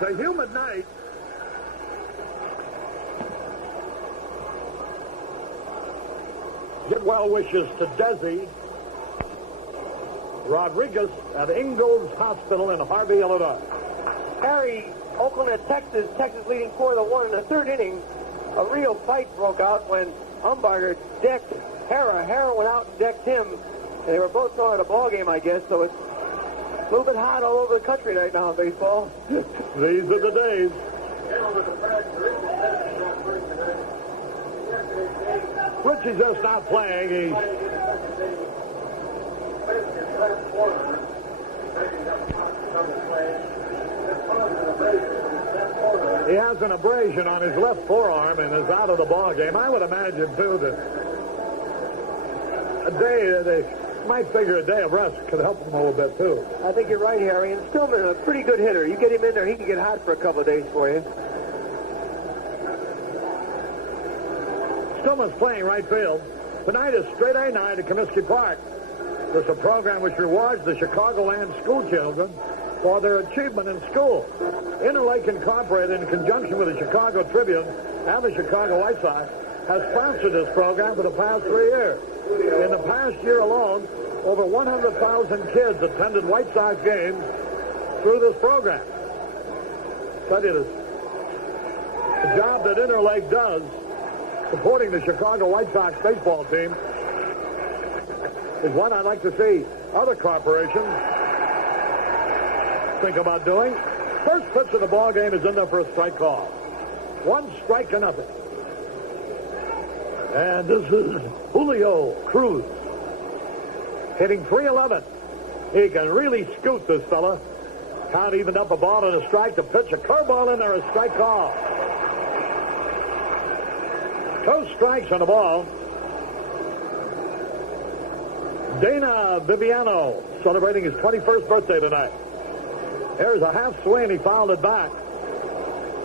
It's a humid night. Give well wishes to Desi Rodriguez at Ingalls Hospital in Harvey, Illinois. Harry, Oakland at Texas. Texas leading 4-1 in the third inning. A real fight broke out when Umbarger decked Hara. Hara went out and decked him. And they were both throwing at a ball game, I guess, so it's a little bit hot all over the country right now in baseball. These are the days. Richie's just not playing. He has an abrasion on his left forearm and is out of the ball game. I would imagine, too, that they might figure a day of rest could help him a little bit, too. I think you're right, Harry. And Stillman, a pretty good hitter. You get him in there, he can get hot for a couple of days for you. Stillman's playing right field. Tonight is straight A night at Comiskey Park. There's a program which rewards the Chicagoland school children for their achievement in school. Interlake Incorporated, in conjunction with the Chicago Tribune and the Chicago White Sox, has sponsored this program for the past 3 years. In the past year alone, over 100,000 kids attended White Sox games through this program. Tell you this, the job that Interlake does supporting the Chicago White Sox baseball team is one I'd like to see other corporations think about doing. First pitch of the ball game is in there for a strike call. 1 strike to nothing. And this is Julio Cruz hitting .311. He can really scoot, this fella. Count evened up, a ball and a strike. To pitch a curveball in there, a strike call. 2 strikes on the ball. Dana Viviano celebrating his 21st birthday tonight. Here's a half swing. He fouled it back.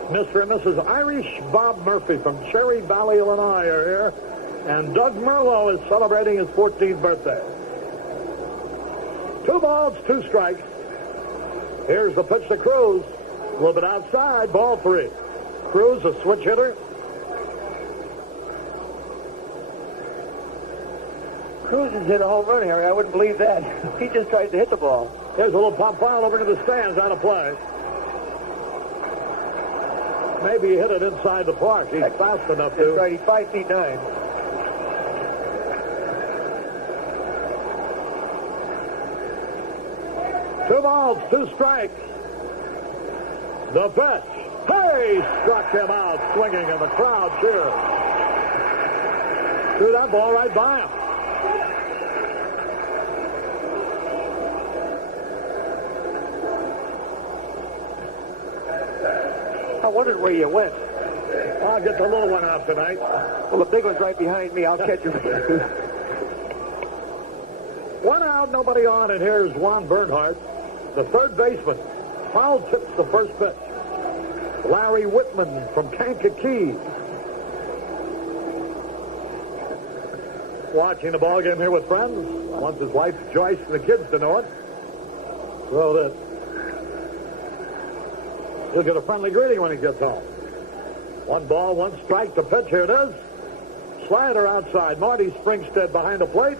Mr. and Mrs. Irish Bob Murphy from Cherry Valley, Illinois are here. And Doug Merlo is celebrating his 14th birthday. 2 balls, 2 strikes. Here's the pitch to Cruz. A little bit outside, ball 3. Cruz, a switch hitter. Cruz has hit a home run, Harry. I wouldn't believe that. He just tries to hit the ball. Here's a little pop foul over to the stands, out of play. Maybe he hit it inside the park. He's fast enough to. That's right. He's 5'9". Two balls, 2 strikes. The pitch. Hey, struck him out swinging, and the crowd cheered. Threw that ball right by him. I wondered where you went. I'll get the little one out tonight. Well, the big one's right behind me. I'll catch you. 1 out, nobody on, and here's Juan Bernhardt, the third baseman. Foul tips the first pitch. Larry Whitman from Kankakee. Watching the ball game here with friends. Wants his wife Joyce and the kids to know it. So that he'll get a friendly greeting when he gets home. 1 ball, 1 strike. The pitch, here it is. Slider outside. Marty Springstead behind the plate.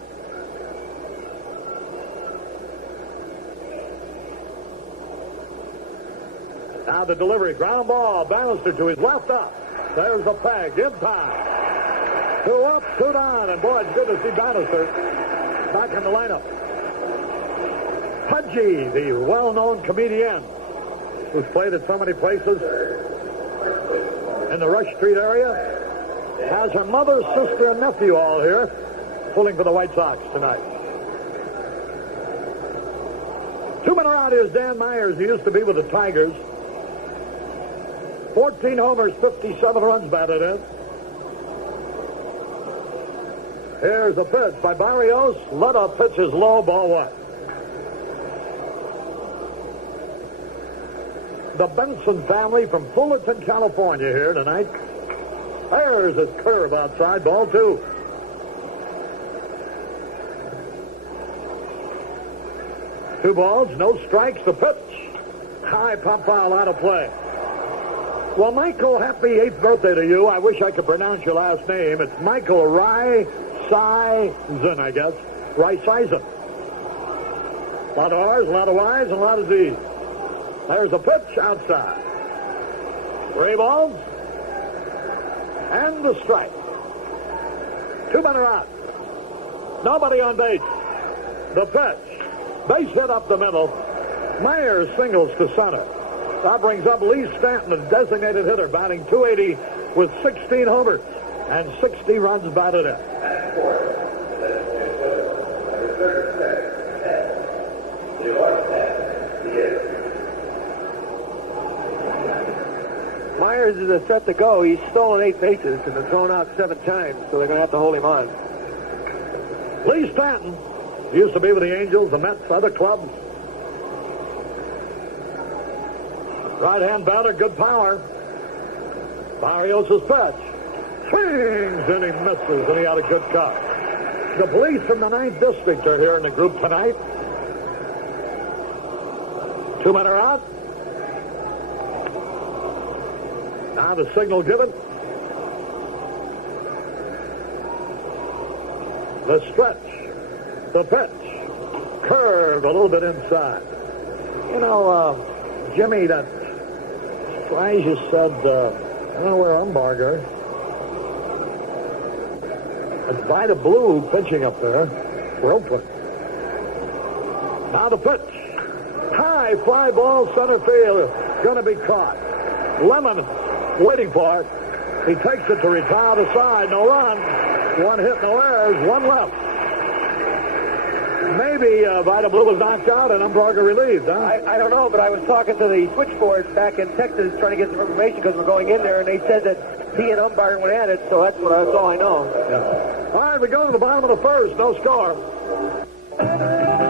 Now the delivery. Ground ball. Bannister to his left up. There's a peg in time. 2 up, 2 down. And boy, it's good to see Bannister back in the lineup. Pudgy, the well-known comedian who's played at so many places in the Rush Street area, has her mother, sister, and nephew all here pulling for the White Sox tonight. 2 men around here is Dan Meyer, as he used to be with the Tigers. 14 homers, 57 runs batted in. Here's a pitch by Barrios. Letta pitches low, ball 1. The Benson family from Fullerton, California here tonight. There's his curve outside, ball 2. Two balls, no strikes. The pitch. High pop foul, out of play. Well, Michael, happy 8th birthday to you. I wish I could pronounce your last name. It's Michael Reisizen, I guess. Reisizen. A lot of R's, a lot of Y's, and a lot of Z's. There's the pitch outside. 3 balls. And the strike. 2 men are out. Nobody on base. The pitch. Base hit up the middle. Meyer singles to center. That brings up Lee Stanton, a designated hitter, batting .280 with 16 homers and 60 runs batted in. Myers is set to go. He's stolen 8 bases and been thrown out 7 times, so they're going to have to hold him on. Lee Stanton used to be with the Angels, the Mets, other clubs. Right-hand batter, good power. Barrios' pitch. Swings, and he misses, and he had a good cut. The police from the 9th District are here in the group tonight. 2 men are out. Now the signal given. The stretch. The pitch. Curved a little bit inside. You know, Jimmy, that Fries just said, I don't know where Umbarger. It's Vida Blue pitching up there for Oakland. Now the pitch. High fly ball center field. Going to be caught. Lemon waiting for it. He takes it to retire the side. No run. 1 hit, no errors. 1 left. Maybe Vida Blue was knocked out and Umbarger relieved, huh? I don't know, but I was talking to the switchboard back in Texas trying to get some information because we're going in there, and they said that he and Umbarger went at it, so that's all I know. Yeah. All right, we go to the bottom of the first. No score.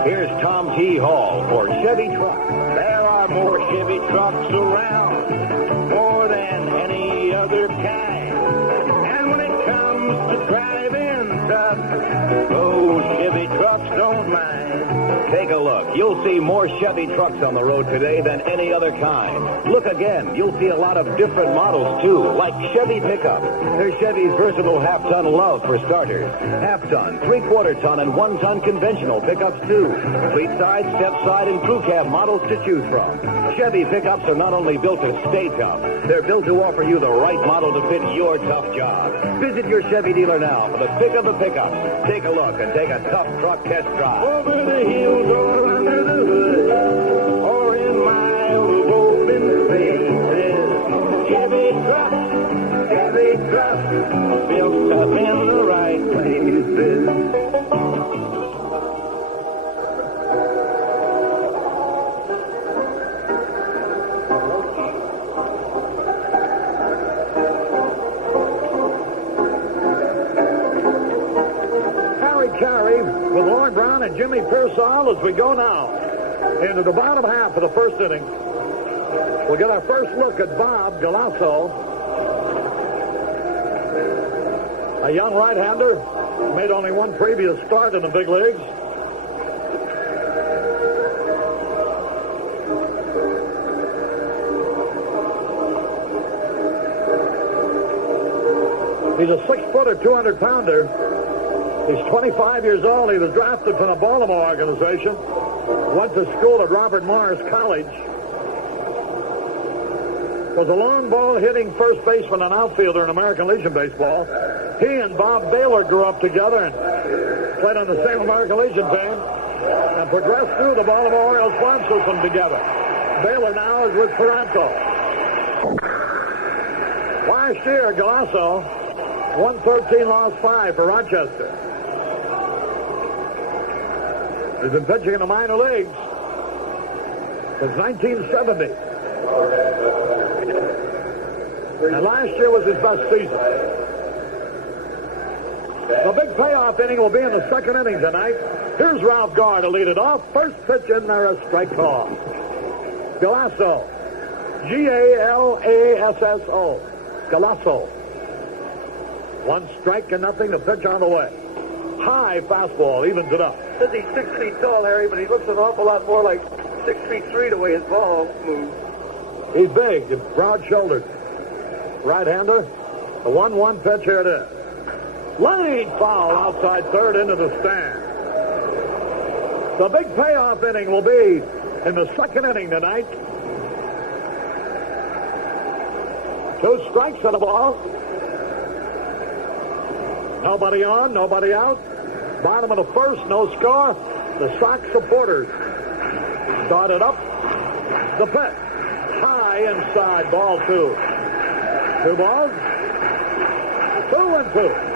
Here's Tom T. Hall for Chevy Trucks. There are more Chevy trucks around, more than any other kind. And when it comes to driving trucks, those Chevy trucks don't mind. Take a look. You'll see more Chevy trucks on the road today than any other kind. Look again. You'll see a lot of different models, too, like Chevy pickup. There's Chevy's versatile half-ton Love for starters. Half-ton, 3/4 ton, and 1-ton conventional pickups, too. Fleet side, step side, and crew cab models to choose from. Chevy pickups are not only built to stay tough, they're built to offer you the right model to fit your tough job. Visit your Chevy dealer now for the pick of the pickups. Take a look and take a tough truck test drive. Over the hills or under the hood, or in miles of open spaces. Chevy trucks, built up in the right places. Carey with Lloyd Brown and Jimmy Pearsall as we go now into the bottom half of the first inning. We'll get our first look at Bob Galasso, a young right-hander, made only 1 previous start in the big leagues. He's a 6-footer, 200-pounder. He's 25 years old. He was drafted from the Baltimore organization. Went to school at Robert Morris College. Was a long ball hitting first baseman and outfielder in American Legion baseball. He and Bob Baylor grew up together and played on the same American Legion team and progressed through the Baltimore Orioles farm system together. Baylor now is with Toronto. Last year, Galasso won 13, lost 5 for Rochester. He's been pitching in the minor leagues since 1970. And last year was his best season. The big payoff inning will be in the second inning tonight. Here's Ralph Garr to lead it off. First pitch in there, a strike call. Galasso. Galasso. Galasso. 1 strike and nothing. The pitch on the way. High fastball, evens it up. Says he's 6 feet tall, Harry, but he looks an awful lot more like 6'3" the way his ball moves. He's big and broad-shouldered. right-hander. The 1-1 pitch, here it is. Line foul outside third into the stand. The big payoff inning will be in the second inning tonight. 2 strikes and a ball. Nobody on, nobody out. Bottom of the first, no score. The Sox supporters started up. The pitch. High inside, ball 2. 2 balls. 2-2.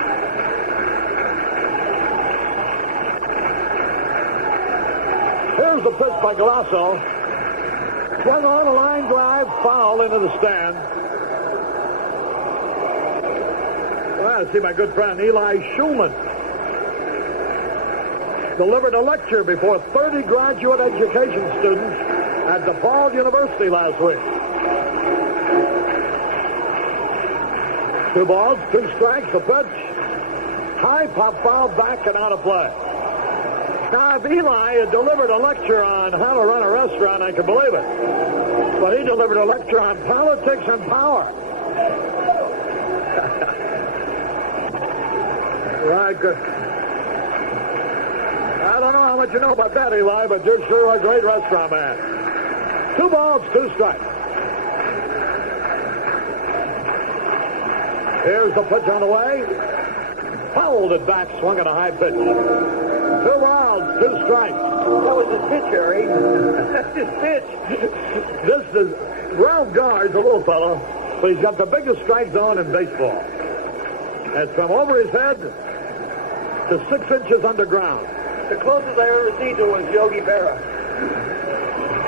Here's the pitch by Galasso. Swung on a line drive, foul into the stand. Well, I see my good friend Eli Schulman delivered a lecture before 30 graduate education students at DePaul University last week. 2 balls, 2 strikes, a pitch. High pop foul, back and out of play. Now, if Eli had delivered a lecture on how to run a restaurant, I could believe it. But he delivered a lecture on politics and power. Right, good. I don't know how much you know about that, Eli, but you're sure a great restaurant man. 2 balls, 2 strikes. Here's the pitch on the way. Fouled it back, swung at a high pitch. 2 balls, 2 strikes. That was his pitch, Harry. That's his pitch. This is Ralph Garr, a little fellow, but he's got the biggest strike zone in baseball. It's from over his head to 6 inches underground. The closest I ever seen to was Yogi Berra.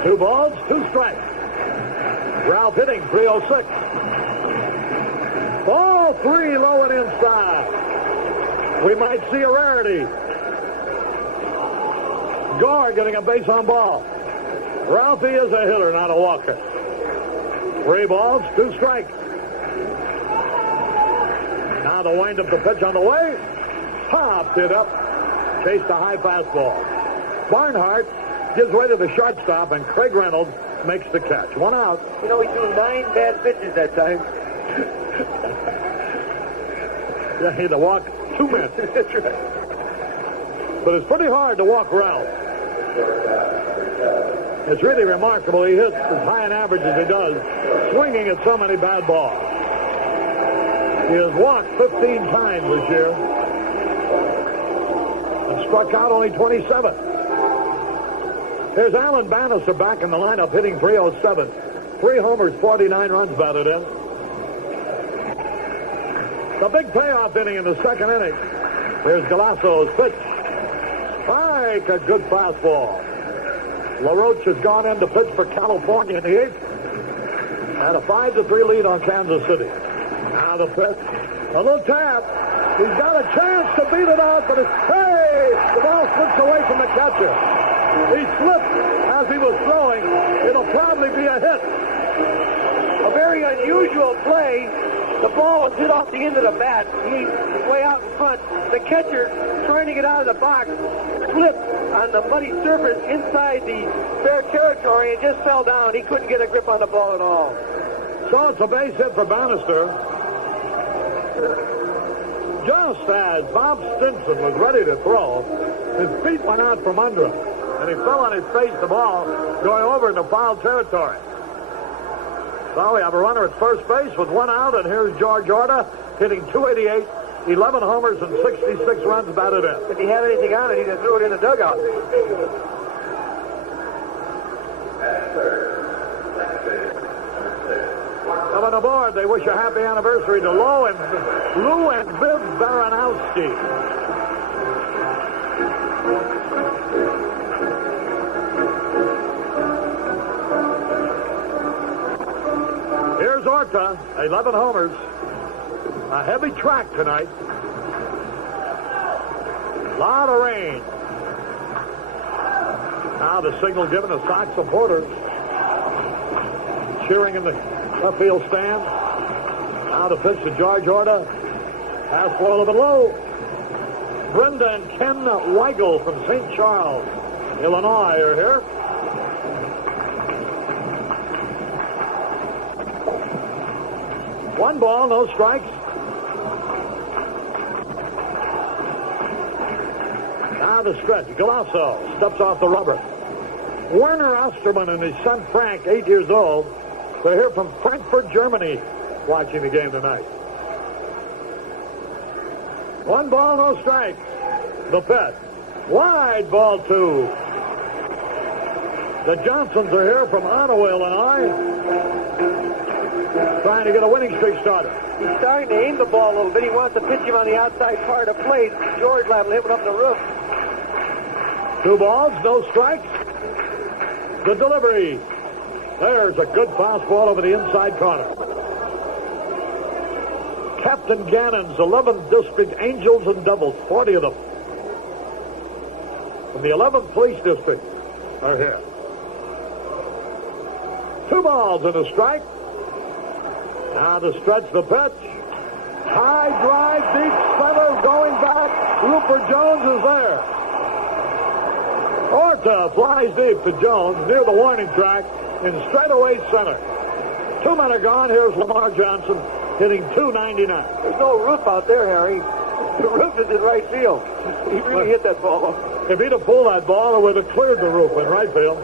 2 balls, 2 strikes. Ralph hitting 306. Ball 3 low and inside. We might see a rarity. Garr getting a base on ball. Ralphie is a hitter, not a walker. 3 balls, 2 strikes. Now the wind up the pitch on the way. Popped it up. Chased a high fastball. Bernhardt gives way to the shortstop, and Craig Reynolds makes the catch. 1 out. You know, he threw 9 bad pitches that time. Yeah, he had to walk 2 men. That's right. But it's pretty hard to walk Ralph. It's really remarkable he hits as high an average as he does, swinging at so many bad balls. He has walked 15 times this year and struck out only 27. Here's Alan Bannister back in the lineup, hitting 307. 3 homers, 49 runs batted in. The big payoff inning in the second inning. There's Galasso's pitch. Strike, a good fastball. LaRoche has gone in to pitch for California in the 8th. And a 5-3 lead on Kansas City. Now the pitch. A little tap. He's got a chance to beat it out, but it's, hey! The ball slips away from the catcher. He slipped as he was throwing. It'll probably be a hit. A very unusual play. The ball was hit off the end of the bat. He was way out in front. The catcher, trying to get out of the box, slipped on the muddy surface inside the fair territory and just fell down. He couldn't get a grip on the ball at all. So it's a base hit for Bannister. Just as Bob Stinson was ready to throw, his feet went out from under him, and he fell on his face, the ball going over into foul territory. So we have a runner at first base with 1 out, and here's Jorge Orta hitting 288, 11 homers, and 66 runs batted in. If he had anything on it, he'd have threw it in the dugout. Coming aboard, they wish a happy anniversary to Lou and Viv Baranowski. Here's Orta, 11 homers. A heavy track tonight. Lot of rain. Now the signal given to Sox supporters. Cheering in the left field stand. Now the pitch to Jorge Orta. Fastball a little bit low. Brenda and Ken Weigel from St. Charles, Illinois are here. 1 ball, no strikes. Now the stretch. Galasso steps off the rubber. Werner Osterman and his son Frank, 8 years old. They're here from Frankfurt, Germany, watching the game tonight. 1 ball, no strikes. The pitch. Wide ball 2. The Johnsons are here from Ottawa, Illinois, trying to get a winning streak started. He's starting to aim the ball a little bit. He wants to pitch him on the outside part of the plate. George Lavin hit one up the roof. 2 balls, no strikes. The delivery. There's a good fastball over the inside corner. Captain Gannon's 11th District Angels and Devils, 40 of them. From the 11th Police District are here. 2 balls and a strike. Now to stretch the pitch. High drive, deep center, going back. Ruppert Jones is there. Orta flies deep to Jones near the warning track in straightaway center. 2 men are gone. Here's Lamar Johnson hitting .299. There's no roof out there, Harry. The roof is in right field. He really hit that ball. If he'd have pulled that ball, it would have cleared the roof in right field.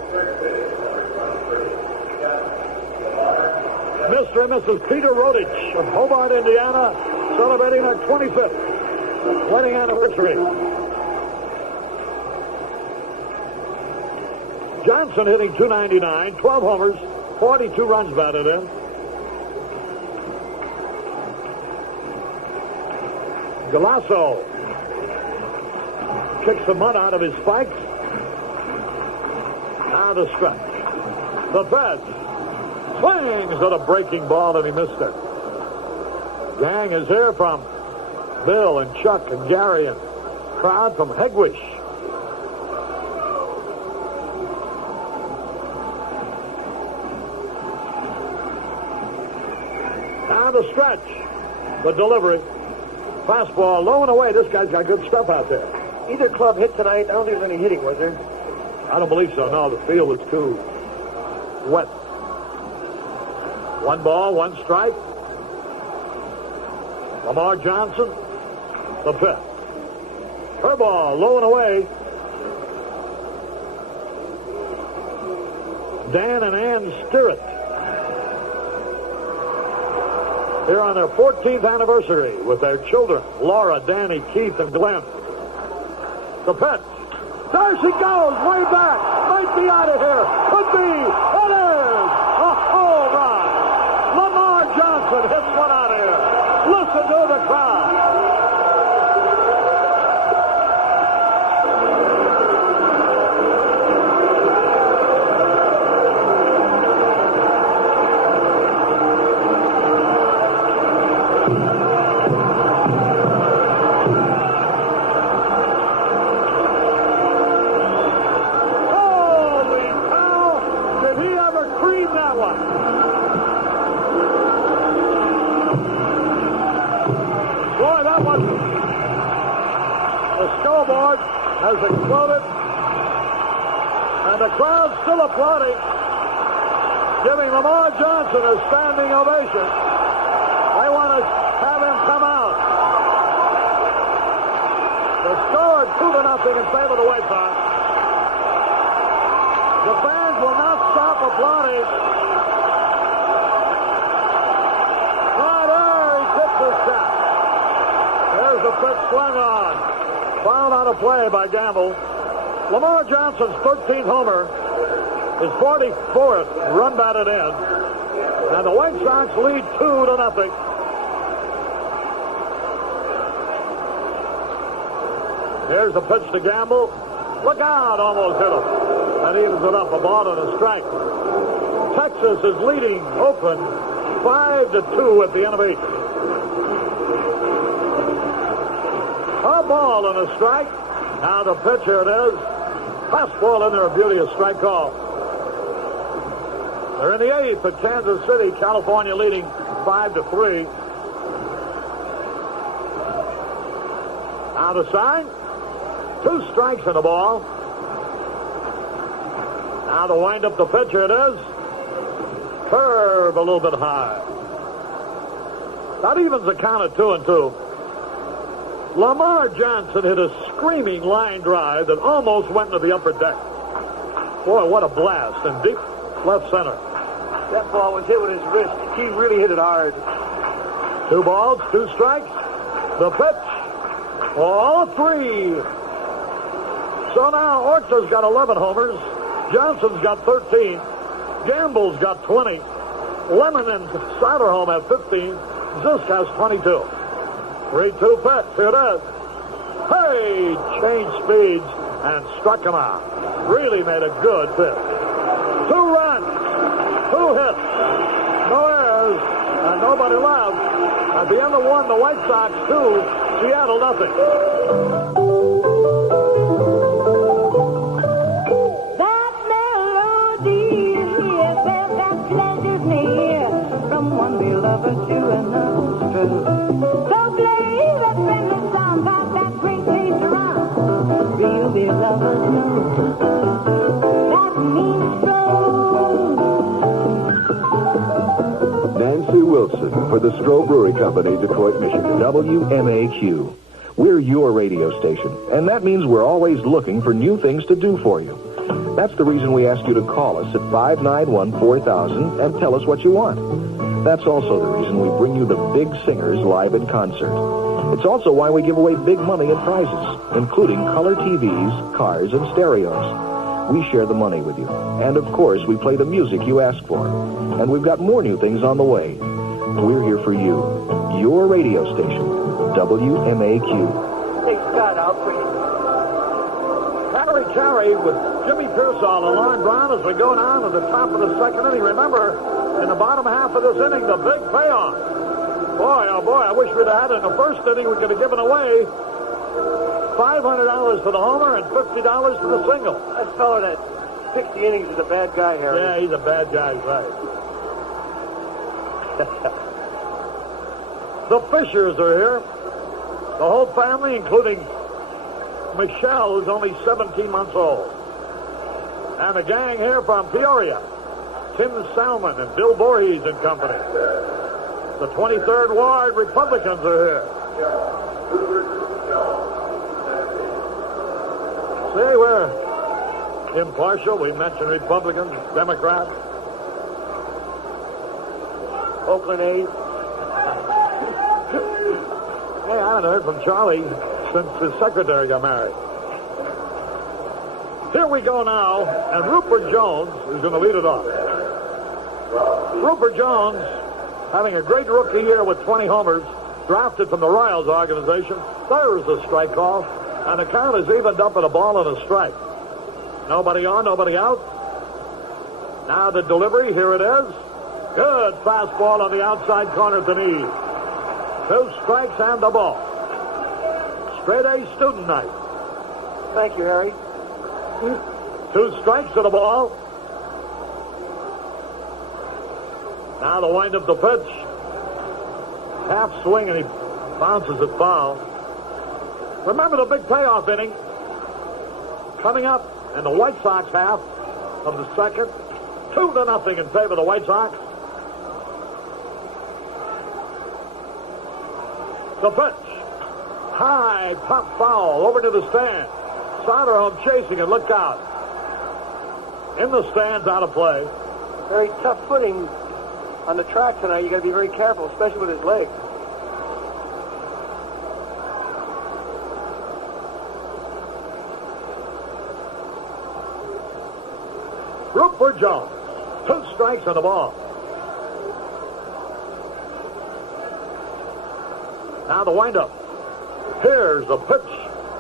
Mr. and Mrs. Peter Rodich of Hobart, Indiana, celebrating their 25th wedding anniversary. Johnson hitting .299, 12 homers, 42 runs batted in. Galasso kicks the mud out of his spikes. Now the stretch. The pitch. Swings at a breaking ball, and he missed it. Gang is here from Bill and Chuck and Gary and crowd from Hegwish. Now the stretch. The delivery. Fastball low and away. This guy's got good stuff out there. Either club hit tonight. I don't think there's any hitting, was there? I don't believe so. No, the field is too wet. 1 ball, 1 strike. Lamar Johnson, the pitch. Curveball, low and away. Dan and Ann Stirrett here on their 14th anniversary with their children, Laura, Danny, Keith, and Glenn. The pitch. There she goes, way back. Might be out of here. Could be. It is a home run. Lamar Johnson hits one out of here. Listen to the crowd. Has exploded, and the crowd still applauding, giving Lamar Johnson a standing ovation. They want to have him come out. They scored 2-0 in favor of the White Sox. The fans will not stop applauding. Right there, he tips his cap. There's the pitch swung on. Fouled out of play by Gamble. Lamar Johnson's 13th homer, his 44th run batted in, and the White Sox lead 2-0. Here's the pitch to Gamble. Look out, almost hit him. And evens it up, a ball and a strike. Texas is leading Oakland 5-2 at the end of 8. A ball and a strike. Now the pitch, here it is. Fastball in there, a beauty, a strike call. They're in the 8th at Kansas City, California leading 5-3. Now the sign. 2 strikes and a ball. Now to wind up the pitch, here it is. Curve a little bit high. That evens the count at 2-2. Lamar Johnson hit a screaming line drive that almost went into the upper deck. Boy, what a blast in deep left center. That ball was hit with his wrist. He really hit it hard. 2 balls, 2 strikes. The pitch. All 3. So now Orta's got 11 homers. Johnson's got 13. Gamble's got 20. Lemon and Soderholm have 15. Zisk has 22. 3-2 pitch. Here it is. Hey! Changed speeds and struck him out. Really made a good pitch. 2 runs. 2 hits. No errors. And nobody left. At the end of 1, the White Sox 2. Seattle nothing. That melody is here, that pleasures me. From one beloved to another. So play that friendly song that brings peace around. Real beloved know that means Stroh. Nancy Wilson for the Stroh Brewery Company, Detroit, Michigan. WMAQ. We're your radio station, and that means we're always looking for new things to do for you. That's the reason we ask you to call us at 591-4000 and tell us what you want. That's also the reason we bring you the big singers live in concert. It's also why we give away big money and prizes, including color TVs, cars, and stereos. We share the money with you. And, of course, we play the music you ask for. And we've got more new things on the way. We're here for you. Your radio station, WMAQ. Hey, Scott, out quick. Carry with Jimmy Pearsall and Lon Brown as we go down to the top of the second inning. Remember, in the bottom half of this inning, the big payoff. Boy, oh boy, I wish we'd have had it in the first inning. We could have given away $500 for the homer and $50 for the single. That fellow that 60 innings is a bad guy, Harry. Yeah, he's a bad guy, right. The Fishers are here. The whole family, including Michelle, who's only 17 months old. And a gang here from Peoria. Tim Salmon and Bill Voorhees and company. The 23rd Ward Republicans are here. See, we're impartial. We mentioned Republicans, Democrats. Oakland A's. Hey, I haven't heard from Charlie since his secretary got married. Here we go now, and Ruppert Jones is going to lead it off. Ruppert Jones, having a great rookie year with 20 homers, drafted from the Royals organization. There's the strike call, and the count is evened up at a ball and a strike. Nobody on, nobody out. Now the delivery, here it is. Good fastball on the outside corner at the knee. 2 strikes and the ball. Straight A student night. Thank you, Harry. 2 strikes to the ball. Now the wind up the pitch. Half swing and he bounces it foul. Remember the big payoff inning coming up in the White Sox half of the second. 2-0 in favor of the White Sox. The pitch. High pop foul over to the stand. Soderholm chasing it. Look out. In the stands, out of play. Very tough footing on the track tonight. You got to be very careful, especially with his legs. Ruppert Jones. 2 strikes on the ball. Now the windup. Here's the pitch.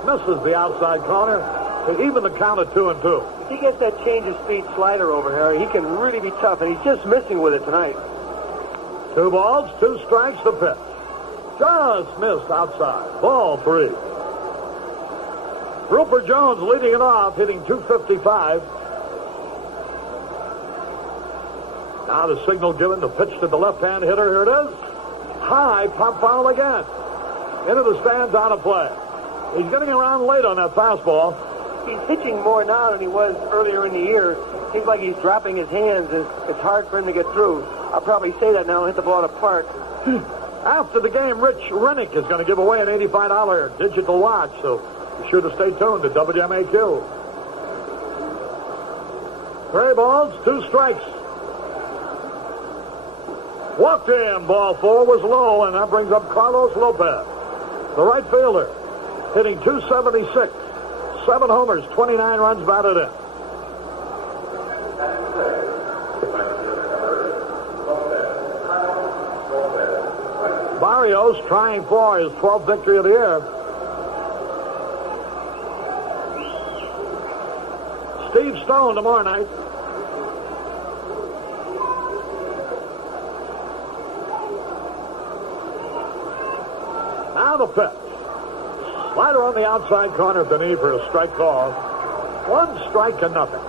Misses the outside corner. Even the count at 2-2. If he gets that change of speed slider over, Harry, he can really be tough, and he's just missing with it tonight. 2 balls, 2 strikes, the pitch. Just missed outside. Ball 3. Ruppert Jones leading it off, hitting .255. Now the signal given, the pitch to the left-hand hitter. Here it is. High pop foul again. Into the stands, out of play. He's getting around late on that fastball. He's pitching more now than he was earlier in the year. Seems like he's dropping his hands, and it's hard for him to get through. I'll probably say that now and hit the ball apart. After the game, Rich Rennick is going to give away an $85 digital watch, so be sure to stay tuned to WMAQ. 3 balls, 2 strikes. Walked in. Ball 4 was low, and that brings up Carlos Lopez, the right fielder, hitting .276. 7 homers, 29 runs batted in. Barrios trying for his 12th victory of the year. Steve Stone tomorrow night. Now the pitch. Slider on the outside corner of the knee for a strike call. 1 strike and nothing.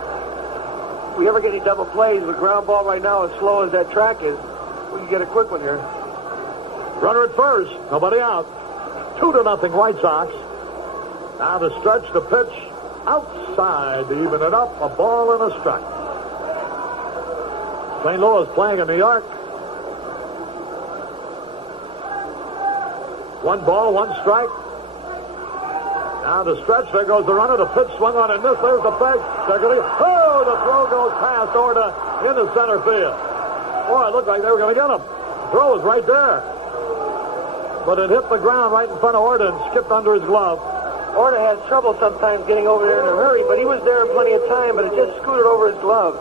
If we ever get any double plays with ground ball right now, as slow as that track is, we can get a quick one here. Runner at first. Nobody out. 2-0 White Sox. Now the stretch, the pitch. Outside to even it up. A ball and a strike. St. Louis playing in New York. 1 ball, 1 strike. Now the stretch. There goes the runner. The pitch swung on and missed. There's the pitch. Oh, the throw goes past Orta into center field. Boy, it looked like they were going to get him. The throw was right there. But it hit the ground right in front of Orta and skipped under his glove. Orta has trouble sometimes getting over there in a hurry, but he was there in plenty of time, but it just scooted over his glove.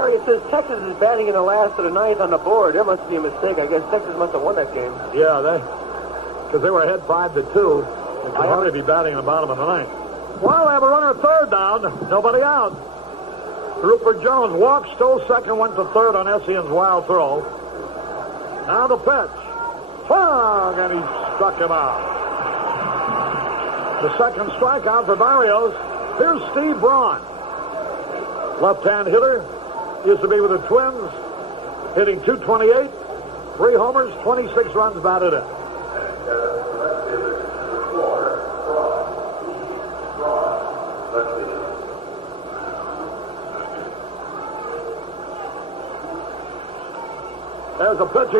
Harry, it says Texas is batting in the last of the 9th on the board. There must be a mistake. I guess Texas must have won that game. Yeah, because they were ahead 5-2. They could hardly be batting in the bottom of the 9th. Well, they have a runner at third down. Nobody out. Ruppert Jones walked, stole second, went to third on Essian's wild throw. Now the pitch. Swung, and he struck him out. The second strikeout for Barrios. Here's Steve Braun. Left-hand hitter. Used to be with the Twins. Hitting .228. 3 homers, 26 runs batted in. There's a pitch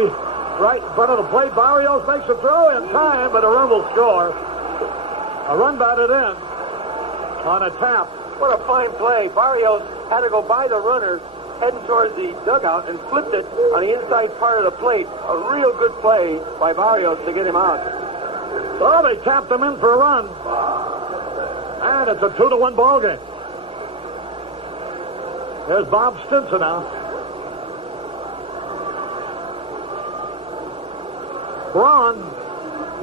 right in front of the plate. Barrios makes a throw in time, but a run will score. A run batted in on a tap. What a fine play. Barrios had to go by the runner heading towards the dugout and flipped it on the inside part of the plate. A real good play by Barrios to get him out. So they tapped him in for a run. And it's a 2-1 ball game. There's Bob Stinson now. Braun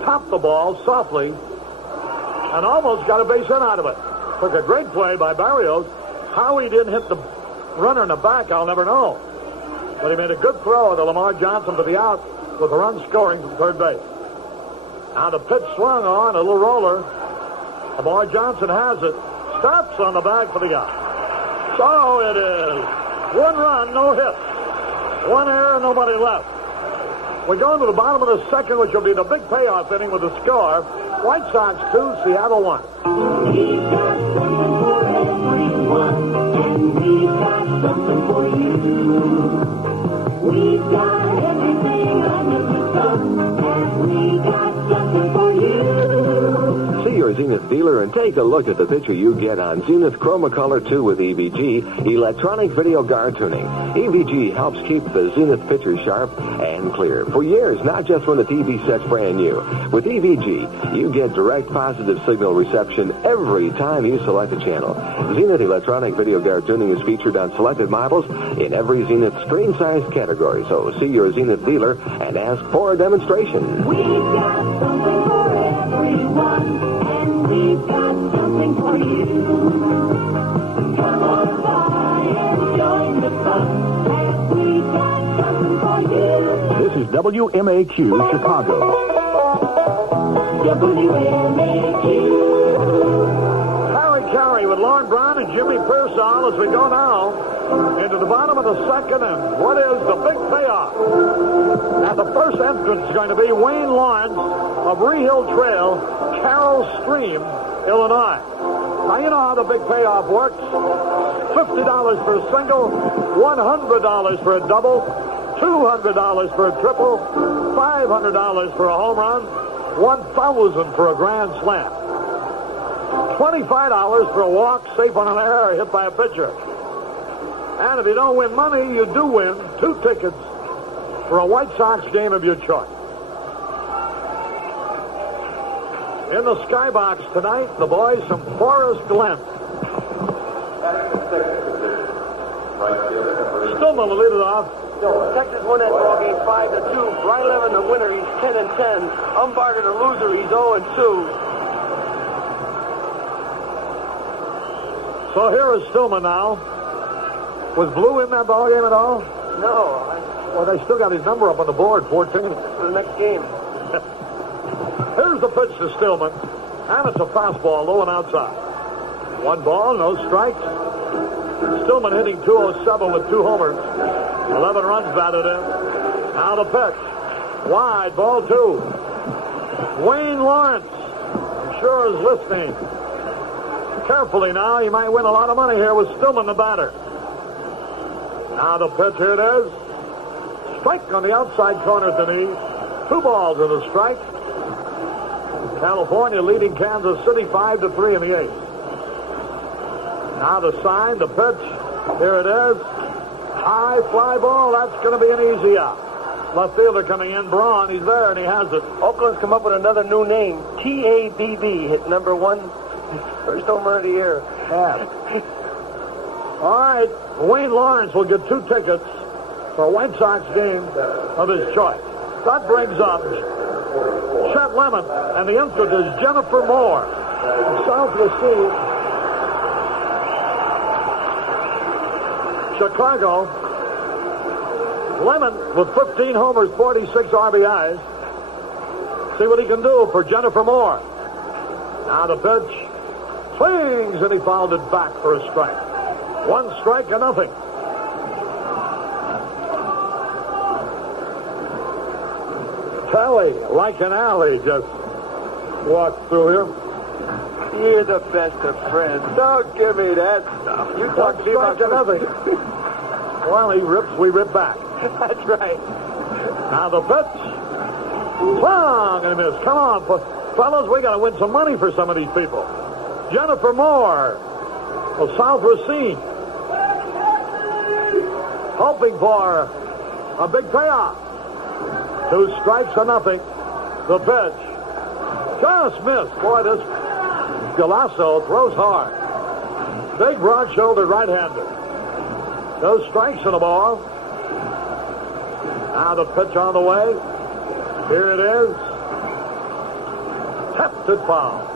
topped the ball softly and almost got a base hit out of it. Took a great play by Barrios. How he didn't hit the runner in the back, I'll never know. But he made a good throw to Lamar Johnson for the out with a run scoring from third base. Now the pitch swung on, a little roller. Lamar Johnson has it. Stops on the bag for the out. So it is 1 run, no hit. 1 error, nobody left. We're going to the bottom of the second, which will be the big payoff inning with the score. White Sox 2, Seattle 1. We've got something for everyone, and we've got something for you. We've got everything under the sun, and we've got something for you. See your Zenith dealer and take a look at the picture you get on Zenith Chromacolor 2 with EVG, electronic video guard tuning. EVG helps keep the Zenith picture sharp and clear for years, not just when the TV set's brand new. With EVG, you get direct positive signal reception every time you select a channel. Zenith electronic video guard tuning is featured on selected models in every Zenith screen size category. So see your Zenith dealer and ask for a demonstration. We've got something for everyone, and we've got something for you. Come on by and join the fun, and we've got something for you. This is WMAQ Chicago. WMAQ. Harry Carey with Lauren Brown and Jimmy Pearsall as we go now into the bottom of the second, and what is the big payoff? Now the first entrance is going to be Wayne Lawrence of Rehill Trail, Carroll Stream, Illinois. Now you know how the big payoff works. $50 for a single, $100 for a double, $200 for a triple, $500 for a home run, $1,000 for a grand slam, $25 for a walk, safe on an error hit by a pitcher. And if you don't win money, you do win 2 tickets for a White Sox game of your choice. In the skybox tonight, the boys from Forest Glen. Stillman will lead it off. Texas won that ball game 5-2. Brian Levin, the winner, he's 10-10. Umbarger, the loser, he's 0-2. So here is Stillman now. Was Blue in that ball game at all? No. Well, they still got his number up on the board, 14. For the next game. Here's the pitch to Stillman. And it's a fastball, low and outside. 1 ball, no strikes. Stillman hitting .207 with 2 homers. 11 runs batted in. Now the pitch. Wide, ball 2. Wayne Lawrence, I'm sure, is listening. Carefully now, you might win a lot of money here with Stillman the batter. Now the pitch, here it is. Strike on the outside corner at the knee. 2 balls and a strike. California leading Kansas City 5-3 in the 8th. Now the sign, the pitch. Here it is. High fly ball. That's going to be an easy out. Left fielder coming in, Braun. He's there, and he has it. Oakland's come up with another new name. TABB. Hit number 1. First homer of the year. Yeah. All right. Wayne Lawrence will get 2 tickets for a White Sox game of his choice. That brings up Chet Lemon, and the entrant is Jennifer Moore. South Racine, Chicago. Lemon with 15 homers, 46 RBIs. See what he can do for Jennifer Moore. Now the pitch. Swings, and he fouled it back for a strike. 1 strike and nothing. Tally, like an alley, just walked through here. You're the best of friends. Don't give me that stuff. You talk to me about nothing. Well, he rips, we rip back. That's right. Now the pitch. Swung and a miss. Come on, fellas, we got to win some money for some of these people. Jennifer Moore of South Racine. Hoping for a big payoff. 2 strikes or nothing. The pitch. Just missed. Boy, this Galasso throws hard. Big, broad-shouldered right-hander. 2 strikes in the ball. Now the pitch on the way. Here it is. Tapped it foul.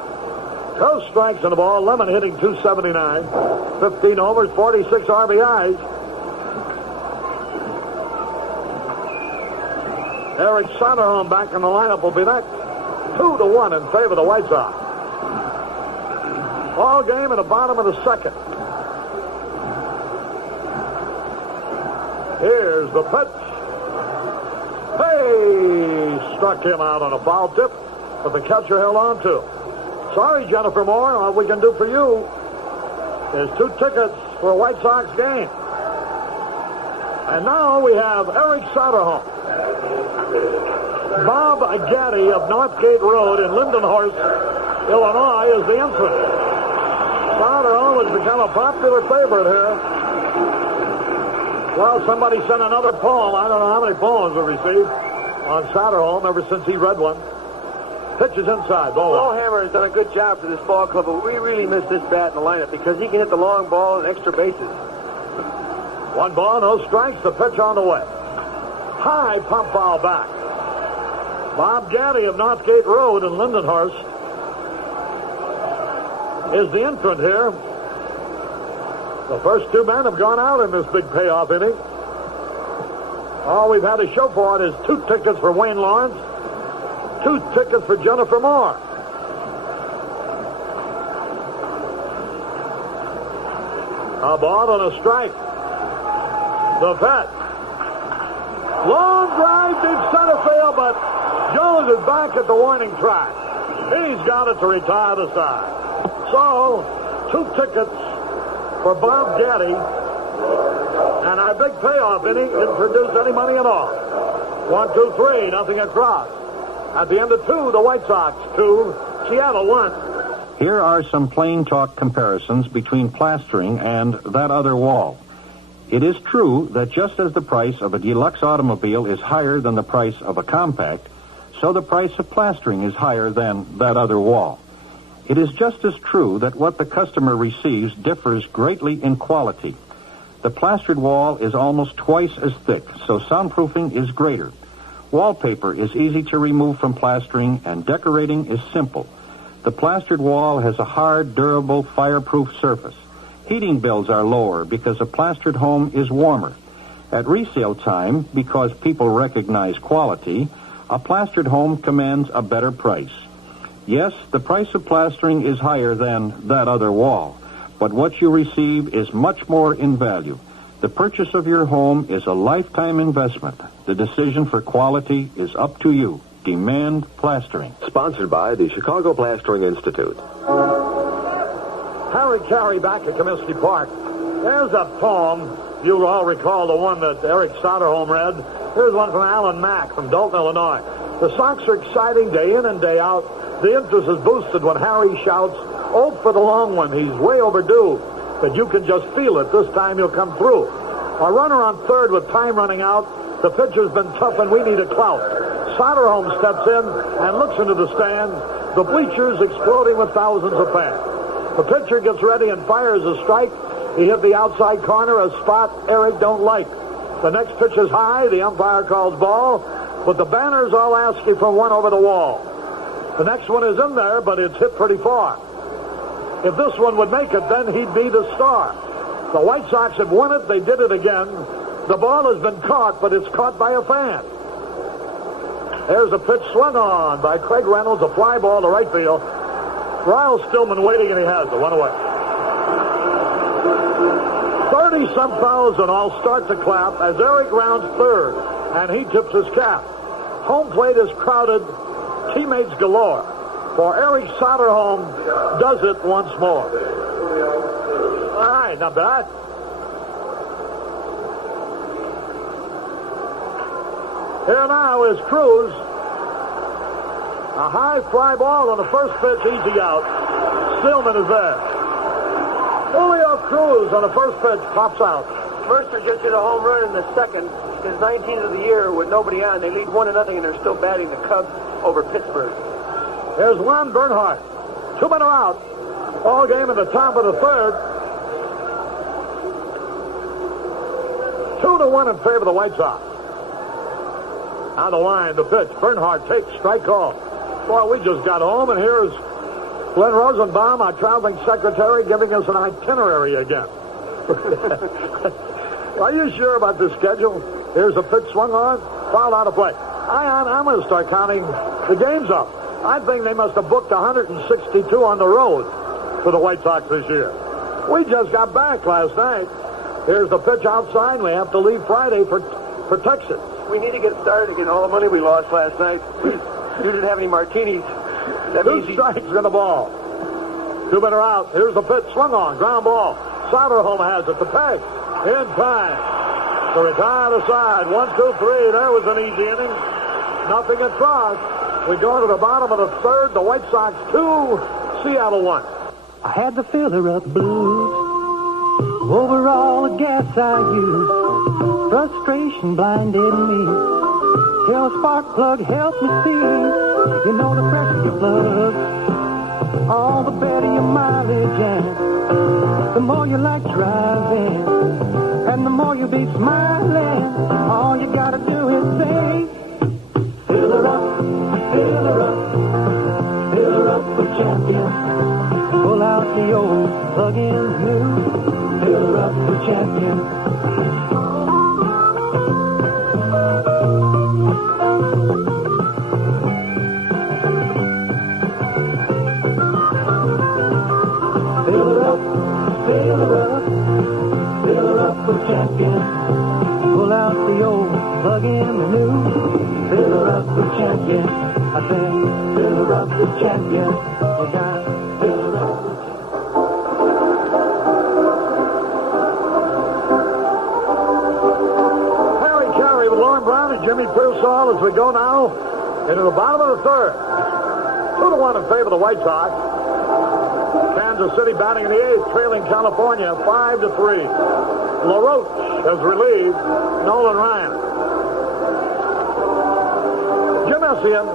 2 strikes in the ball. Lemon hitting .279. 15 homers, 46 RBIs. Eric Soderholm back in the lineup will be next. 2-1 in favor of the White Sox. Ball game in the bottom of the 2nd. Here's the pitch. Hey! Struck him out on a foul tip, but the catcher held on to. Sorry, Jennifer Moore. All we can do for you is 2 tickets for a White Sox game. And now we have Eric Soderholm. Bob Gaddy of Northgate Road in Lindenhurst, Illinois, is the entrant. Soderholm has become a popular favorite here. Well, somebody sent another poem. I don't know how many poems we received on Soderholm ever since he read one. Pitch is inside. Lowhammer has done a good job for this ball club, but we really miss this bat in the lineup because he can hit the long ball and extra bases. 1 ball, no strikes. The pitch on the way. High pump foul back. Bob Gaddy of Northgate Road in Lindenhurst is the entrant here. The first 2 men have gone out in this big payoff inning. All we've had to show for it is 2 tickets for Wayne Lawrence, 2 tickets for Jennifer Moore. A ball and a strike. The pitch. Long drive, deep center field, but Jones is back at the warning track. He's got it to retire the side. So, 2 tickets for Bob Gaddy, and I big payoff inning didn't produce any money at all. 1, 2, 3, nothing across. At the end of 2, the White Sox 2, Seattle 1. Here are some plain talk comparisons between plastering and that other wall. It is true that just as the price of a deluxe automobile is higher than the price of a compact, so the price of plastering is higher than that other wall. It is just as true that what the customer receives differs greatly in quality. The plastered wall is almost twice as thick, so soundproofing is greater. Wallpaper is easy to remove from plastering, and decorating is simple. The plastered wall has a hard, durable, fireproof surface. Heating bills are lower because a plastered home is warmer. At resale time, because people recognize quality, a plastered home commands a better price. Yes, the price of plastering is higher than that other wall, but what you receive is much more in value. The purchase of your home is a lifetime investment. The decision for quality is up to you. Demand plastering. Sponsored by the Chicago Plastering Institute. Harry Carey back at Comiskey Park. There's a poem. You all recall the one that Eric Soderholm read. Here's one from Alan Mack from Dalton, Illinois. The Sox are exciting day in and day out. The interest is boosted when Harry shouts, "Oh, for the long one, he's way overdue." But you can just feel it. This time he'll come through. A runner on third with time running out. The pitcher's been tough and we need a clout. Soderholm steps in and looks into the stands. The bleachers exploding with thousands of fans. The pitcher gets ready and fires a strike. He hit the outside corner, a spot Eric don't like. The next pitch is high. The umpire calls ball. But the banners all asking for one over the wall. The next one is in there, but it's hit pretty far. If this one would make it, then he'd be the star. The White Sox have won it. They did it again. The ball has been caught, but it's caught by a fan. There's a pitch swung on by Craig Reynolds, a fly ball to right field. Royle Stillman waiting, and he has it. One away. 30-some thousand all start to clap as Eric rounds third, and he tips his cap. Home plate is crowded. Teammates galore. For Eric Soderholm does it once more. All right, not bad. Here now is Cruz. A high fly ball on the first pitch, easy out. Stillman is there. Julio Cruz on the first pitch pops out. Mercer just hit a home run in the second. His 19th of the year with nobody on. They lead 1-0, and they're still batting the Cubs over Pittsburgh. Here's Juan Bernhardt. 2 men are out. Ball game in the top of the third. 2-1 in favor of the White Sox. On the line, the pitch. Bernhardt takes strike call. Boy, we just got home, and here's Glenn Rosenbaum, our traveling secretary, giving us an itinerary again. Are you sure about this schedule? Here's a pitch swung on, fouled out of play. I'm going to start counting the games up. I think they must have booked 162 on the road for the White Sox this year. We just got back last night. Here's the pitch outside. We have to leave Friday for Texas. We need to get started again. All the money we lost last night. You didn't have any martinis. That 2 means strikes in the ball. 2 men are out. Here's the pitch swung on. Ground ball. Soderholm has it. The peg. In time to retire the side. 1, 2, 3. There was an easy inning. Nothing across. We go to the bottom of the third. The White Sox 2, Seattle 1. I had the filler up blues over all the gas I used. Frustration blinded me till a spark plug helped me see. You know the fresher your plug, all the better your mileage, and the more you like driving, and the more you be smiling. All you gotta do is say, fill her up, fill her up, fill her up with champion. Pull out the old, plug in the new, fill her up with champion. Fill her up, fill her up, fill her up with champion. Pull out the old, plug in the new, fill her up with champion. I say, fill her up with champion. You got fill her up with champion. Jimmy Pearsall as we go now into the bottom of the third. 2-1 in favor of the White Sox. Kansas City batting in the eighth, trailing California 5-3. LaRoche has relieved Nolan Ryan. Jim Essian.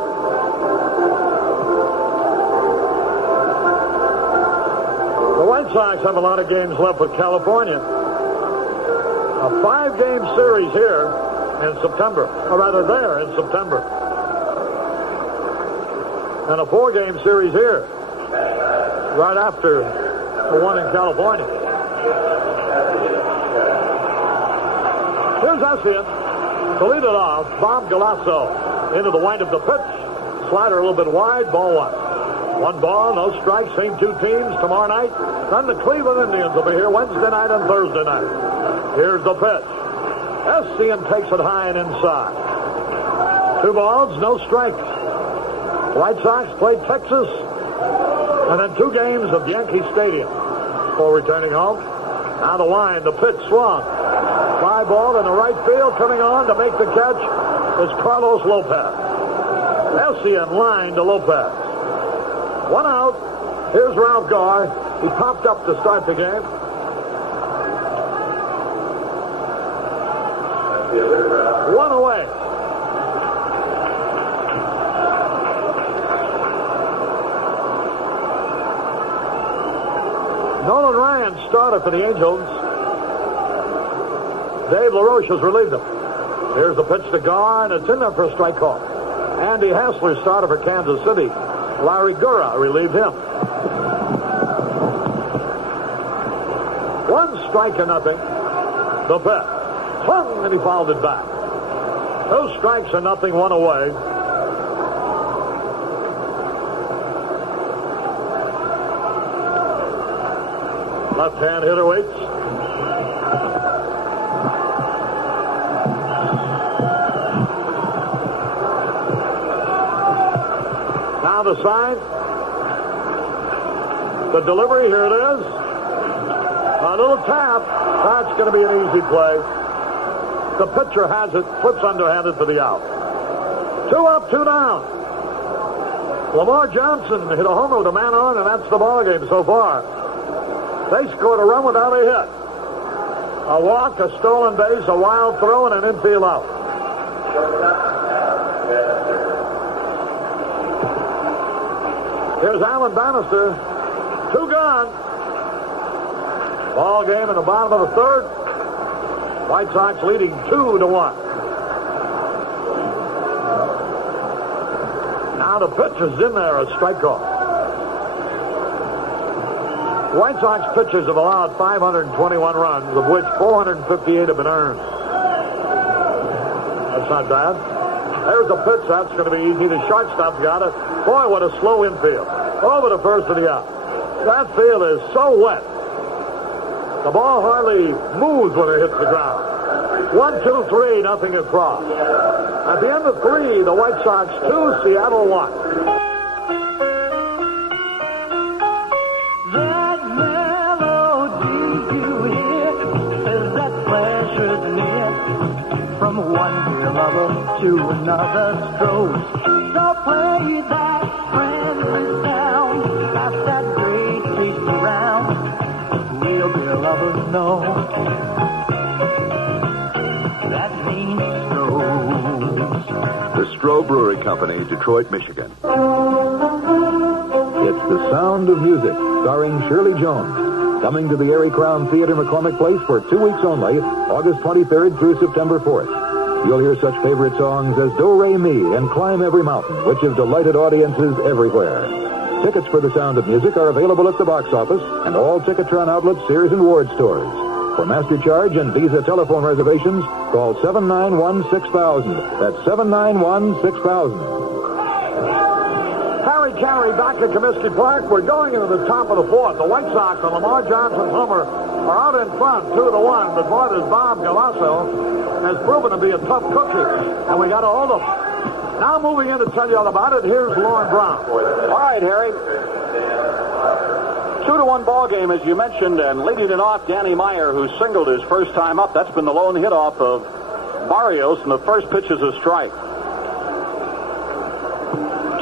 The White Sox have a lot of games left with California. A 5-game series here in September, or rather there in September. And a 4-game series here right after the one in California. Here's Essian to lead it off. Bob Galasso into the wind of the pitch. Slider a little bit wide, ball one. 1 ball, no strikes, same 2 teams tomorrow night. Then the Cleveland Indians will be here Wednesday night and Thursday night. Here's the pitch. Essian takes it high and inside. 2 balls, no strikes. White Sox play Texas and then 2 games of Yankee Stadium before returning home. Now the wind, the pitch swung. Fly ball in the right field. Coming on to make the catch is Carlos Lopez. Essian line to Lopez. 1 out. Here's Ralph Garr. He popped up to start the game. One away. Nolan Ryan started for the Angels. Dave LaRoche has relieved him. Here's the pitch to Garr, and it's in there for a strike call. Andy Hassler started for Kansas City. Larry Gurra relieved him. 1 strike and nothing. The pitch. Swung, and he fouled it back. 2 strikes and nothing, 1 away. Left-hand hitter waits. Now the sign. The delivery, here it is. A little tap. That's going to be an easy play. The pitcher has it, flips underhanded for the out. 2 up, 2 down. Lamar Johnson hit a homer with a man on, and that's the ball game so far. They scored a run without a hit. A walk, a stolen base, a wild throw, and an infield out. Here's Alan Bannister. 2 gone. Ball game in the bottom of the third. White Sox leading 2-1. Now the pitch is in there, a strike call. The White Sox pitchers have allowed 521 runs, of which 458 have been earned. That's not bad. There's a pitch. That's going to be easy. The shortstop's got it. Boy, what a slow infield. Over the first of the out. That field is so wet. The ball hardly moves when it hits the ground. 1, 2, 3, nothing across. At the end of 3, the White Sox 2, Seattle 1. That melody you hear says that pleasure's near. From one dear lover to another strolls. So play that friendly sound. Pass that great taste around. Real dear lovers know. That means Stroh's. The Stroh Brewery Company, Detroit, Michigan. It's The Sound of Music, starring Shirley Jones. Coming to the Erie Crown Theater, McCormick Place for 2 weeks only, August 23rd through September 4th. You'll hear such favorite songs as Do Re Mi and Climb Every Mountain, which have delighted audiences everywhere. Tickets for The Sound of Music are available at the box office and all Ticketron outlets, Sears and Ward stores. For Master Charge and Visa telephone reservations, call 791-6000. That's 791-6000. Harry Carey back at Comiskey Park. We're going into the top of the 4th. The White Sox and Lamar Johnson homer are out in front, 2-1. But boy, this Bob Galasso has proven to be a tough cookie. And we got to hold him. Now moving in to tell you all about it, here's Lauren Brown. All right, Harry. 2-1 ball game, as you mentioned, and leading it off, Danny Meyer, who singled his first time up. That's been the lone hit off of Barrios, and the first pitch is a strike.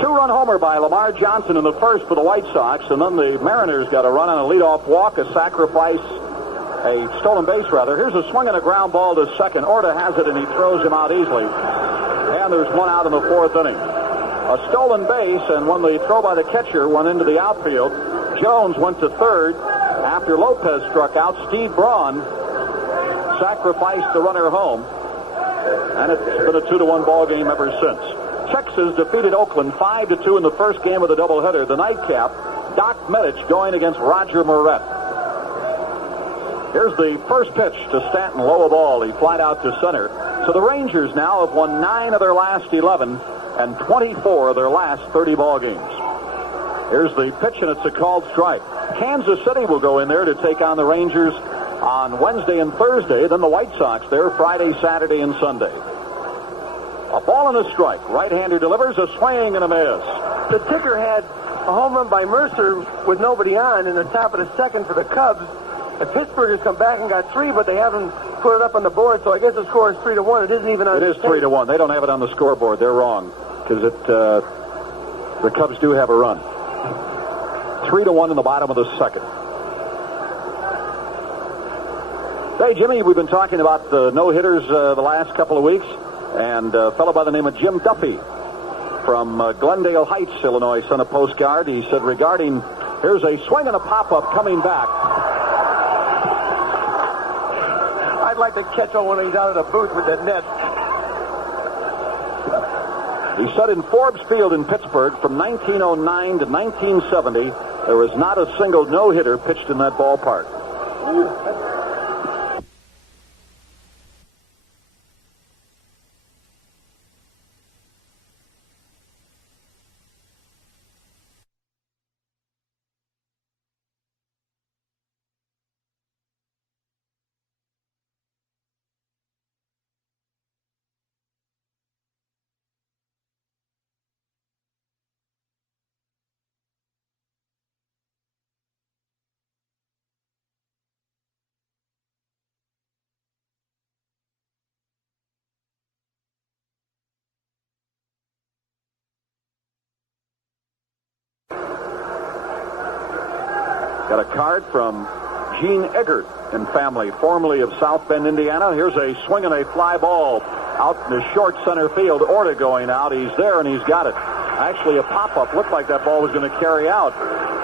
2-run homer by Lamar Johnson in the first for the White Sox, and then the Mariners got a run on a leadoff walk, a sacrifice, a stolen base rather. Here's a swing and a ground ball to second. Orta has it, and he throws him out easily. And there's one out in the fourth inning. A stolen base, and when the throw by the catcher went into the outfield, Jones went to third. After Lopez struck out, Steve Braun sacrificed the runner home. And it's been a 2-1 ball game ever since. Texas defeated Oakland 5-2 in the first game of the doubleheader. The nightcap, Doc Medich going against Roger Moret. Here's the first pitch to Stanton, low of ball. He flied out to center. So the Rangers now have won 9 of their last 11 and 24 of their last 30 ball games. Here's the pitch, and it's a called strike. Kansas City will go in there to take on the Rangers on Wednesday and Thursday. Then the White Sox there Friday, Saturday, and Sunday. A ball and a strike. Right-hander delivers, a swing and a miss. The ticker had a home run by Mercer with nobody on in the top of the second for the Cubs. The Pittsburghers come back and got 3, but they haven't put it up on the board, so I guess the score is 3-1. It isn't even on the It is 3-1. They don't have it on the scoreboard. They're wrong, because the Cubs do have a run. 3-1 in the bottom of the second. Hey, Jimmy, we've been talking about the no-hitters the last couple of weeks, and a fellow by the name of Jim Duffy from Glendale Heights, Illinois, sent a postcard. He said regarding, here's a swing and a pop-up coming back. I'd like to catch one when he's out of the booth with the net. He said in Forbes Field in Pittsburgh from 1909 to 1970, there was not a single no-hitter pitched in that ballpark. Got a card from Gene Eggert and family, formerly of South Bend, Indiana. Here's a swing and a fly ball out in the short center field. Orta going out. He's there, and he's got it. Actually, a pop-up. Looked like that ball was going to carry out.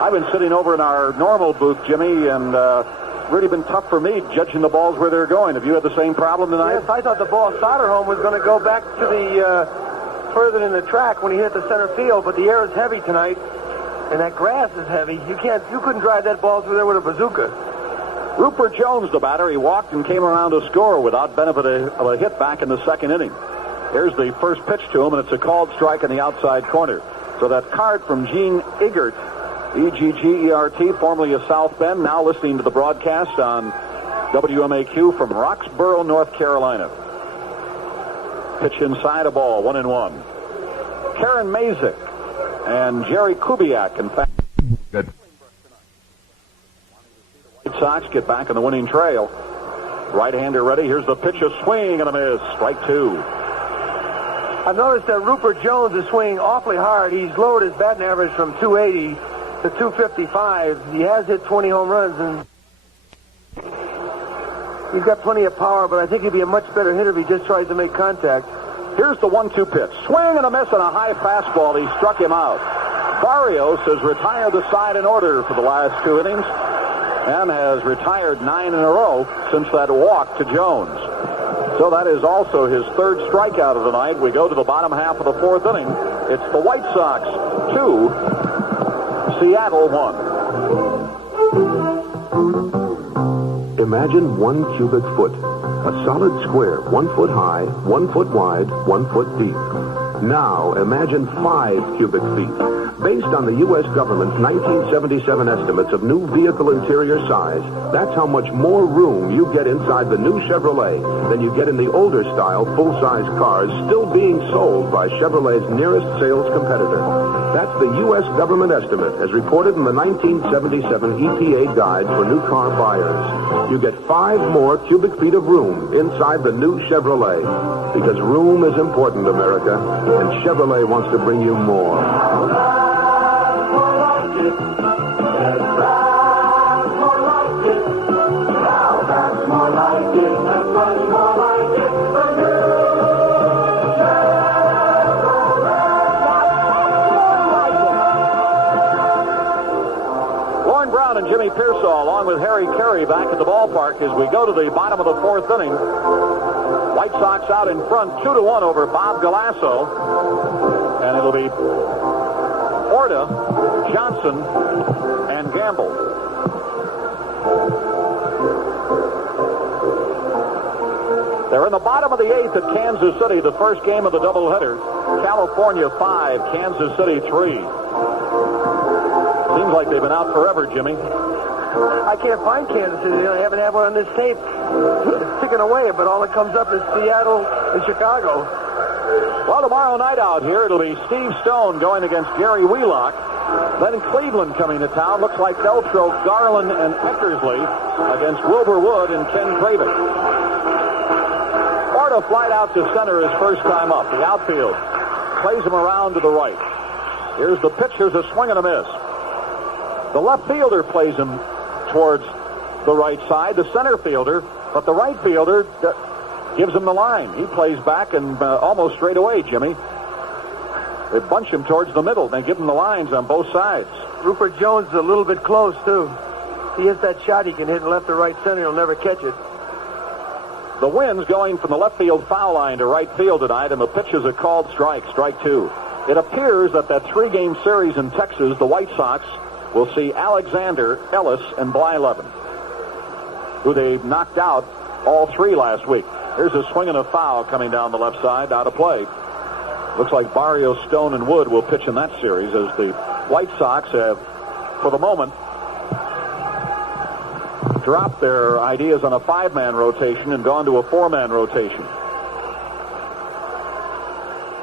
I've been sitting over in our normal booth, Jimmy, and really been tough for me judging the balls where they're going. Have you had the same problem tonight? Yes, I thought the ball Soderholm was going to go back to the further in the track when he hit the center field, but the air is heavy tonight. And that grass is heavy. You couldn't drive that ball through there with a bazooka. Ruppert Jones, the batter, he walked and came around to score without benefit of a hit back in the second inning. Here's the first pitch to him, and it's a called strike in the outside corner. So that card from Gene Eggert, E-G-G-E-R-T, formerly of South Bend, now listening to the broadcast on WMAQ from Roxborough, North Carolina. Pitch inside, a ball, 1-1. Karen Mazik and Jerry Kubiak, in fact. Good. White Sox get back on the winning trail. Right-hander ready. Here's the pitch, a swing and a miss. Strike 2. I've noticed that Ruppert Jones is swinging awfully hard. He's lowered his batting average from 280 to 255. He has hit 20 home runs, and he's got plenty of power, but I think he'd be a much better hitter if he just tries to make contact. Here's the 1-2 pitch. Swing and a miss on a high fastball. He struck him out. Barrios has retired the side in order for the last 2 innings and has retired 9 in a row since that walk to Jones. So that is also his 3rd strikeout of the night. We go to the bottom half of the 4th inning. It's the White Sox 2, Seattle 1. Imagine 1 cubic foot. A solid square, 1 foot high, 1 foot wide, 1 foot deep. Now, imagine 5 cubic feet. Based on the U.S. government's 1977 estimates of new vehicle interior size, that's how much more room you get inside the new Chevrolet than you get in the older style full-size cars still being sold by Chevrolet's nearest sales competitor. That's the U.S. government estimate as reported in the 1977 EPA Guide for New Car Buyers. You get 5 more cubic feet of room inside the new Chevrolet. Because room is important, America, and Chevrolet wants to bring you more. Warren Brown and Jimmy Pearsall, along with Harry Carey, back at the ballpark as we go to the bottom of the 4th inning. White Sox out in front, 2-1 over Bob Galasso. And it'll be Orta, Johnson, and Gamble. They're in the bottom of the 8th at Kansas City, the first game of the doubleheader. California 5, Kansas City 3. Seems like they've been out forever, Jimmy. I can't find Kansas City. I haven't had one on this tape. It's ticking away, but all that comes up is Seattle and Chicago. Well, tomorrow night out here, it'll be Steve Stone going against Gary Wheelock. Then Cleveland coming to town. Looks like they'll throw Garland and Eckersley against Wilbur Wood and Ken Kravik. Orta flied out to center his first time up. The outfield plays him around to the right. Here's the pitch. Here's a swing and a miss. The left fielder plays him towards the right side, the center fielder, but the right fielder gives him the line. He plays back and almost straight away, Jimmy. They bunch him towards the middle. They give him the lines on both sides. Ruppert Jones is a little bit close, too. If he hits that shot, he can hit left or right center. He'll never catch it. The wind's going from the left field foul line to right field tonight, and the pitches are called strike 2. It appears that 3-game series in Texas, the White Sox will see Alexander, Ellis, and Blyleven, who they knocked out all 3 last week. Here's a swing and a foul coming down the left side, out of play. Looks like Barrios, Stone, and Wood will pitch in that series as the White Sox have, for the moment, dropped their ideas on a 5-man rotation and gone to a 4-man rotation.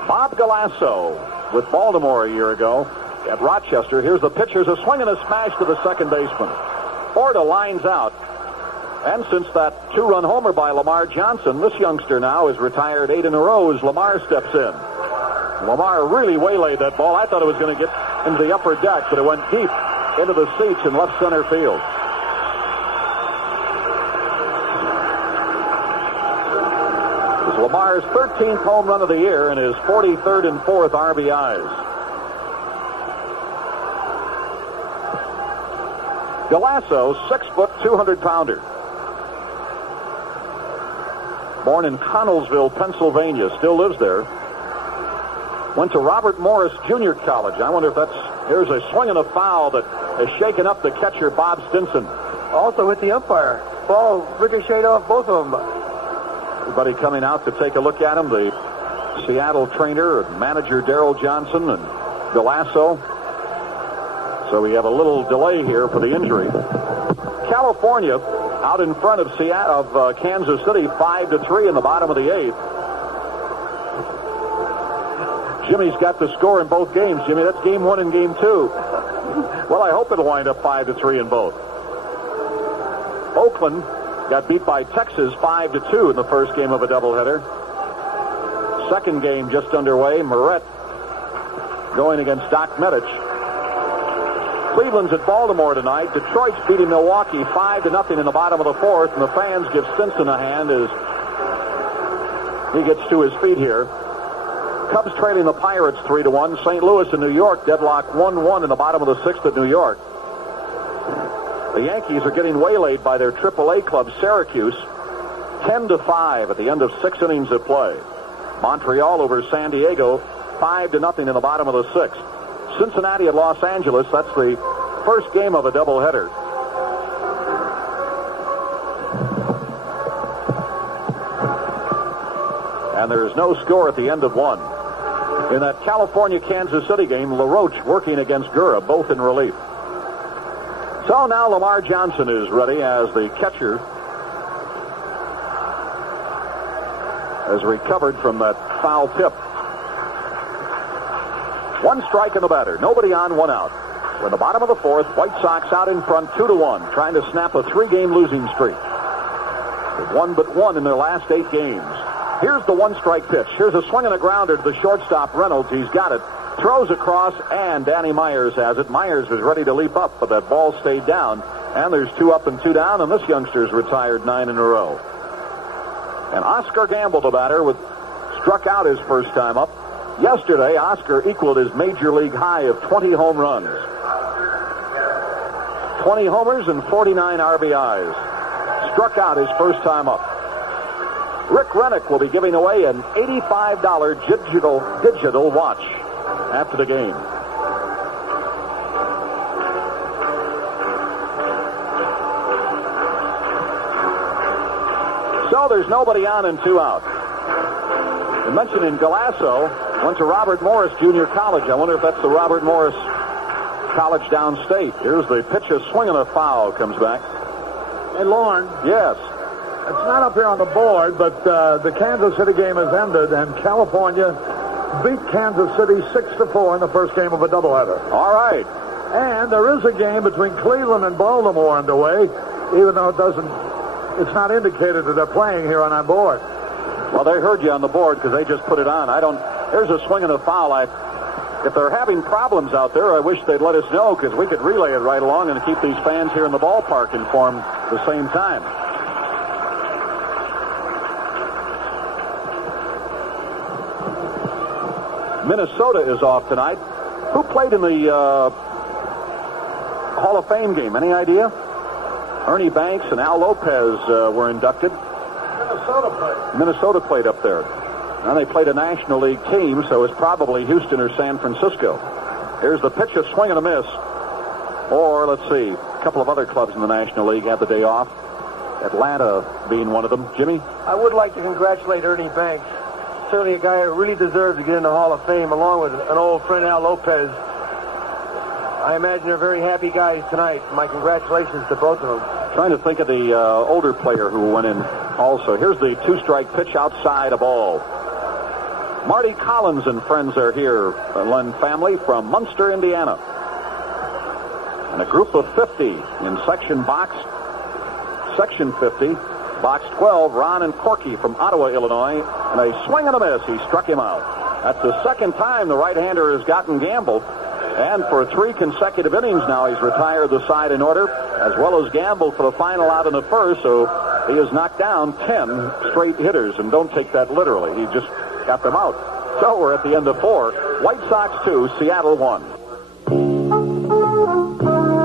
Bob Galasso with Baltimore a year ago at Rochester. Here's the pitch. Here's a swing and a smash to the second baseman. Orta lines out. And since that 2-run homer by Lamar Johnson, this youngster now is retired 8 in a row as Lamar steps in. Lamar really waylaid that ball. I thought it was going to get into the upper deck, but it went deep into the seats in left center field. It's Lamar's 13th home run of the year and his 43rd and 4th RBIs. Galasso, 6-foot, 200-pounder. Born in Connellsville, Pennsylvania, still lives there. Went to Robert Morris Junior College. I wonder if here's a swing and a foul that has shaken up the catcher, Bob Stinson. Also hit the umpire. Ball ricocheted off both of them. Everybody coming out to take a look at him. The Seattle trainer and manager, Darrell Johnson, and Galasso. So we have a little delay here for the injury. California out in front of Kansas City, 5-3 in the bottom of the 8th. Jimmy's got the score in both games. Jimmy, that's game 1 and game 2. Well, I hope it'll wind up 5-3 in both. Oakland got beat by Texas 5-2 in the first game of a doubleheader. Second game just underway. Moret going against Doc Medich. Cleveland's at Baltimore tonight. Detroit's beating Milwaukee 5-0 in the bottom of the 4th, and the fans give Stinson a hand as he gets to his feet here. Cubs trailing the Pirates 3-1. St. Louis and New York deadlock 1-1 in the bottom of the 6th at New York. The Yankees are getting waylaid by their AAA club, Syracuse, 10-5 at the end of 6 innings of play. Montreal over San Diego, 5-0 in the bottom of the 6th. Cincinnati at Los Angeles, that's the first game of a doubleheader. And there's no score at the end of 1. in that California-Kansas City game, LaRoche working against Gura, both in relief. So now Lamar Johnson is ready as the catcher has recovered from that foul tip. 1 strike in the batter. Nobody on, 1 out. We're in the bottom of the 4th. White Sox out in front 2-1, trying to snap a 3-game losing streak. They've won but 1 in their last 8 games. Here's the 1-strike pitch. Here's a swing and a grounder to the shortstop, Reynolds. He's got it. Throws across, and Danny Myers has it. Myers was ready to leap up, but that ball stayed down. And there's 2 up and 2 down, and this youngster's retired 9 in a row. And Oscar Gamble, the batter, struck out his first time up. Yesterday, Oscar equaled his major league high of 20 home runs. 20 homers and 49 RBIs. Struck out his first time up. Rick Rennick will be giving away an $85 digital watch after the game. So there's nobody on and 2 out. You mentioned in Galasso, went to Robert Morris Junior College. I wonder if that's the Robert Morris College downstate. Here's the pitch, a swing and a foul comes back. Hey, Lorne. Yes. It's not up here on the board, but the Kansas City game has ended, and California beat Kansas City 6-4 in the first game of a doubleheader. All right. And there is a game between Cleveland and Baltimore underway, even though it's not indicated that they're playing here on our board. Well, they heard you on the board because they just put it on. There's a swing and a foul. If they're having problems out there, I wish they'd let us know because we could relay it right along and keep these fans here in the ballpark informed at the same time. Minnesota is off tonight. Who played in the Hall of Fame game? Any idea? Ernie Banks and Al Lopez were inducted. Minnesota played up there. Now they played a National League team, so it's probably Houston or San Francisco. Here's the pitch, a swing and a miss. Or, let's see, a couple of other clubs in the National League had the day off. Atlanta being one of them. Jimmy? I would like to congratulate Ernie Banks. Certainly a guy who really deserves to get in the Hall of Fame, along with an old friend, Al Lopez. I imagine they're very happy guys tonight. My congratulations to both of them. Trying to think of the older player who went in also. Here's the 2-strike pitch outside a ball. Marty Collins and friends are here, Len family from Munster, Indiana. And a group of 50 in section 50, box 12, Ron and Corky from Ottawa, Illinois. And a swing and a miss. He struck him out. That's the second time the right-hander has gotten Gamble. And for 3 consecutive innings now, he's retired the side in order, as well as Gamble for the final out in the first. So he has knocked down 10 straight hitters. And don't take that literally. He just got them out. So we're at the end of 4. White Sox 2, Seattle 1.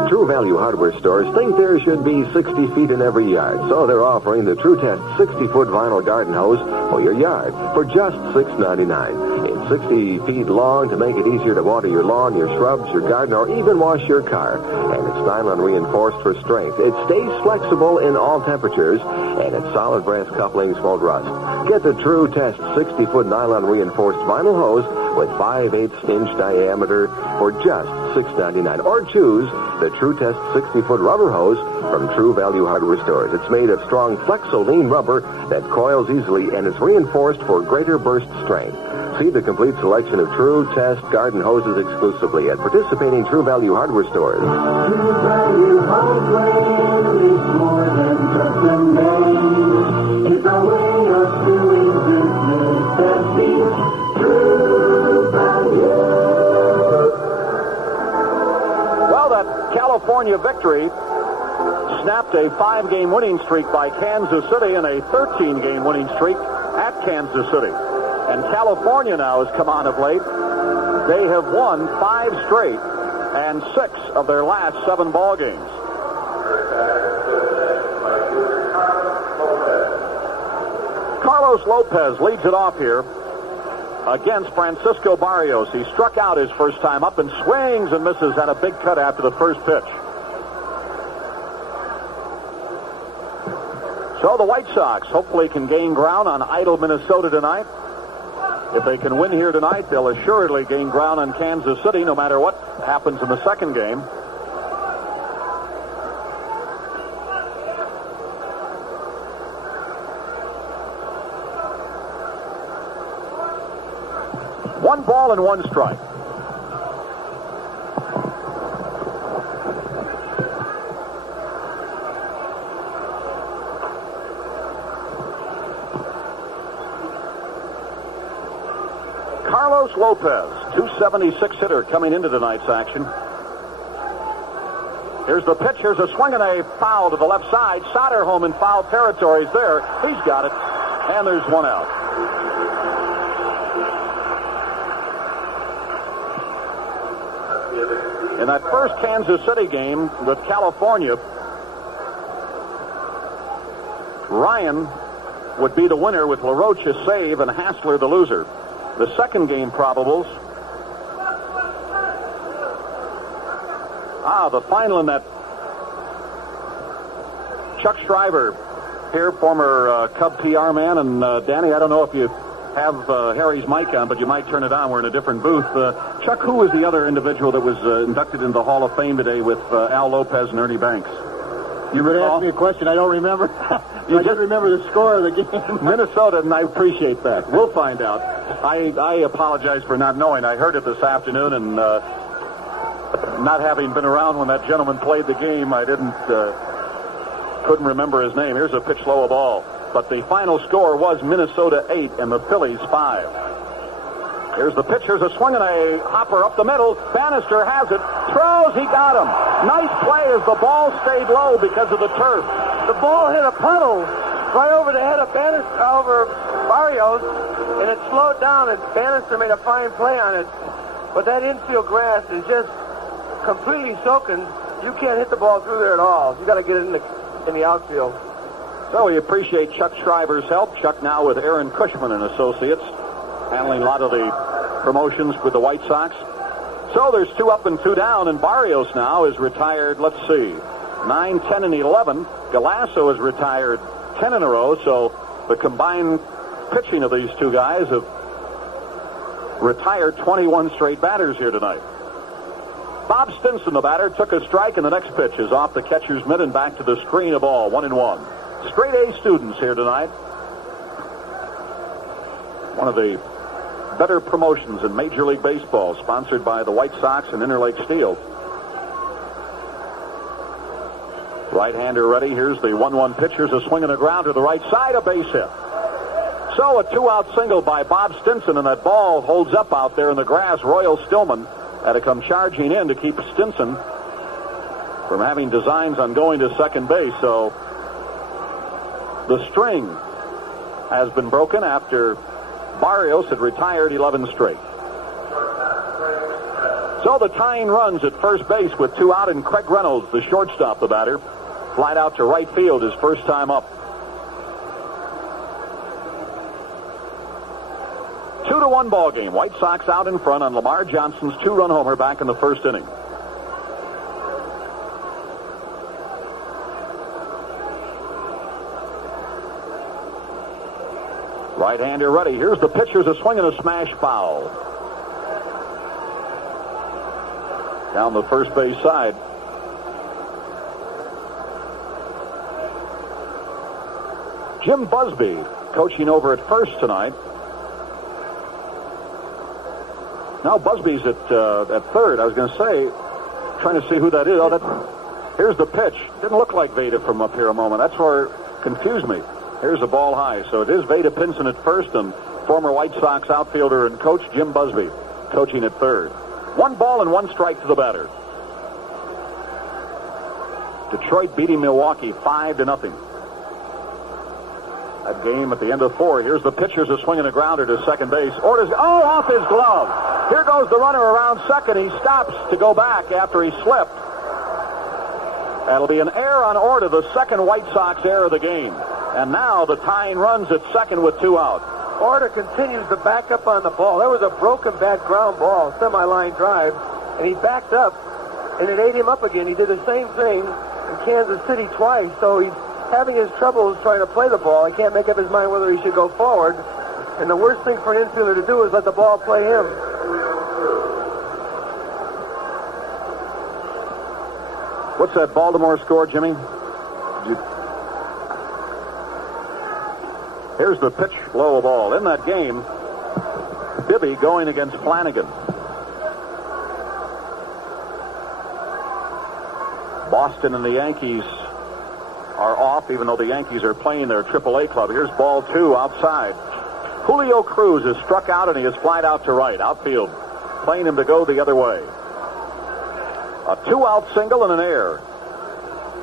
True Value Hardware stores think there should be 60 feet in every yard, so they're offering the True Test 60-foot vinyl garden hose for your yard for just $6.99. It's 60 feet long to make it easier to water your lawn, your shrubs, your garden, or even wash your car. And it's nylon reinforced for strength. It stays flexible in all temperatures, and its solid brass couplings won't rust. Get the True Test 60-foot nylon reinforced vinyl hose with 5/8 inch diameter for just $6.99. Or choose the True Test 60-foot rubber hose from True Value Hardware stores. It's made of strong Flexoline rubber that coils easily, and it's reinforced for greater burst strength. See the complete selection of True Test garden hoses exclusively at participating True Value Hardware stores. True Value Hardware is more than just a name. It's a way of doing business that beats True Value. Well, that California victory snapped a 5-game winning streak by Kansas City and a 13-game winning streak at Kansas City. And California now has come on of late. They have won 5 straight and 6 of their last 7 ball games. Carlos Lopez leads it off here against Francisco Barrios. He struck out his first time up and swings and misses at a big cut after the first pitch. So the White Sox hopefully can gain ground on idle Minnesota tonight. If they can win here tonight, they'll assuredly gain ground on Kansas City no matter what happens in the second game. One ball and one strike. Carlos Lopez, 276 hitter coming into tonight's action. Here's the pitch. Here's a swing and a foul to the left side. Soderholm in foul territory is there. He's got it. And there's one out. In that first Kansas City game with California, Ryan would be the winner with LaRoche's save and Hassler the loser. The second game probables. The final in that. Chuck Shriver here, former Cub PR man. And Danny, I don't know if you have Harry's mic on, but you might turn it on. We're in a different booth. Chuck, who was the other individual that was inducted into the Hall of Fame today with Al Lopez and Ernie Banks? You would ask me a question I don't remember. I just remember the score of the game. Minnesota, and I appreciate that. We'll find out. I apologize for not knowing. I heard it this afternoon, and not having been around when that gentleman played the game, I couldn't remember his name. Here's a pitch low of ball. But the final score was Minnesota 8 and the Phillies 5. Here's the pitch. Here's a swing and a hopper up the middle. Bannister has it. Throws. He got him. Nice play as the ball stayed low because of the turf. The ball hit a puddle right over the head of Bannister, over Barrios, and it slowed down, and Bannister made a fine play on it. But that infield grass is just completely soaking. You can't hit the ball through there at all. You got to get it in the outfield. So we appreciate Chuck Shriver's help. Chuck now with Aaron Cushman and Associates, handling a lot of the promotions with the White Sox. So there's 2 up and 2 down, and Barrios now is retired, let's see, 9, 10, and 11. Galasso is retired 10 in a row, so the combined pitching of these two guys have retired 21 straight batters here tonight. Bob Stinson, the batter, took a strike, and the next pitch is off the catcher's mitt and back to the screen, a ball, 1-1. Straight A students here tonight. One of the better promotions in Major League Baseball, sponsored by the White Sox and Interlake Steel. Right-hander ready. Here's the 1-1 pitch. Here's a swing and a ground to the right side, a base hit. So a 2-out single by Bob Stinson, and that ball holds up out there in the grass. Royle Stillman had to come charging in to keep Stinson from having designs on going to second base. So the string has been broken after Barrios had retired 11 straight. So the tying runs at first base with 2 out, and Craig Reynolds, the shortstop, the batter, flied out to right field his first time up. 2-1 ball game. White Sox out in front on Lamar Johnson's 2-run homer back in the first inning. Right-hander ready. Here's the pitch. Here's a swing and a smash foul. Down the first base side. Jim Busby coaching over at first tonight. Now Busby's at third. I was going to say, trying to see who that is. Here's the pitch. Didn't look like Veda from up here a moment. That's where it confused me. Here's a ball high. So it is Veda Pinson at first, and former White Sox outfielder and coach Jim Busby coaching at third. 1 ball and 1 strike to the batter. Detroit beating Milwaukee 5-0. That game at the end of 4. Here's the pitch. Here's a swing and a grounder to second base. Orta's off his glove. Here goes the runner around second. He stops to go back after he slipped. That'll be an error on Orta, the second White Sox error of the game. And now the tying runs at second with 2 out. Orta continues to back up on the ball. That was a broken bat ground ball, semi-line drive, and he backed up, and it ate him up again. He did the same thing in Kansas City twice, so he's having his troubles trying to play the ball. He can't make up his mind whether he should go forward. And the worst thing for an infielder to do is let the ball play him. What's that Baltimore score, Jimmy? Here's the pitch, low ball. In that game, Bibby going against Flanagan. Boston and the Yankees are off, even though the Yankees are playing their AAA club. Here's ball 2 outside. Julio Cruz is struck out, and he is flied out to right. Outfield playing him to go the other way. A 2-out single and an error.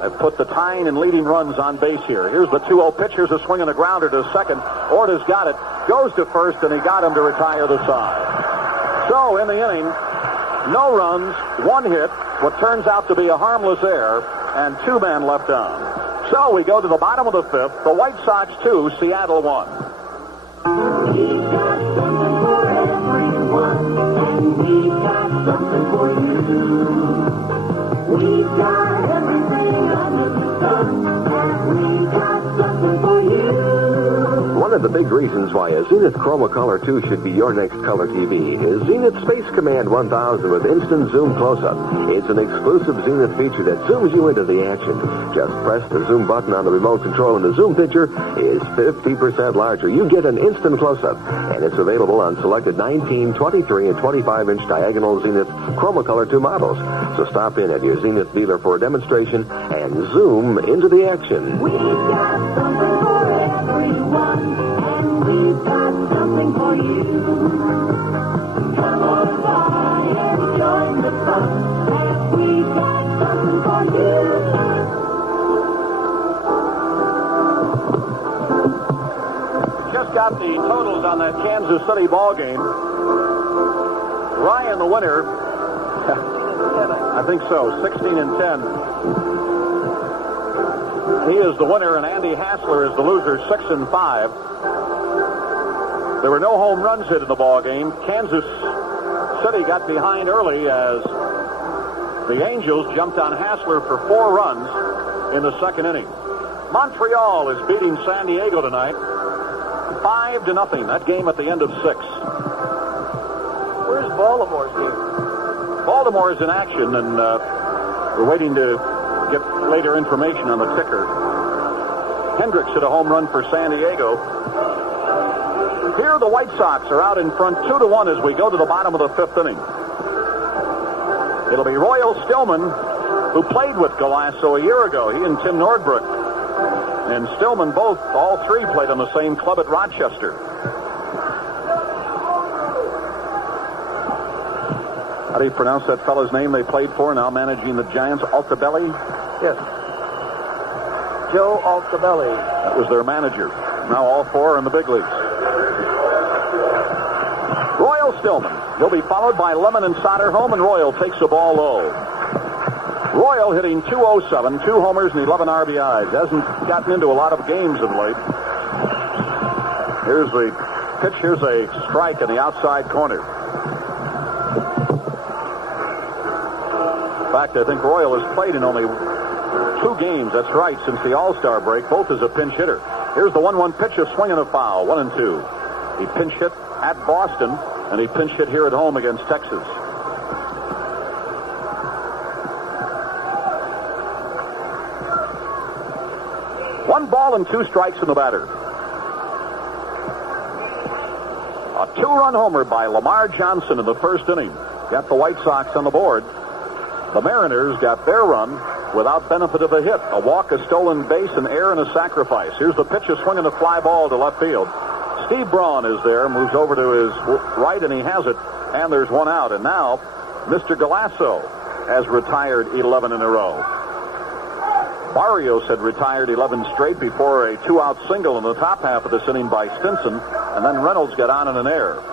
They've put the tying and leading runs on base here. Here's the 2-0 pitch. Here's a swing and a grounder to second. Orta's got it. Goes to first, and he got him to retire the side. So, in the inning, no runs, 1 hit, what turns out to be a harmless error, and 2 men left on. So, we go to the bottom of the 5th. The White Sox 2, Seattle 1. We've got something for everyone, and we've got something for you. We've got everything under the sun, and we've got something for you. One of the big reasons why a Zenith Chromacolor 2 should be your next color TV is Zenith Space Command 1000 with instant zoom close-up. It's an exclusive Zenith feature that zooms you into the action. Just press the zoom button on the remote control and the zoom picture is 50% larger. You get an instant close-up, and it's available on selected 19, 23, and 25-inch diagonal Zenith Chromacolor 2 models. So stop in at your Zenith dealer for a demonstration and zoom into the action. We've got something for everyone, and we've got something for you. Come on by and join the fun, and we've got something for you. Just got the totals on that Kansas City ball game. Ryan, the winner, I think so, 16 and 10. He is the winner, and Andy Hassler is the loser, 6 and 5. There were no home runs hit in the ball game. Kansas City got behind early as the Angels jumped on Hassler for 4 runs in the second inning. Montreal is beating San Diego tonight, 5-0. That game at the end of 6. Where's Baltimore's game? Baltimore is in action, and we're waiting to get later information on the ticker. Hendricks hit a home run for San Diego. Here the White Sox are out in front 2-1 as we go to the bottom of the 5th inning. It'll be Royle Stillman, who played with Galasso a year ago. He and Tim Nordbrook. And Stillman all three played on the same club at Rochester. How do you pronounce that fellow's name they played for, now managing the Giants? Altabelli? Yes. Joe Altabelli. That was their manager. Now all 4 are in the big leagues. Royle Stillman. He'll be followed by Lemon and Soderholm, and Royle takes the ball low. Royle hitting .207, 2 homers and 11 RBIs. Hasn't gotten into a lot of games of late. Here's the pitch. Here's a strike in the outside corner. In fact, I think Royle has played in only 2 games, that's right, since the All-Star break, both as a pinch hitter. Here's the 1-1 pitch, a swing and a foul, 1-2. He pinch hit at Boston, and he pinch hit here at home against Texas. One ball and 2 strikes in the batter. A 2-run homer by Lamar Johnson in the first inning. Got the White Sox on the board. The Mariners got their run without benefit of a hit. A walk, a stolen base, an error, and a sacrifice. Here's the pitch, a swing and a fly ball to left field. Steve Braun is there, moves over to his right, and he has it. And there's 1 out. And now, Mr. Galasso has retired 11 in a row. Barrios had retired 11 straight before a 2-out single in the top half of this inning by Stinson, and then Reynolds got on in an error.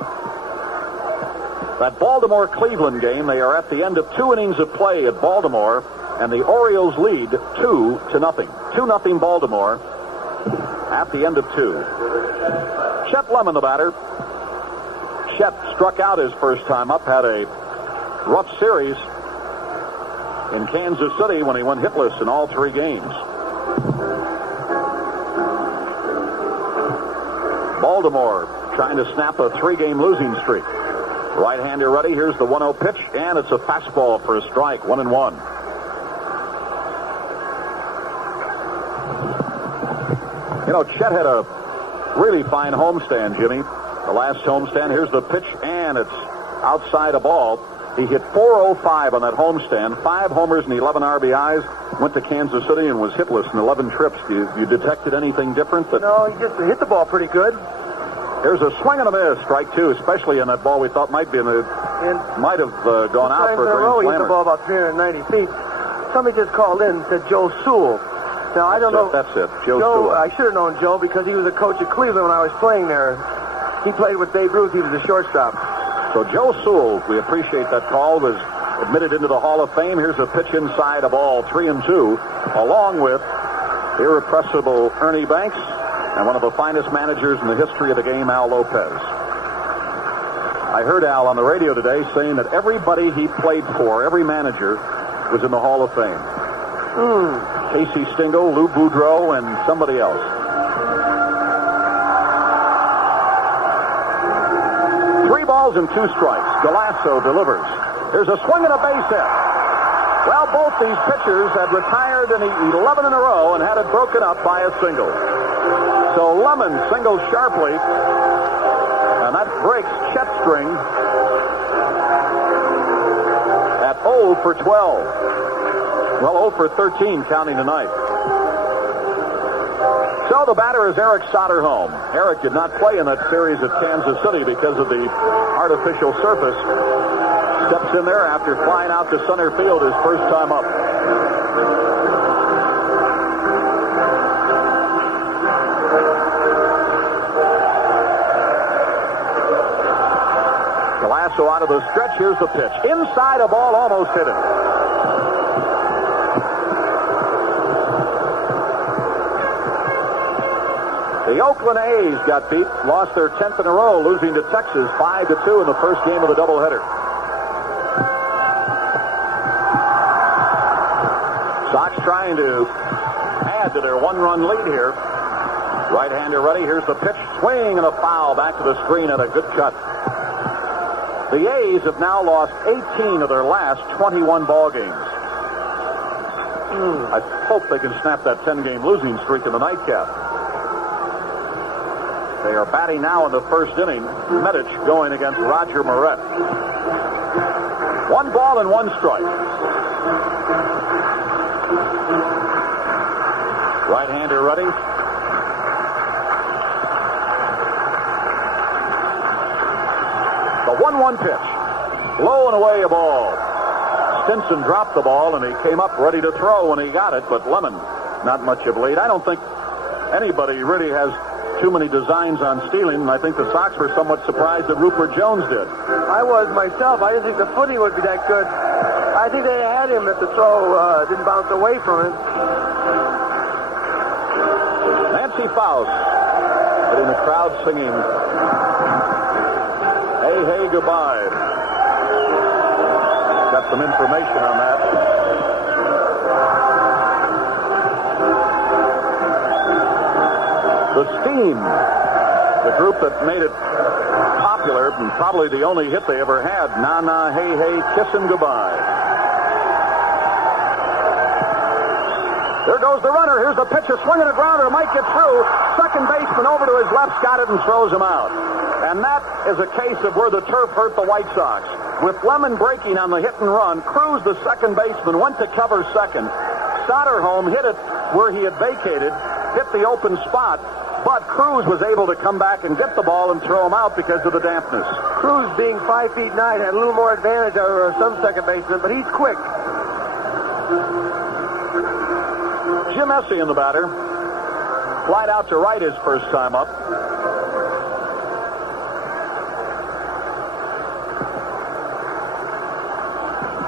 That Baltimore-Cleveland game, they are at the end of 2 innings of play at Baltimore, and the Orioles lead 2-0. 2-0 Baltimore at the end of 2. Chet Lemon, the batter. Chet struck out his first time up, had a rough series in Kansas City when he went hitless in all 3 games. Baltimore trying to snap a 3-game losing streak. Right-hander ready. Here's the 1-0 pitch, and it's a fastball for a strike. 1-1. You know, Chet had a really fine homestand, Jimmy. The last homestand. Here's the pitch, and it's outside a ball. He hit .405 on that homestand, 5 homers and 11 RBIs. Went to Kansas City and was hitless in 11 trips. You detected anything different? No, he just hit the ball pretty good. Here's a swing and a miss, strike 2, especially in that ball we thought might have gone out for a grand He hit the ball about 390 feet. Somebody just called in and said Joe Sewell. Now, I don't know. That's it, Joe Sewell. I should have known Joe because he was a coach at Cleveland when I was playing there. He played with Babe Ruth. He was a shortstop. So Joe Sewell, we appreciate that call, was admitted into the Hall of Fame. Here's a pitch inside a ball, 3-2, along with irrepressible Ernie Banks and one of the finest managers in the history of the game, Al Lopez. I heard Al on the radio today saying that everybody he played for, every manager, was in the Hall of Fame. Casey Stengel, Lou Boudreau, and somebody else. Three balls and 2 strikes. Galasso delivers. There's a swing and a base hit. Well, both these pitchers had retired in 11 in a row and had it broken up by a single. So Lemon singles sharply, and that breaks Chet's string at 0 for 12. Well, 0 for 13 counting tonight. So the batter is Eric Soderholm. Eric did not play in that series at Kansas City because of the artificial surface. Steps in there after flying out to center field his first time up. Galasso out of the stretch. Here's the pitch. Inside a ball, almost hit it. The Oakland A's got beat, lost their 10th in a row, losing to Texas 5-2 in the first game of the doubleheader. Sox trying to add to their 1-run lead here. Right-hander ready. Here's the pitch. Swing and a foul back to the screen and a good cut. The A's have now lost 18 of their last 21 ball games. I hope they can snap that 10-game losing streak in the nightcap. They are batting now in the first inning. Medich going against Roger Moret. 1 ball and 1 strike. Right-hander ready. The 1-1 pitch. Low and away a ball. Stinson dropped the ball, and he came up ready to throw when he got it, but Lemon, not much of lead. I don't think anybody really has too many designs on stealing, and I think the Sox were somewhat surprised that Ruppert Jones did. I was myself. I didn't think the footing would be that good. I think they had him if the throw didn't bounce away from him. Nancy Faust getting the crowd singing, "Hey, hey, goodbye." Got some information on that. The Steam, the group that made it popular and probably the only hit they ever had, "Na Na Hey Hey Kiss Him Goodbye." There goes the runner. Here's the pitcher swinging a grounder. Might get through. Second baseman over to his left, got it and throws him out. And that is a case of where the turf hurt the White Sox. With Lemon breaking on the hit and run, Cruz, the second baseman, went to cover second. Soderholm hit it where he had vacated, hit the open spot, but Cruz was able to come back and get the ball and throw him out because of the dampness. Cruz, being 5'9", had a little more advantage over some second basemen, but he's quick. Jim Essian, the batter, flied out to right his first time up.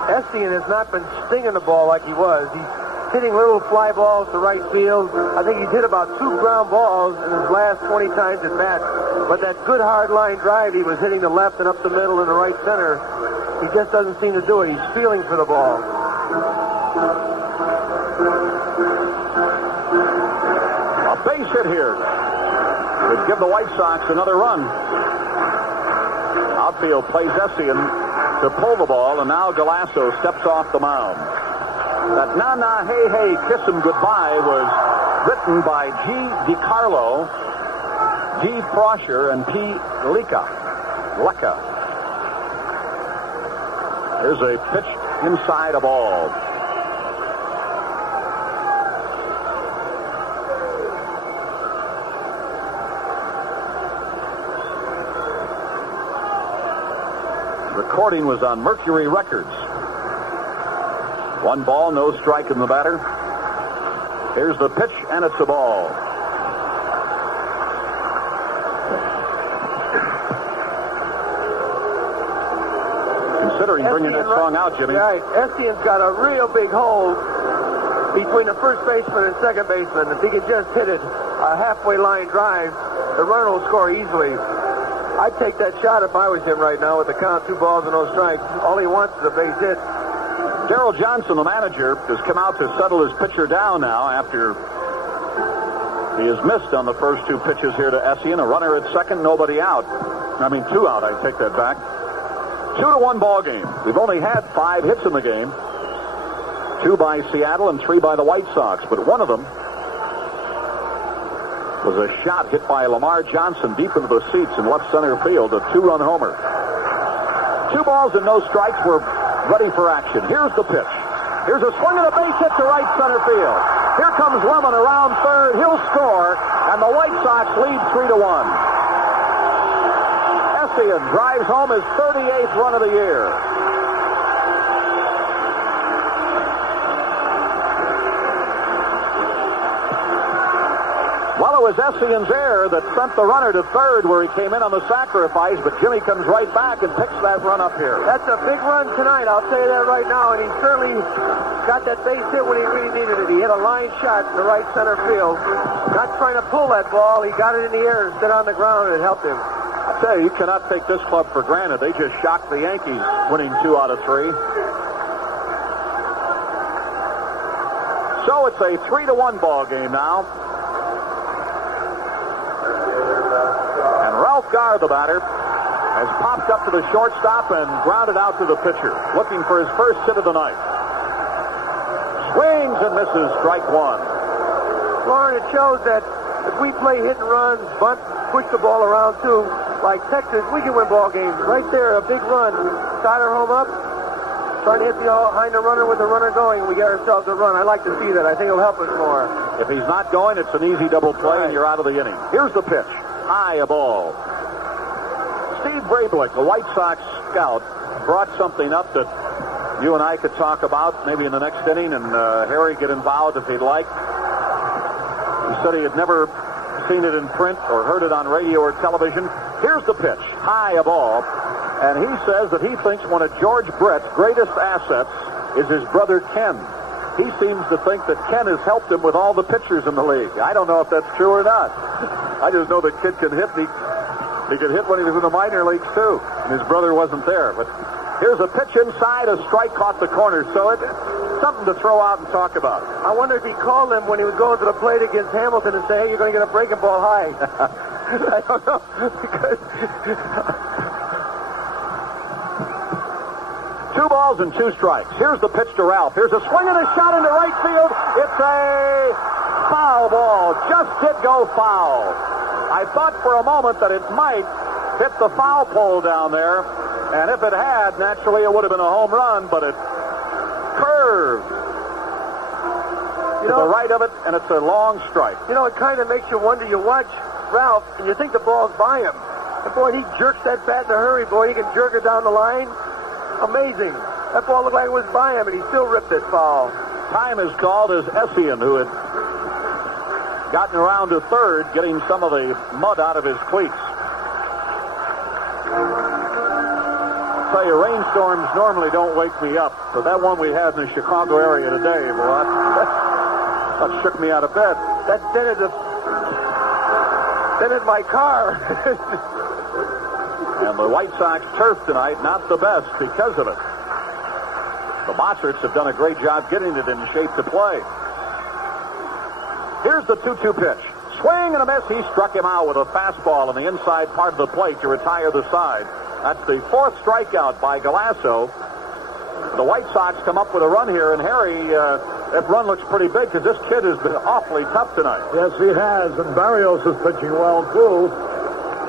Essian has not been stinging the ball like he was. He's hitting little fly balls to right field. I think he's hit about 2 ground balls in his last 20 times at bat. But that good hard line drive, he was hitting the left and up the middle and the right center. He just doesn't seem to do it. He's feeling for the ball. A base hit here. would give the White Sox another run. Outfield plays Essian to pull the ball, and now Galasso steps off the mound. That "Na Na Hey Hey Kiss 'Em Goodbye" was written by G. DiCarlo, G. Froscher, and P. Lecca. Here's a pitch inside a ball. Recording was on Mercury Records. 1 ball, no strike in the batter. Here's the pitch, and it's a ball. Considering bringing that song out, Jimmy. Right. Essian's got a real big hole between the first baseman and second baseman. If he can just hit it a halfway line drive, the runner will score easily. I'd take that shot if I was him right now with the count, 2 balls and no strikes. All he wants is a base hit. Darrell Johnson, the manager, has come out to settle his pitcher down now after he has missed on the first 2 pitches here to Essian. A runner at second, nobody out. 2 out, I take that back. 2-1 ball game. We've only had 5 hits in the game. 2 by Seattle and 3 by the White Sox, but one of them was a shot hit by Lamar Johnson deep into the seats in left center field, a 2-run homer. 2 balls and no strikes. We're ready for action. Here's the pitch. Here's a swing and a base hit to right center field. Here comes Lemon around third. He'll score, and the White Sox lead 3-1. Essian drives home his 38th run of the year. Well, it was Essian's error that sent the runner to third where he came in on the sacrifice, but Jimmy comes right back and picks that run up here. That's a big run tonight, I'll say that right now, and he certainly got that base hit when he really needed it. He hit a line shot to right center field. Not trying to pull that ball, he got it in the air instead on the ground, and it helped him. I tell you cannot take this club for granted. They just shocked the Yankees, winning 2 out of 3. So it's a 3-1 ball game now. Ralph Garr, the batter, has popped up to the shortstop and grounded out to the pitcher, looking for his first hit of the night. Swings and misses, strike 1. Lauren, it shows that if we play hit and runs, bunt, push the ball around too, like Texas, we can win ball games. Right there, a big run. Soderholm up, trying to hit behind the runner with the runner going. We get ourselves a run. I like to see that. I think it'll help us more. If he's not going, it's an easy double play, and you're out of the inning. Here's the pitch. High, a ball. Steve Braun, the White Sox scout, brought something up that you and I could talk about maybe in the next inning, and Harry get involved if he'd like. He said he had never seen it in print or heard it on radio or television. Here's the pitch. High, a ball. And he says that he thinks one of George Brett's greatest assets is his brother Ken. He seems to think that Ken has helped him with all the pitchers in the league. I don't know if that's true or not. I just know the kid can hit. He could hit when he was in the minor leagues, too. And his brother wasn't there. But here's a pitch inside. A strike caught the corner. So it's something to throw out and talk about. I wonder if he called him when he was going to the plate against Hamilton and say, hey, you're going to get a breaking ball high. I don't know. Because 2 balls and 2 strikes. Here's the pitch to Ralph. Here's a swing and a shot into right field. It's a foul ball. Just did go foul. I thought for a moment that it might hit the foul pole down there. And if it had, naturally it would have been a home run, but it curved to the right of it, and it's a long strike. You know, it kind of makes you wonder. You watch Ralph, and you think the ball's by him. But boy, he jerks that bat in a hurry, boy. He can jerk it down the line. Amazing. That ball looked like it was by him, and he still ripped it foul. Time is called as Essian, who had gotten around to third, getting some of the mud out of his cleats. I tell you, rainstorms normally don't wake me up, but that one we had in the Chicago area today, boy, that shook me out of bed. That dented my car. And the White Sox turf tonight, not the best because of it. The Botzerts have done a great job getting it in shape to play. Here's the 2-2 pitch. Swing and a miss. He struck him out with a fastball in the inside part of the plate to retire the side. That's the 4th strikeout by Galasso. The White Sox come up with a run here, and Harry, that run looks pretty big because this kid has been awfully tough tonight. Yes, he has, and Barrios is pitching well, too.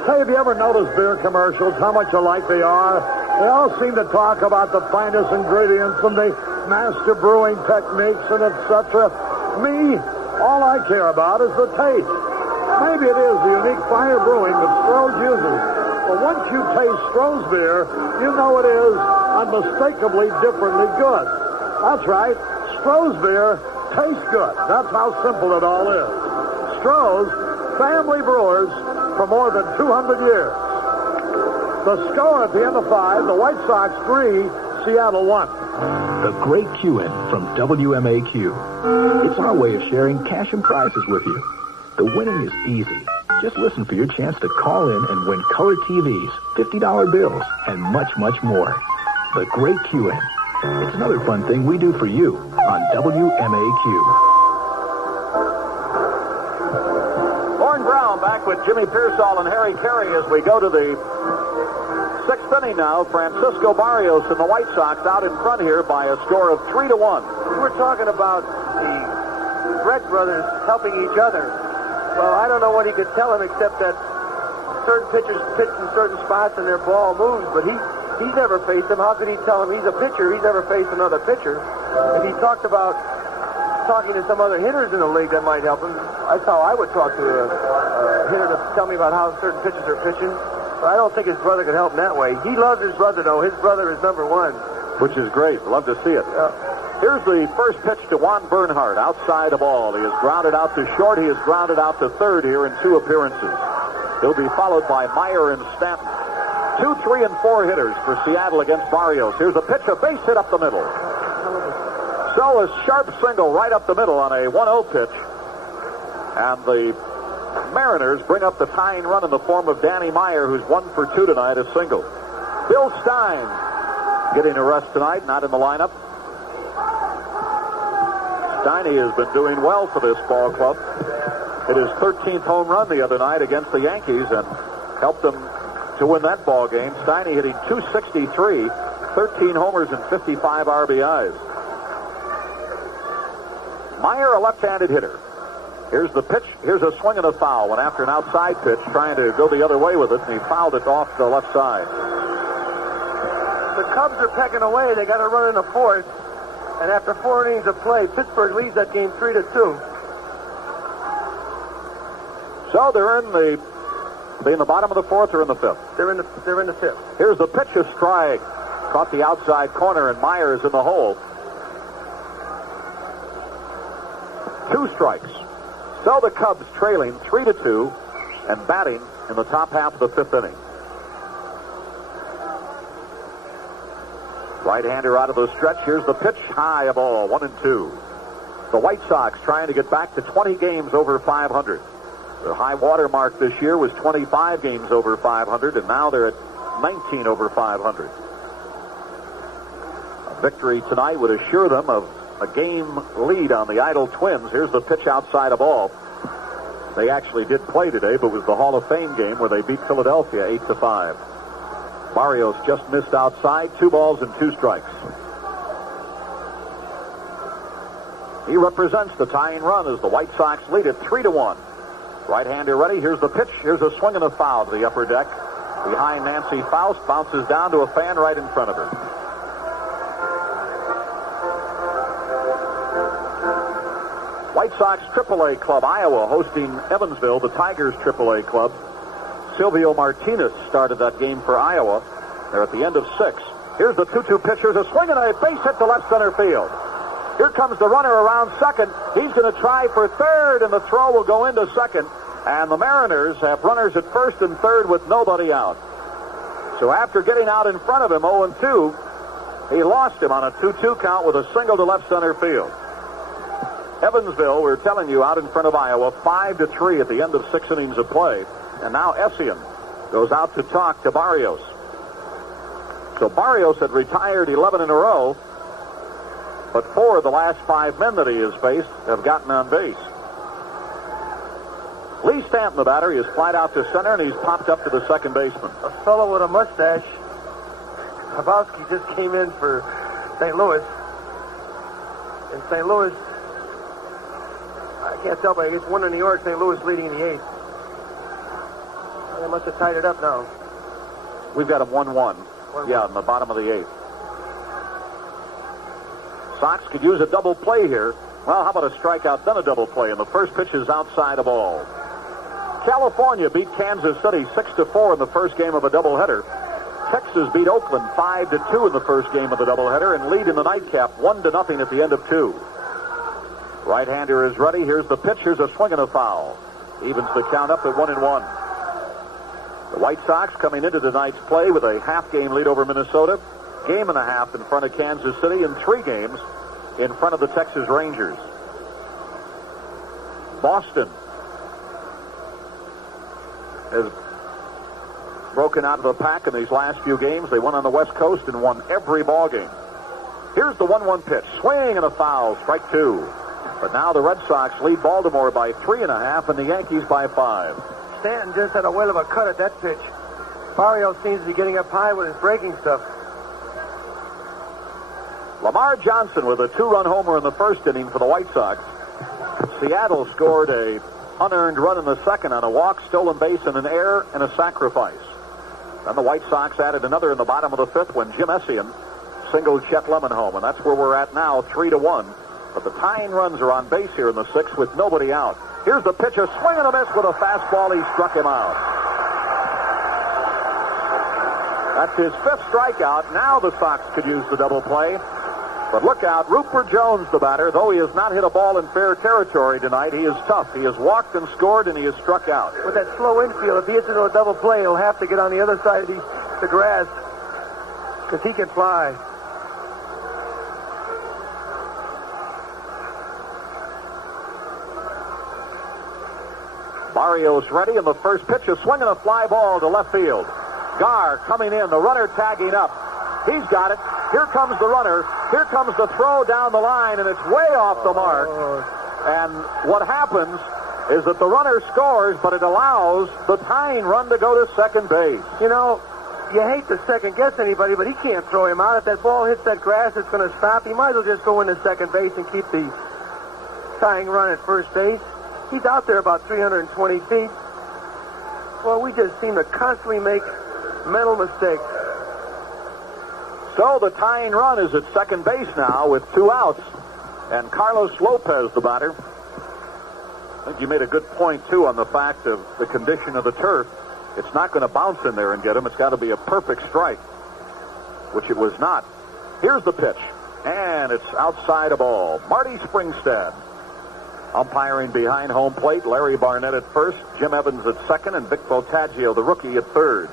Say, have you ever noticed beer commercials, how much alike they are? They all seem to talk about the finest ingredients and the master brewing techniques and etc. Me, all I care about is the taste. Maybe it is the unique fire brewing that Stroh's uses. But once you taste Stroh's beer, you know it is unmistakably differently good. That's right. Stroh's beer tastes good. That's how simple it all is. Stroh's, family brewers for more than 200 years. The score at the end of 5, the White Sox 3, Seattle 1. The Great Q-In from WMAQ. It's our way of sharing cash and prizes with you. The winning is easy. Just listen for your chance to call in and win color TVs, $50 bills, and much, much more. The Great Q-In. It's another fun thing we do for you on WMAQ. Lauren Brown back with Jimmy Pearsall and Harry Carey as we go to the 6th inning now. Francisco Barrios and the White Sox out in front here by a score of 3-1. We're talking about the Brett brothers helping each other. Well, I don't know what he could tell him except that certain pitchers pitch in certain spots and their ball moves, but he's never faced him. How could he tell him he's a pitcher? He's never faced another pitcher. If he talked about talking to some other hitters in the league that might help him, that's how I would talk to a hitter to tell me about how certain pitchers are pitching. But I don't think his brother could help him that way. He loves his brother, though. His brother is number 1. Which is great. Love to see it. Here's the first pitch to Juan Bernhardt, outside the ball. He has grounded out to short. He has grounded out to third here in 2 appearances. He'll be followed by Meyer and Stanton. 2, 3, and 4 hitters for Seattle against Barrios. Here's a pitch, a base hit up the middle. So a sharp single right up the middle on a 1-0 pitch. And the Mariners bring up the tying run in the form of Danny Meyer, who's 1 for 2 tonight, a single. Bill Stein getting a rest tonight, not in the lineup. Steiny has been doing well for this ball club. Hit his 13th home run the other night against the Yankees and helped them to win that ball game. Steiny hitting .263, 13 homers and 55 RBIs. Meyer, a left-handed hitter. Here's the pitch. Here's a swing and a foul. Went after an outside pitch, trying to go the other way with it, and he fouled it off the left side. The Cubs are pecking away. They got to run in the 4th. And after 4 innings of play, Pittsburgh leads that game 3-2. So they're in the bottom of the 4th or in the 5th? They're in the 5th. Here's the pitch, a strike. Caught the outside corner, and Myers in the hole. 2 strikes. So the Cubs trailing 3-2 and batting in the top half of the 5th inning. Right-hander out of the stretch. Here's the pitch. High, a ball. 1-2. The White Sox trying to get back to 20 games over 500. The high water mark this year was 25 games over 500, and now they're at 19 over 500. A victory tonight would assure them of a game lead on the Idle Twins. Here's the pitch, outside a ball. They actually did play today, but it was the Hall of Fame game where they beat Philadelphia 8-5. Barrios just missed outside. 2 balls and 2 strikes. He represents the tying run as the White Sox lead it 3-1. Right-hander ready. Here's the pitch. Here's a swing and a foul to the upper deck. Behind Nancy Faust. Bounces down to a fan right in front of her. White Sox AAA club, Iowa, hosting Evansville, the Tigers AAA club. Silvio Martinez started that game for Iowa. They're at the end of 6. Here's the 2-2 pitch. Here's a swing and a base hit to left center field. Here comes the runner around second. He's going to try for third, and the throw will go into second. And the Mariners have runners at first and third with nobody out. So after getting out in front of him 0-2, he lost him on a 2-2 count with a single to left center field. Evansville, we're telling you, out in front of Iowa, 5-3 at the end of 6 innings of play. And now Essian goes out to talk to Barrios. So Barrios had retired 11 in a row, but 4 of the last 5 men that he has faced have gotten on base. Lee Stanton, the batter, is flied out to center, and he's popped up to the second baseman. A fellow with a mustache. Comiskey just came in for St. Louis. In St. Louis, I can't tell, but it's 1 in New York, St. Louis leading in the 8th. They must have tied it up now. We've got him 1-1. Yeah, in the bottom of the 8th. Sox could use a double play here. Well, how about a strikeout, then a double play, and the first pitch is outside of ball. California beat Kansas City 6-4 in the first game of a doubleheader. Texas beat Oakland 5-2 in the first game of the doubleheader and lead in the nightcap 1-0 at the end of 2. Right-hander is ready. Here's the pitch. Here's a swing and a foul. Evens the count up at 1-1. The White Sox coming into tonight's play with a half-game lead over Minnesota, game and a half in front of Kansas City, and 3 games in front of the Texas Rangers. Boston has broken out of the pack in these last few games. They won on the West Coast and won every ball game. Here's the 1-1 pitch. Swing and a foul. Strike 2. But now the Red Sox lead Baltimore by 3.5 and the Yankees by 5. Stanton just had a whale of a cut at that pitch. Barrios seems to be getting up high with his breaking stuff. Lamar Johnson with a 2-run homer in the first inning for the White Sox. Seattle scored a unearned run in the second on a walk, stolen base, and an error and a sacrifice. Then the White Sox added another in the bottom of the 5th when Jim Essian singled Chet Lemon home, and that's where we're at now, 3-1. But the tying runs are on base here in the 6th with nobody out. Here's the pitch, a swing and a miss with a fastball. He struck him out. That's his 5th strikeout. Now the Sox could use the double play. But look out, Ruppert Jones, the batter, though he has not hit a ball in fair territory tonight, he is tough. He has walked and scored, and he has struck out. With that slow infield, if he hits into a double play, he'll have to get on the other side of the grass because he can fly. Barrios ready, and the first pitch, a swing and a fly ball to left field. Garr coming in, the runner tagging up. He's got it. Here comes the runner. Here comes the throw down the line, and it's way off the mark. And what happens is that the runner scores, but it allows the tying run to go to second base. You know, you hate to second-guess anybody, but he can't throw him out. If that ball hits that grass, it's going to stop. He might as well just go into second base and keep the tying run at first base. He's out there about 320 feet. Well, we just seem to constantly make mental mistakes. So the tying run is at second base now with 2 outs. And Carlos Lopez, the batter. I think you made a good point, too, on the fact of the condition of the turf. It's not going to bounce in there and get him. It's got to be a perfect strike, which it was not. Here's the pitch, and it's outside of ball. Marty Springstad umpiring behind home plate. Larry Barnett at first, Jim Evans at second, and Vic Botaggio, the rookie, at third.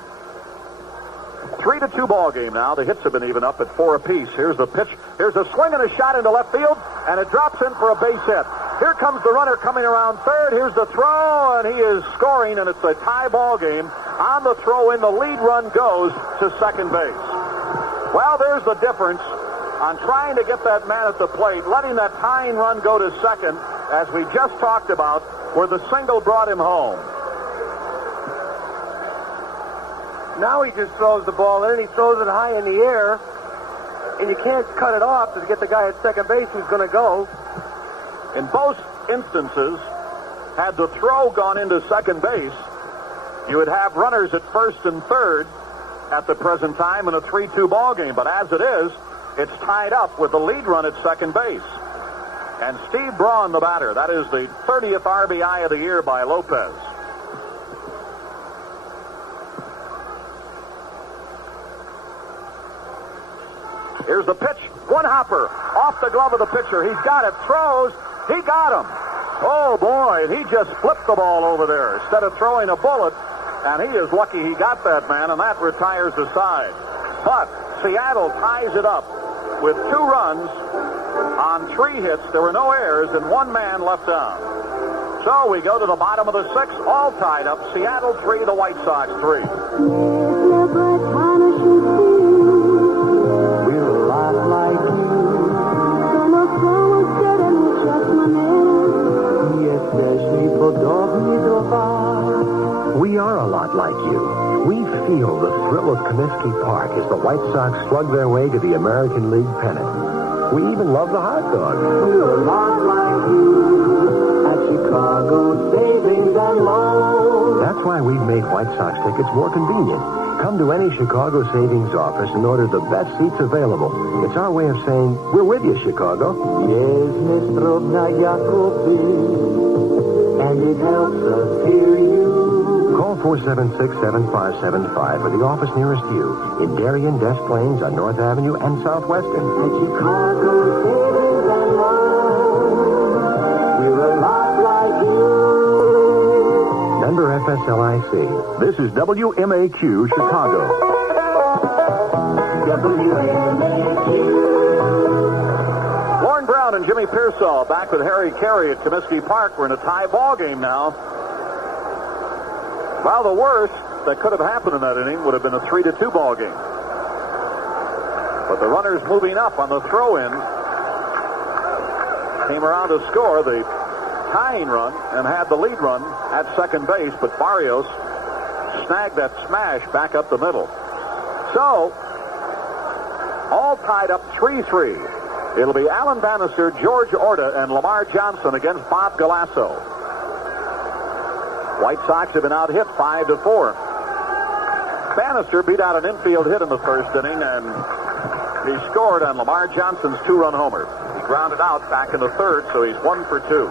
3-2 ball game now. The hits have been even up at 4 apiece. Here's the pitch. Here's a swing and a shot into left field, and it drops in for a base hit. Here comes the runner coming around third. Here's the throw, and he is scoring, and it's a tie ball game. On the throw in, the lead run goes to second base. Well, there's the difference on trying to get that man at the plate, letting that tying run go to second, as we just talked about, where the single brought him home. Now he just throws the ball in, and he throws it high in the air, and you can't cut it off to get the guy at second base who's going to go. In both instances, had the throw gone into second base, you would have runners at first and third at the present time in a 3-2 ball game. But as it is, it's tied up with the lead run at second base. And Steve Braun, the batter, that is the 30th RBI of the year by Lopez. Here's the pitch. One hopper off the glove of the pitcher. He's got it. Throws. He got him. Oh, boy. He just flipped the ball over there instead of throwing a bullet. And he is lucky he got that man, and that retires the side. But Seattle ties it up with 2 runs on 3 hits. There were no errors, and 1 man left on. So we go to the bottom of the 6th, all tied up. Seattle 3, the White Sox 3. Especially for dog Feel the thrill of Comiskey Park as the White Sox slug their way to the American League pennant. We even love the hot dog. We're a lot like you at Chicago Savings and Loan. That's why we've made White Sox tickets more convenient. Come to any Chicago Savings office and order the best seats available. It's our way of saying, we're with you, Chicago. Yes, Mr. Jacobi, and it helps us hear you. Call 476-7575 for the office nearest you in Darien, Des Plaines on North Avenue and Southwestern. At Chicago Savings and Loan, we're a lot like you. Member FSLIC. This is WMAQ Chicago. WMAQ. Warren Brown and Jimmy Pearsall back with Harry Carey at Comiskey Park. We're in a tie ball game now. Well, the worst that could have happened in that inning would have been a 3-2 ball game. But the runners moving up on the throw-in came around to score the tying run and had the lead run at second base, but Barrios snagged that smash back up the middle. So, all tied up 3-3. It'll be Alan Bannister, Jorge Orta, and Lamar Johnson against Bob Galasso. White Sox have been out hit 5-4. Bannister beat out an infield hit in the first inning, and he scored on Lamar Johnson's 2-run homer. He grounded out back in the third, so he's 1 for 2.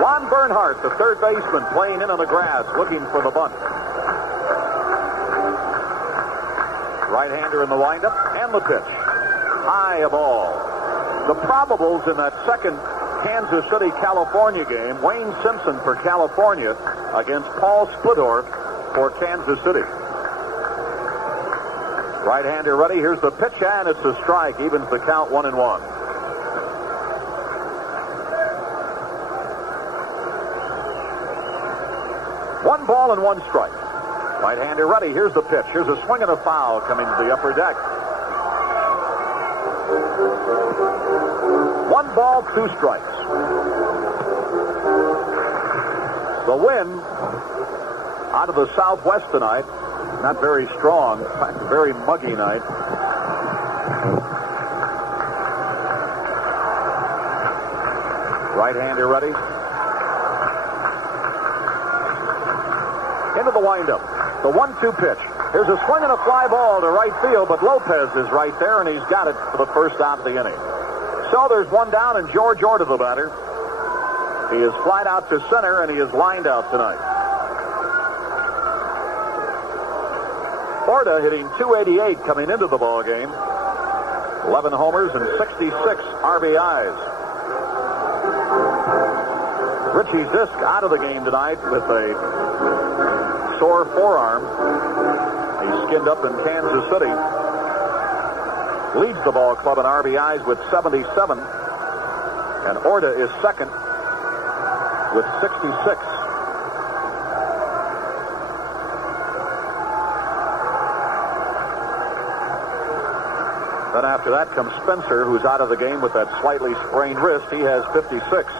Juan Bernhardt, the third baseman, playing in on the grass, looking for the bunt. Right-hander in the windup, and the pitch. High a ball. The probables in that second Kansas City, California game, Wayne Simpson for California against Paul Splittorff for Kansas City. Right-hander ready. Here's the pitch, and it's a strike. Evens the count 1-1. One ball and one strike. Right-hander ready. Here's the pitch. Here's a swing and a foul coming to the upper deck. 1 ball, 2 strikes. The wind out of the southwest tonight, not very strong. In fact, a very muggy night. Right-hander ready. Into the windup. The 1-2 pitch. Here's a swing and a fly ball to right field, but Lopez is right there, and he's got it for the first out of the inning. So there's one down, and Jorge Orta, the batter. He is flied out to center, and he is lined out tonight. Orta hitting .288 coming into the ball game. 11 homers and 66 RBIs. Richie Zisk out of the game tonight with a sore forearm. He skinned up in Kansas City. Leads the ball club in RBIs with 77. And Orta is second with 66. Then after that comes Spencer, who's out of the game with that slightly sprained wrist. He has 56.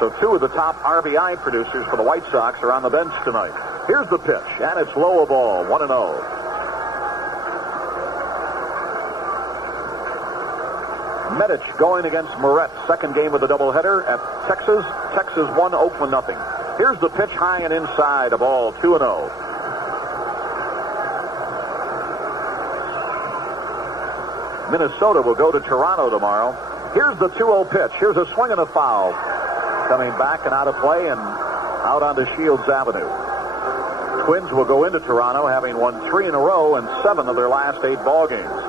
So 2 of the top RBI producers for the White Sox are on the bench tonight. Here's the pitch, and it's low a ball, 1-0. Medich going against Moret, second game of the doubleheader at Texas. Texas 1, Oakland nothing. Here's the pitch, high and inside, a ball, 2-0. Minnesota will go to Toronto tomorrow. Here's the 2-0 pitch. Here's a swing and a foul. Coming back and out of play and out onto Shields Avenue. Twins will go into Toronto having won 3 in a row and 7 of their last 8 ball games.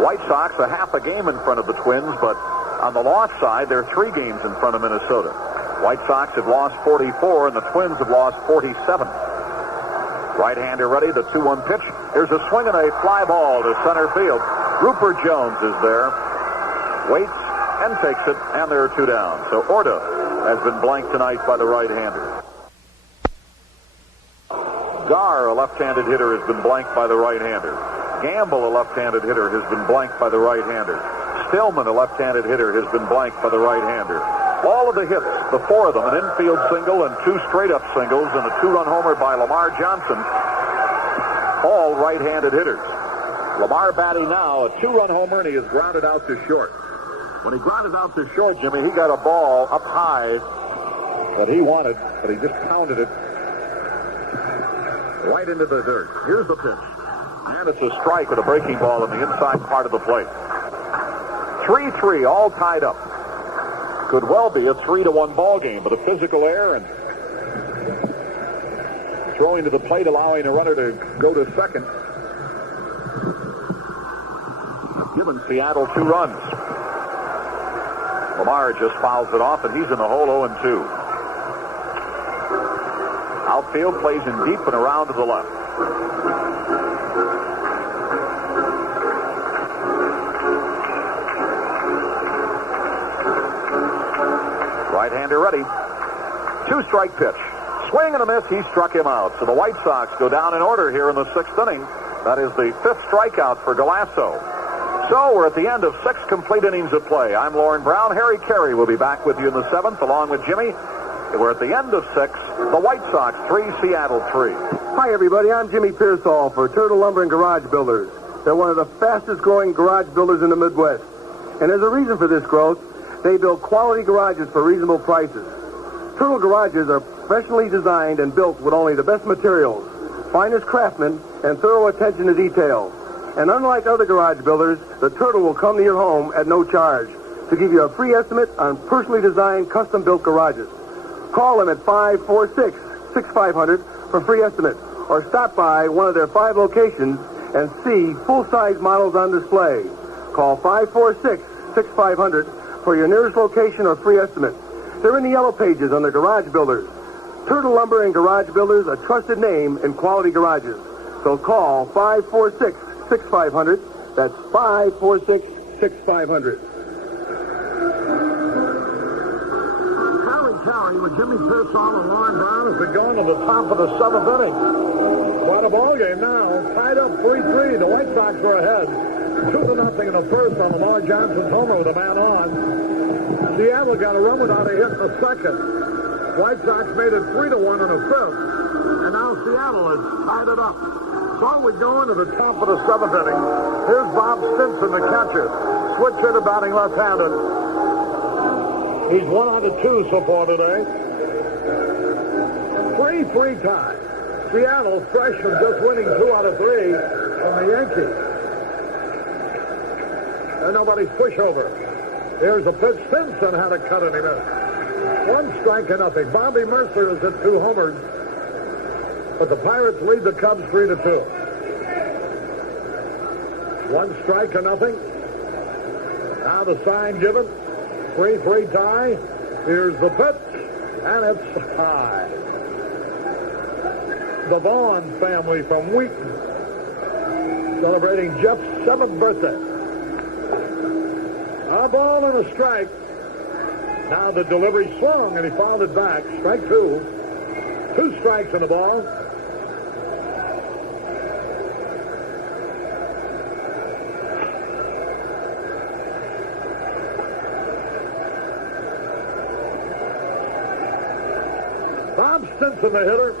The White Sox are half a game in front of the Twins, but on the loss side, they're 3 games in front of Minnesota. White Sox have lost 44, and the Twins have lost 47. Right-hander ready, the 2-1 pitch. Here's a swing and a fly ball to center field. Ruppert Jones is there. Waits and takes it, and there are 2 down. So Orta has been blanked tonight by the right-hander. Garr, a left-handed hitter, has been blanked by the right-hander. Gamble, a left-handed hitter, has been blanked by the right-hander. Stillman, a left-handed hitter, has been blanked by the right-hander. All of the hits, the 4 of them, an infield single and 2 straight-up singles, and a 2-run homer by Lamar Johnson, all right-handed hitters. Lamar batting now, a 2-run homer, and he is grounded out to short. When he grounded out to short, Jimmy, he got a ball up high that he wanted, but he just pounded it right into the dirt. Here's the pitch. And it's a strike with a breaking ball in the inside part of the plate. 3-3, all tied up. Could well be a 3-1 ball game, but a physical error and throwing to the plate, allowing a runner to go to second. Giving Seattle 2 runs. Lamar just fouls it off, and he's in the hole 0-2. Outfield plays in deep and around to the left. Right-hander ready. 2-strike pitch. Swing and a miss. He struck him out. So the White Sox go down in order here in the 6th inning. That is the 5th strikeout for Galasso. So we're at the end of 6 complete innings of play. I'm Lauren Brown. Harry Carey will be back with you in the 7th along with Jimmy. We're at the end of 6. The White Sox 3, Seattle 3. Hi, everybody. I'm Jimmy Pearsall for Turtle Lumber and Garage Builders. They're one of the fastest-growing garage builders in the Midwest. And there's a reason for this growth. They build quality garages for reasonable prices. Turtle garages are professionally designed and built with only the best materials, finest craftsmen, and thorough attention to detail. And unlike other garage builders, the Turtle will come to your home at no charge to give you a free estimate on personally designed, custom-built garages. Call them at 546-6500 for free estimate, or stop by one of their 5 locations and see full-size models on display. Call 546-6500 for your nearest location or free estimate. They're in the yellow pages on the garage builders. Turtle Lumber and Garage Builders, a trusted name in quality garages. So call 546-6500. That's 546-6500. Harry with Jimmy Pearsall and Lauren Brown as we go into the top of the 7th inning. What a ball game now. Tied up 3-3. The White Sox are ahead. 2-0 in the first on Lamar Johnson's homer with a man on. Seattle got a run without a hit in the second. White Sox made it 3-1 in the 5th. And now Seattle has tied it up. So we go into the top of the 7th inning. Here's Bob Stinson, the catcher. Switch hitter batting left-handed. He's 1 out of 2 so far today. 3-3 tie. Seattle fresh from just winning 2 out of 3 from the Yankees. And nobody's pushover. Here's a pitch. Stinson had a cut and he missed. 1 strike and nothing. Bobby Mercer has hit 2 homers. But the Pirates lead the Cubs 3-2. 1 strike and nothing. Now the sign given. 3-3 tie. Here's the pitch. And it's high. The Vaughn family from Wheaton celebrating Jeff's 7th birthday. A ball and a strike. Now the delivery swung and he fouled it back. Strike 2. 2 strikes in the ball. Bob Stinson, the hitter.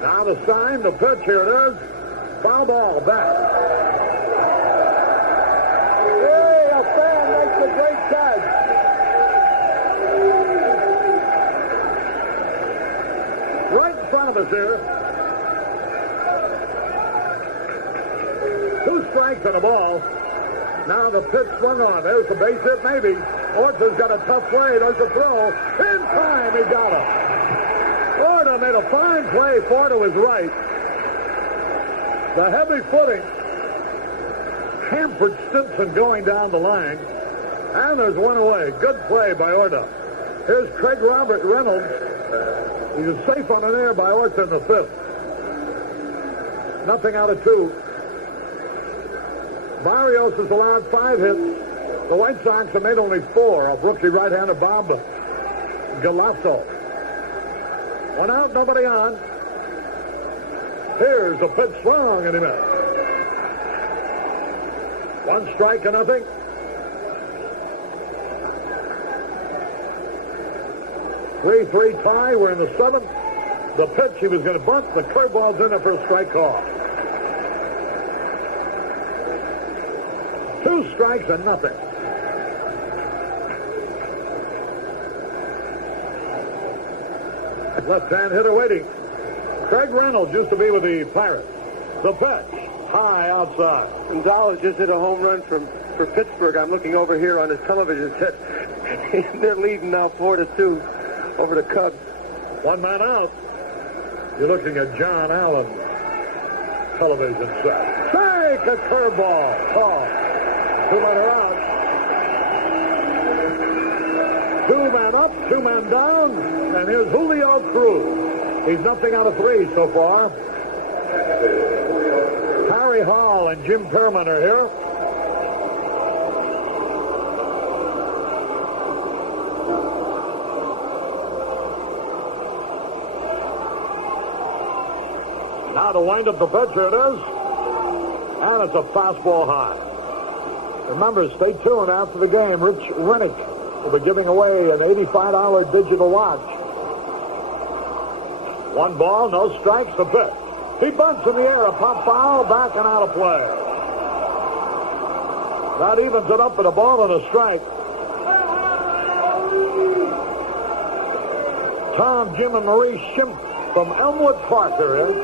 Now the sign, the pitch, here it is. Foul ball back. Hey, a fan makes a great catch. Right in front of us here. 2 strikes on the ball. Now the pitch swung on. There's the base hit, maybe. Orta's got a tough play. There's a throw. In time, he got him. Orta made a fine play far to his right. The heavy footing hampered Stinson going down the line. And there's one away. Good play by Orta. Here's Craig Reynolds. He's safe on an air by Orta in the fifth. Nothing out of 2. Barrios has allowed 5 hits. The White Sox have made only 4 of rookie right-hander Bob Galasso. 1 out, nobody on. Here's a pitch swung, and he missed. 1 strike and nothing. 3-3 tie. We're in the 7th. The pitch, he was going to bunt. The curveball's in there for a strike call. 2 strikes and nothing. Left-hand hitter waiting. Craig Reynolds used to be with the Pirates. The pitch, high outside. Gonzalez just hit a home run for Pittsburgh. I'm looking over here on his television set. They're leading now 4-2 over the Cubs. 1 man out. You're looking at John Allen's television set. Take a curveball. Oh. 2 men are out. 2 men up, 2 men down. And here's Julio Cruz. He's nothing out of 3 so far. Harry Hall and Jim Perman are here. Now to wind up the pitch, here it is. And it's a fastball high. Remember, stay tuned after the game. Rich Rennick will be giving away an $85 digital watch. 1 ball, no strikes, the pitch. He bunts in the air, a pop foul, back and out of play. That evens it up with a ball and a strike. Tom, Jim, and Marie Schimpf from Elmwood Park are here.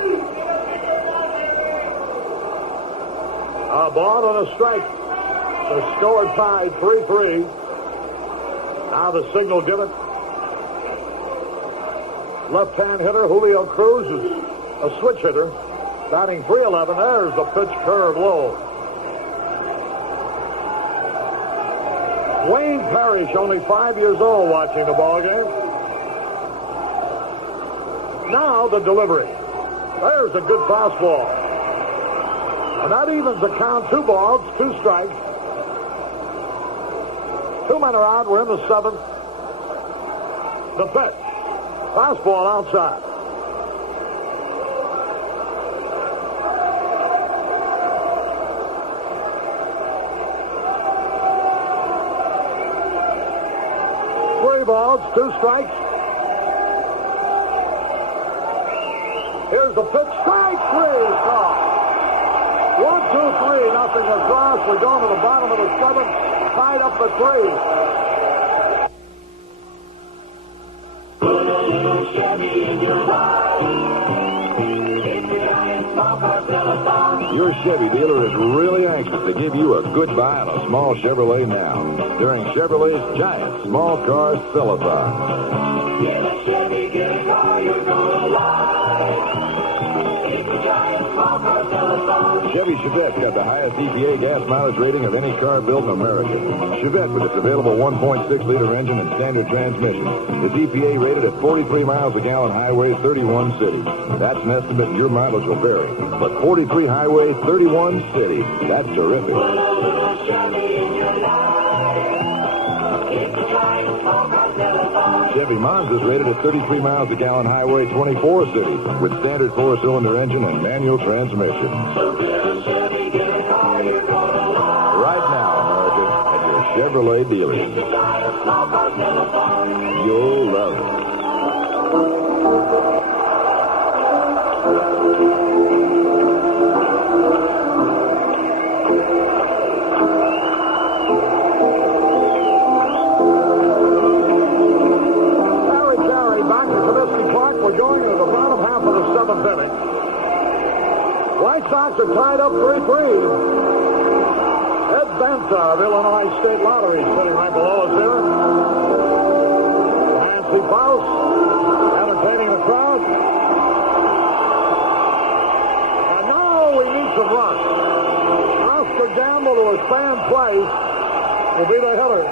A ball and a strike. The score tied 3-3. Now the signal given. Left-hand hitter Julio Cruz is a switch hitter. Batting .311. There's the pitch curve low. Wayne Parrish, only 5 years old, watching the ball game. Now the delivery. There's a good fastball. And that evens the count. 2 balls, 2 strikes. 2 men are out. We're in the 7th. The pitch. Fastball outside. Three balls, 2 strikes. Here's the pitch. Strike 3 is called. 1, 2, 3, nothing across. We're going to the bottom of the 7th. Tied up at 3. Your Chevy dealer is really anxious to give you a good buy on a small Chevrolet now during Chevrolet's giant small car sell-a-thon. Get a Chevy, get a car you're gonna like. It's a giant small car sell-a-thon. Chevy Chevette got the highest EPA gas mileage rating of any car built in America. Chevette, with its available 1.6-liter engine and standard transmission, is EPA rated at 43 miles a gallon highway, 31 cities. That's an estimate, and your mileage will vary. But 43 highway, 31 cities. That's terrific. Put a little Chevy in your life. It's a giant small car sell-a-thon. Chevy Monza is rated at 33 miles a gallon highway, 24 cities, with standard 4-cylinder engine and manual transmission. So get a Chevy, get a car you're gonna like. Right now, America, at your Chevrolet dealer. It's a giant small car sell-a-thon. You'll love it. We're going to the bottom half of the 7th inning. White Sox are tied up 3-3. Ed Banta of Illinois State Lottery sitting right below us here. Nancy Faust entertaining the crowd. And now we meet fan place will be the hitter.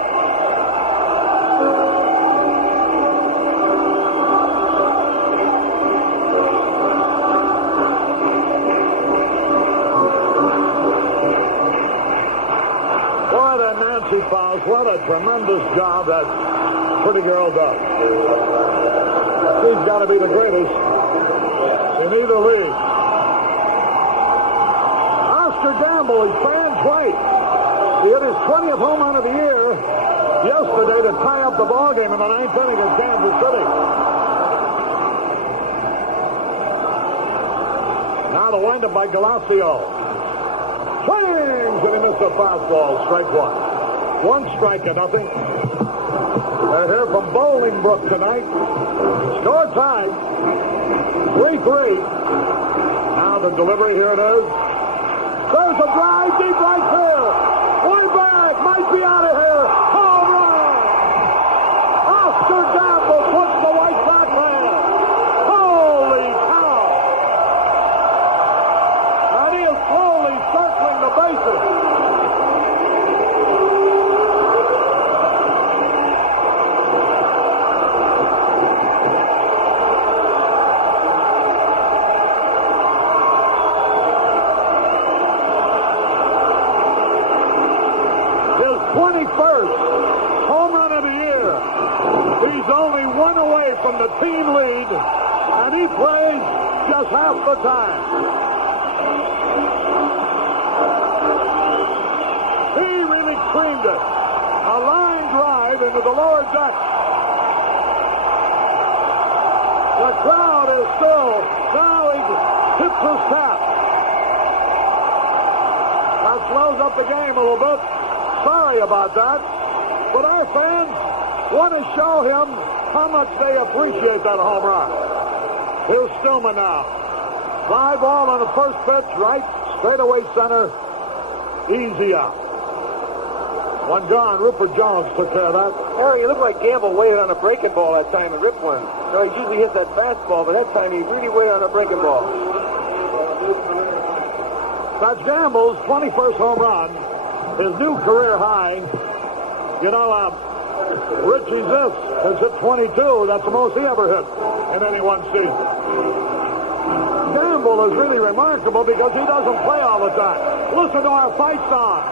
What a Nancy Faust. What a tremendous job that pretty girl does. She's got to be the greatest in either league. Oscar Gamble is fan plate. He hit his 20th home run of the year yesterday to tie up the ball game in the ninth inning in Kansas City. Now the windup by Galasso. Swings, and he missed a fastball. Strike one. One strike to nothing. They're here from Bolingbrook tonight. Score tied. 3-3. Now the delivery, here it is. There's a drive, deep right field. Way back, might be out of here. Home run. Oscar Gamble puts the White Sox man. Holy cow. And he is slowly circling the bases. Only one away from the team lead, and he plays just half the time. He really creamed it. A line drive into the lower deck. The crowd is still, now he tips his cap. That slows up the game a little bit. Sorry about that. But our fans want to show him how much they appreciate that home run. Here's Stillman now. Fly ball on the first pitch, right, straightaway center, easy out. One gone, Ruppert Jones took care of that. Harry, it looked like Gamble waited on a breaking ball that time and ripped one. So he usually hits that fastball, but that time he really waited on a breaking ball. That's Gamble's 21st home run, his new career high. You know, Richie Ziff has hit 22. That's the most he ever hit in any one season. Gamble is really remarkable because he doesn't play all the time. Listen to our fight song.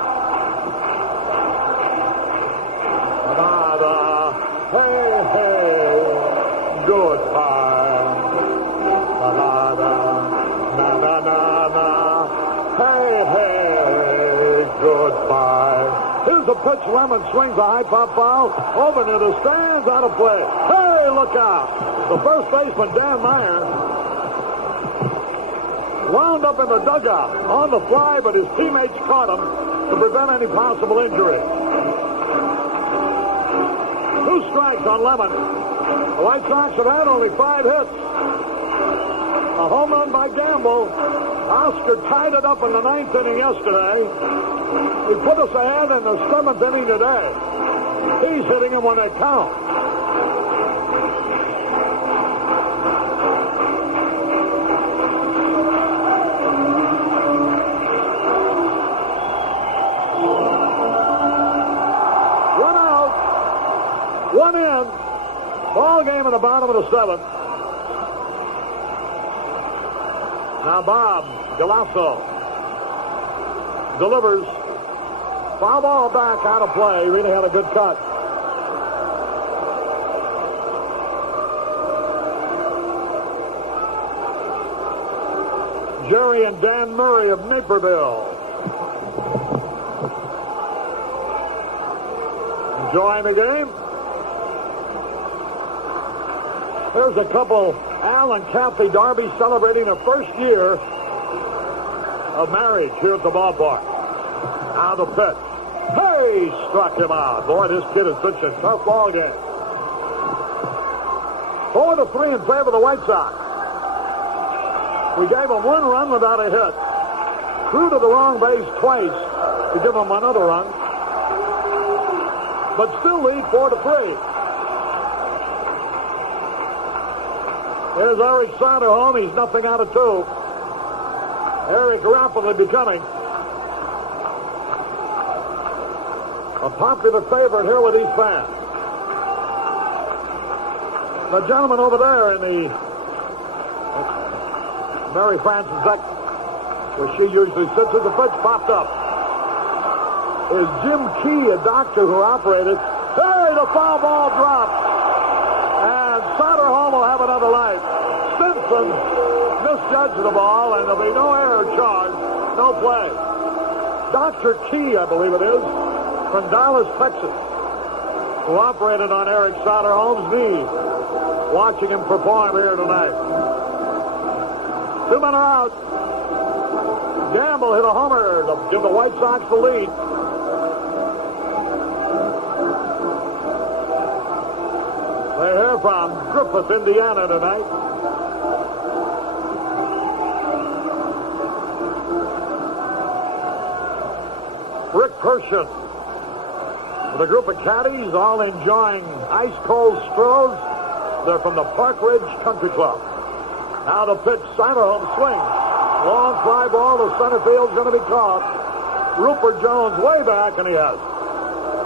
Da-da, hey, hey, goodbye. Da-da-da, na-na-na-na, hey, hey, goodbye. Here's a pitch. Lemon swings a high pop foul. Over to the stands, out of play. Hey, look out. The first baseman, Dan Meyer, wound up in the dugout on the fly, but his teammates caught him to prevent any possible injury. 2 strikes on Lemon. The White Sox have had only 5 hits. A home run by Gamble. Oscar tied it up in the 9th inning yesterday. He put us ahead in the 7th inning today. He's hitting them when they count. One out. One in. Ball game in the bottom of the 7th. Now Bob Galasso delivers. Foul ball back, out of play. Really had a good cut. Jerry and Dan Murray of Naperville. Enjoying the game. There's a couple, Al and Kathy Darby, celebrating their first year of marriage here at the ballpark. Now the pitch. Hey, struck him out. Boy, this kid has pitched a tough ball game. 4-3 in favor of the White Sox. We gave him 1 run without a hit. Threw to the wrong base twice to give him another run. But still lead 4-3. There's Eric Soderholm. He's nothing out of 2. Eric rapidly becoming A popular favorite here with these fans. The gentleman over there in the Mary Frances deck, where she usually sits, as the pitch popped up, is Jim Key, a doctor who operated. Hey, the foul ball dropped. And Soderholm will have another life. Stinson misjudged the ball, and there'll be no error charge, no play. Dr. Key, I believe it is, from Dallas, Texas, who operated on Eric Soderholm's knee, watching him perform here tonight. 2 men are out. Gamble hit a homer to give the White Sox the lead. They're here from Griffith, Indiana tonight. Rick Pershin with a group of caddies, all enjoying ice-cold strolls. They're from the Park Ridge Country Club. Now the pitch, Soderholm swings. Long fly ball to center field's going to be caught. Ruppert Jones way back, and he has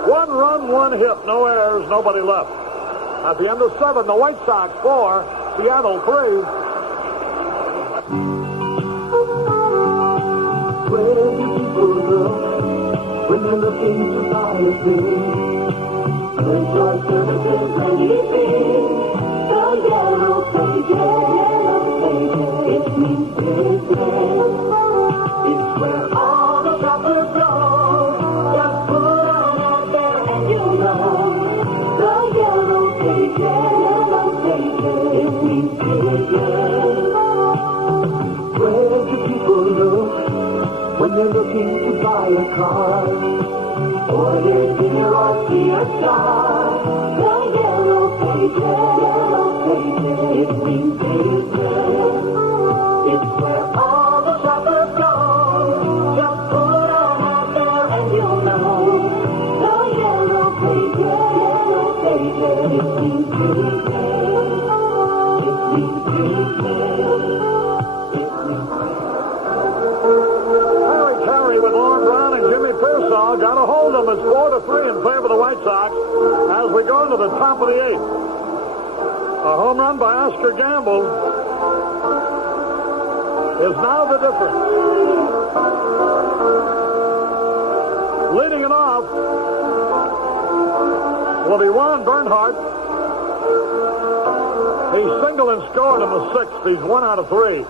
1 run, 1 hit, no errors, nobody left. At the end of 7, the White Sox 4, Seattle 3. Where do people look when they're looking to buy a thing? Good choice services and leasing. The Yellow Pages. It means business. It's where all the shoppers go. Just put on out there and you'll know. The Yellow Pages. It means business. Where do people look when they're looking to buy a car? Or their dinner or see a star? The Yellow Pages. It means business. It's where all the shoppers go. Just put on out there and you'll know. The Yellow Pages. It means business. It means business. Harry with Lorne Brown and Jimmy Pearsall got a hold of them. It's 4-3 in favor of the White Sox as we go into the top of the 8th. A home run by Oscar Gamble is now the difference. Leading it off will be Juan Bernhardt. He singled and scored in the 6th. He's 1 out of 3.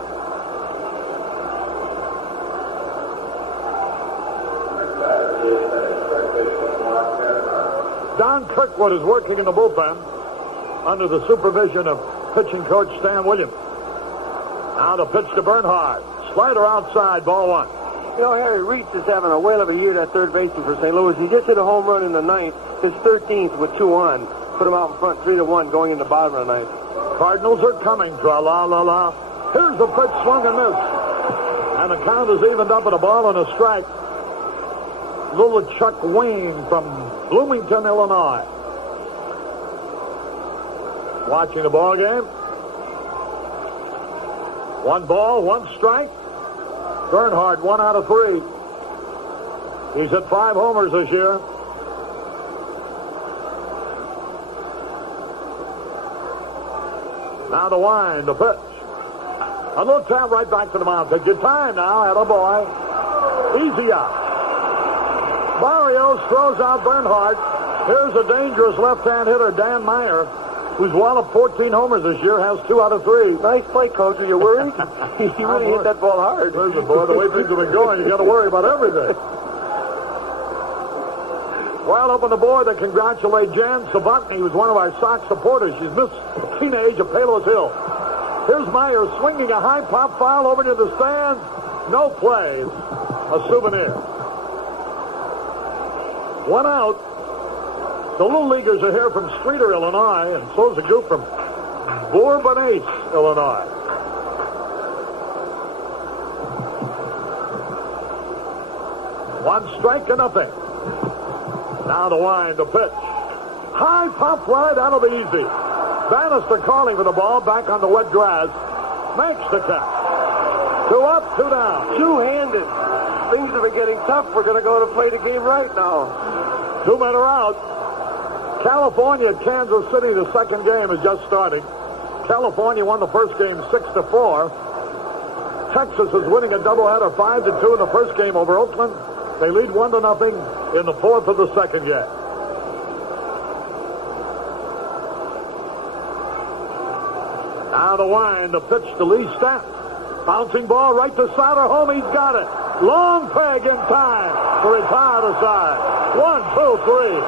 Don Kirkwood is working in the bullpen under the supervision of pitching coach Stan Williams. Now the pitch to Bernhardt. Slider outside, ball 1. You know, Harry Reitz is having a whale of a year, that third baseman for St. Louis. He just hit a home run in the 9th, his 13th with 2 on. Put him out in front 3-1 going in the bottom of the 9th. Cardinals are coming. Tra-la-la-la. Here's the pitch, swung and missed. And the count is evened up at a ball and a strike. Little Chuck Wayne from Bloomington, Illinois. Watching the ball game. 1 ball, 1 strike. Bernhardt 1 out of 3. He's hit 5 homers this year. Now the wind, the pitch. A little tap right back to the mound. Take your time now, attaboy. Easy out. Barrios throws out Bernhardt. Here's a dangerous left-hand hitter, Dan Meyer, who's walloped 14 homers this year, has 2 out of 3. Nice play, Coach. Are you worried? He really hit that ball hard. There's the boy. The way things have been going, you got to worry about everything. Well, up on the board, they congratulate Jan Savantny, who's one of our Sox supporters. She's Miss Teenage of Palos Hill. Here's Meyer swinging a high pop foul over to the stands. No play. A souvenir. 1 out. The Little Leaguers are here from Streeter, Illinois, and so's a group from Bourbonnais, Illinois. One strike to nothing. Now the wind, the pitch. High pop fly, that'll be easy. Bannister calling for the ball, back on the wet grass. Makes the catch. 2 up, 2 down. Two-handed. Things have been getting tough. We're going to go to play the game right now. 2 men are out. California at Kansas City, the second game is just starting. California won the first game 6-4. Texas is winning a doubleheader 5-2 in the first game over Oakland. They lead 1-0 in the fourth of the second game. Now the wind, the pitch to Lee Stanton. Bouncing ball right to Soderholm. He's got it. Long peg in time to retire the side. 1, 2, 3.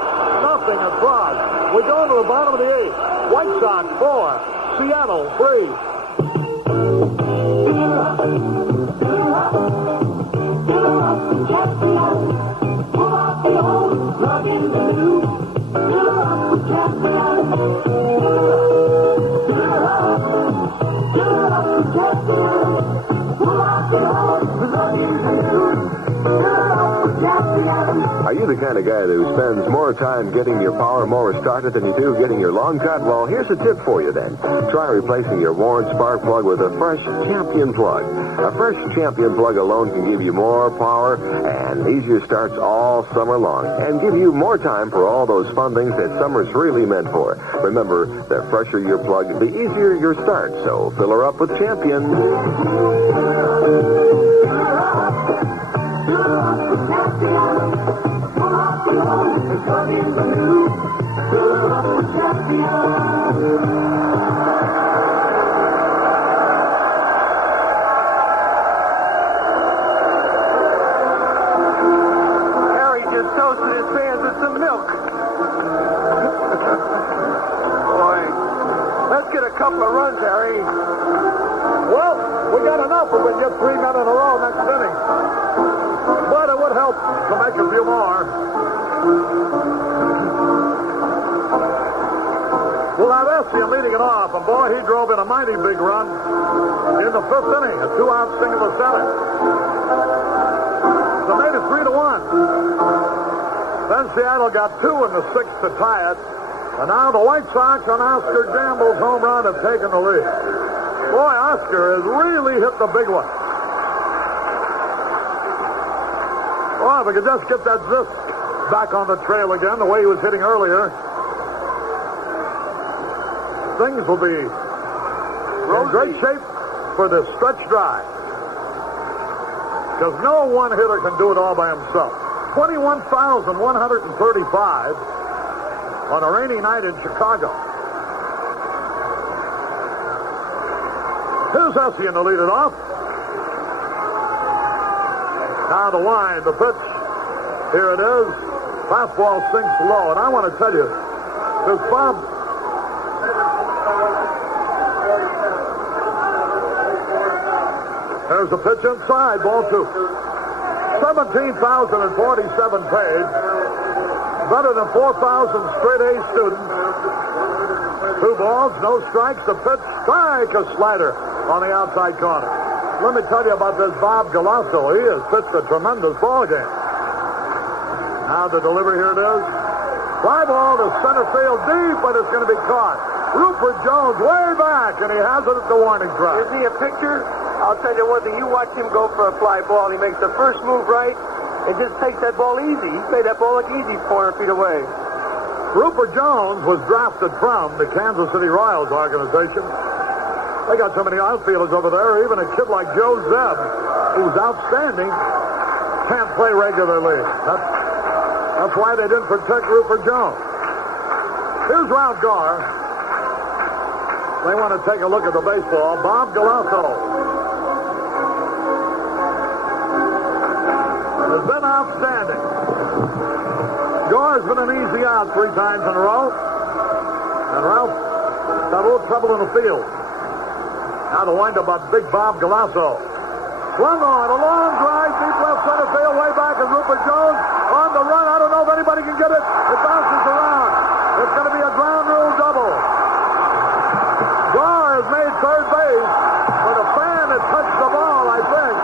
Nothing across. We go to the bottom of the eighth. White Sox 4. Seattle 3. Are you the kind of guy who spends more time getting your power mower started than you do getting your lawn cut? Well, here's a tip for you then. Try replacing your worn spark plug with a fresh Champion plug. A fresh Champion plug alone can give you more power and easier starts all summer long and give you more time for all those fun things that summer's really meant for. Remember, the fresher your plug, the easier your start. So fill her up with Champion. Harry just toasted his pans with some milk. Boy, let's get a couple of runs, Harry. Well, we got enough if we get 3 men in a row next inning. But it would help to make a few more. We'll have Essian leading it off, and boy, he drove in a mighty big run in the 5th inning, a 2-out single to center. So made it 3-1. Then Seattle got 2 in the 6th to tie it, and now the White Sox on Oscar Gamble's home run have taken the lead. Boy, Oscar has really hit the big one. Well, if we could just get that zip back on the trail again, the way he was hitting earlier, things will be in great shape for this stretch drive. Because no one hitter can do it all by himself. 21,135 on a rainy night in Chicago. Here's Essian to lead it off. Now the wind, the pitch. Here it is. Fastball sinks low. And I want to tell you, this Bob. There's the pitch inside, ball 2. 17,047 paid. Better than 4,000 straight-A students. 2 balls, no strikes. The pitch, strike, a slider on the outside corner. Let me tell you about this Bob Galasso. He has pitched a tremendous ball game. Now the delivery, here it is. Fly ball to center field deep, but it's going to be caught. Ruppert Jones way back, and he has it at the warning track. Isn't he a picture? I'll tell you one thing. You watch him go for a fly ball, and he makes the first move right and just takes that ball easy. He made that ball look easy 400 feet away. Ruppert Jones was drafted from the Kansas City Royals organization. They got so many outfielders over there, even a kid like Joe Zeb, who's outstanding, can't play regularly. That's why they didn't protect Ruppert Jones. Here's Ralph Garr. They want to take a look at the baseball. Bob Galasso has been outstanding. Gar's been an easy out 3 times in a row. And Ralph got a little trouble in the field. Now the windup by Big Bob Galasso. Swung on, a long drive, deep left center field, way back is Ruppert Jones on the run. I don't know if anybody can get it. It bounces around. It's going to be a ground rule double. Garr has made third base, but a fan had touched the ball, I think.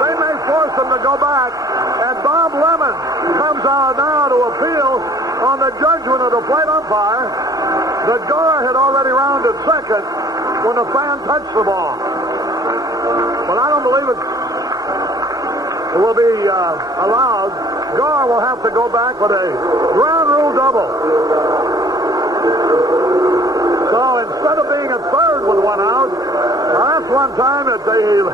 They may force him to go back, and Bob Lemon comes out now to appeal on the judgment of the plate umpire that Garr had already rounded second when the fan touched the ball. But I don't believe it will be allowed Garr will have to go back with a ground rule double. So instead of being a third with one out, that's one time that the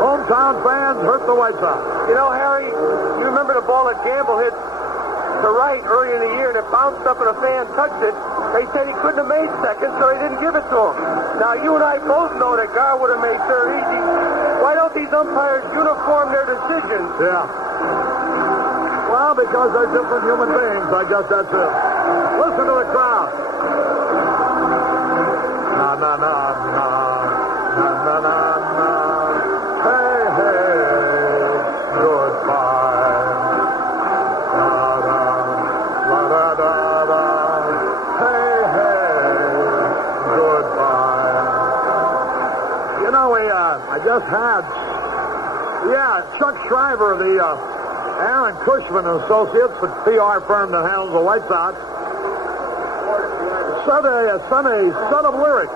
hometown fans hurt the White Sox. You know, Harry, you remember the ball that Gamble hit to right early in the year, and it bounced up and a fan touched it. They said he couldn't have made second, so they didn't give it to him. Now, you and I both know that Garr would have made third easy. Why don't these umpires uniform their decisions? Yeah. Well, because they're different human beings. I guess that's it. Listen to the crowd. Na, na, na, na. Na, na, na, na. Hey, hey. Goodbye. La, da, la, da, da, da. Hey, hey. Goodbye. You know, I just had, Chuck Shriver, the Aaron Cushman and Associates, the PR firm that handles the White Sox, sent a set of lyrics.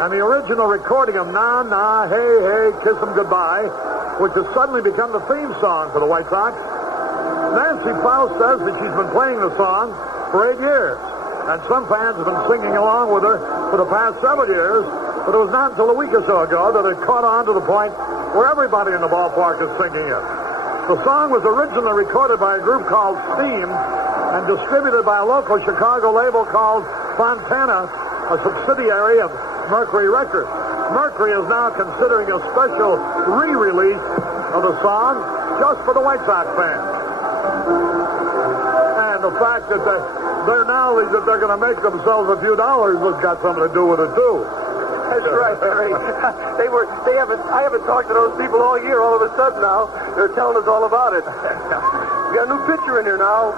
And the original recording of Na Na, Hey Hey, Kiss 'Em Goodbye, which has suddenly become the theme song for the White Sox. Nancy Faust says that she's been playing the song for 8 years. And some fans have been singing along with her for the past several years. But it was not until a week or so ago that it caught on to the point where everybody in the ballpark is singing it. The song was originally recorded by a group called Steam and distributed by a local Chicago label called Fontana, a subsidiary of Mercury Records. Mercury is now considering a special re-release of the song just for the White Sox fans. And the fact that they're knowledge that they're going to make themselves a few dollars has got something to do with it, too. That's right, Harry. I haven't talked to those people all year. All of a sudden now, they're telling us all about it. We got a new pitcher in here now.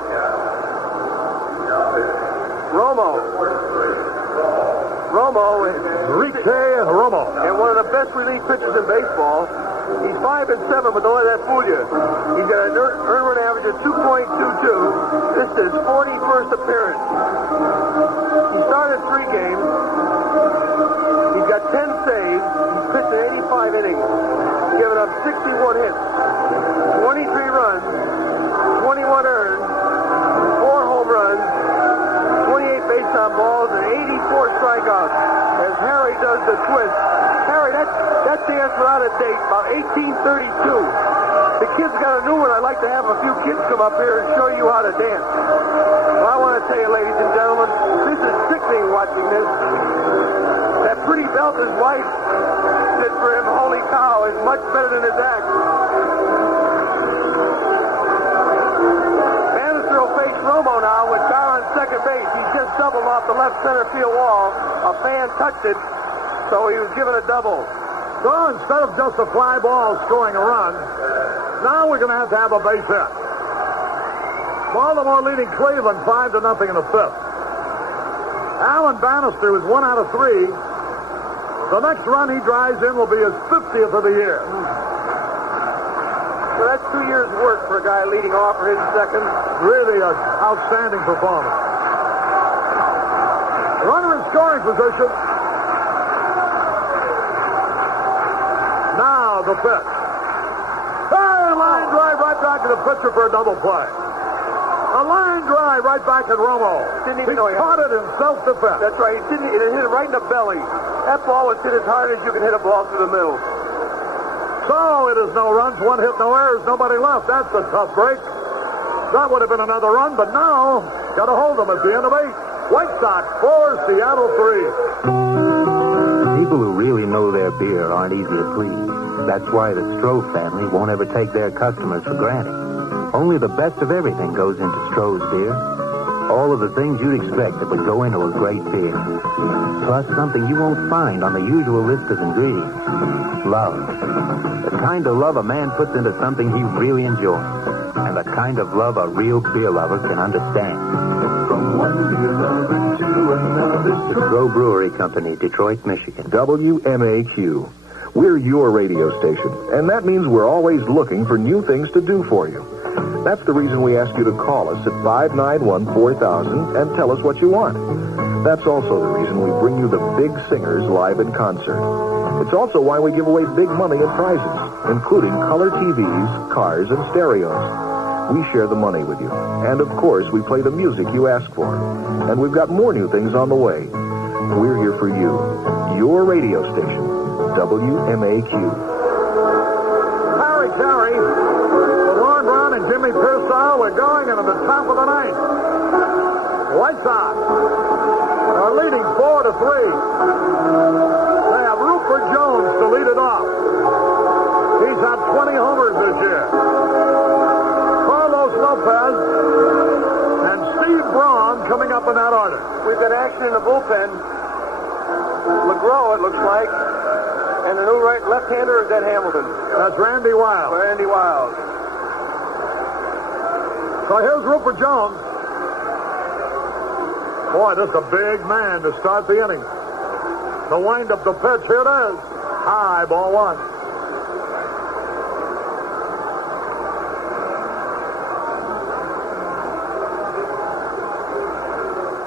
Enrique Romo. And one of the best relief pitchers in baseball. He's 5-7, but don't let that fool you. He's got an earned run average of 2.22. This is his 41st appearance. He started 3 games. He's got 10 saves. He's pitched in 85 innings. Given up 61 hits, 23 runs, 21 earned, 4 home runs, 28 base on balls, and 84 strikeouts. As Harry does the twist. Harry, that dance was out of date, about 1832. The kids got a new one. I'd like to have a few kids come up here and show you how to dance. Well, I want to tell you, ladies and gentlemen, this is sickening watching this. That pretty belt his wife did for him, holy cow, is much better than his act. Bannister will face Romo now with Garr on second base. He's just doubled off the left center field wall. A fan touched it, so he was given a double. So instead of just a fly ball scoring a run, now we're going to have a base hit. Baltimore leading Cleveland 5-0 in the 5th. Alan Bannister was 1 out of 3. The next run he drives in will be his 50th of the year. So that's 2 years' work for a guy leading off for his second. Really an outstanding performance. Runner in scoring position. Now the pitch. Hey, line drive right back to the pitcher for a double play. A line drive right back at Romo. Didn't even he know he caught it in self-defense. That's right. It hit it right in the belly. That ball was hit as hard as you can hit a ball through the middle. So it is no runs, 1 hit, no errors, nobody left. That's a tough break. That would have been another run, but now got to hold them at the end of 8. White Sox 4, Seattle 3. People who really know their beer aren't easy to please. That's why the Stroh family won't ever take their customers for granted. Only the best of everything goes into Stroh's beer. All of the things you'd expect that would go into a great beer. Plus something you won't find on the usual list of ingredients. Love. The kind of love a man puts into something he really enjoys. And the kind of love a real beer lover can understand. From one beer lover to another. The Stroh Brewery Company, Detroit, Michigan. WMAQ. We're your radio station, and that means we're always looking for new things to do for you. That's the reason we ask you to call us at 591-4000 and tell us what you want. That's also the reason we bring you the big singers live in concert. It's also why we give away big money and prizes, including color TVs, cars, and stereos. We share the money with you. And, of course, we play the music you ask for. And we've got more new things on the way. We're here for you. Your radio station, WMAQ. Harry Carey, Leroy Brown and Jimmy Pearsall, we're going into the top of the ninth. White Sox are leading 4-3. They have Ruppert Jones to lead it off. He's had 20 homers this year. Carlos Lopez and Steve Braun coming up in that order. We've got action in the bullpen. McGraw, it looks like. And the new left-hander is Ed Hamilton. That's Randy Wild. Randy Wild. So here's Ruppert Jones. Boy, this is a big man to start the inning. To wind up the pitch, here it is. High, ball one.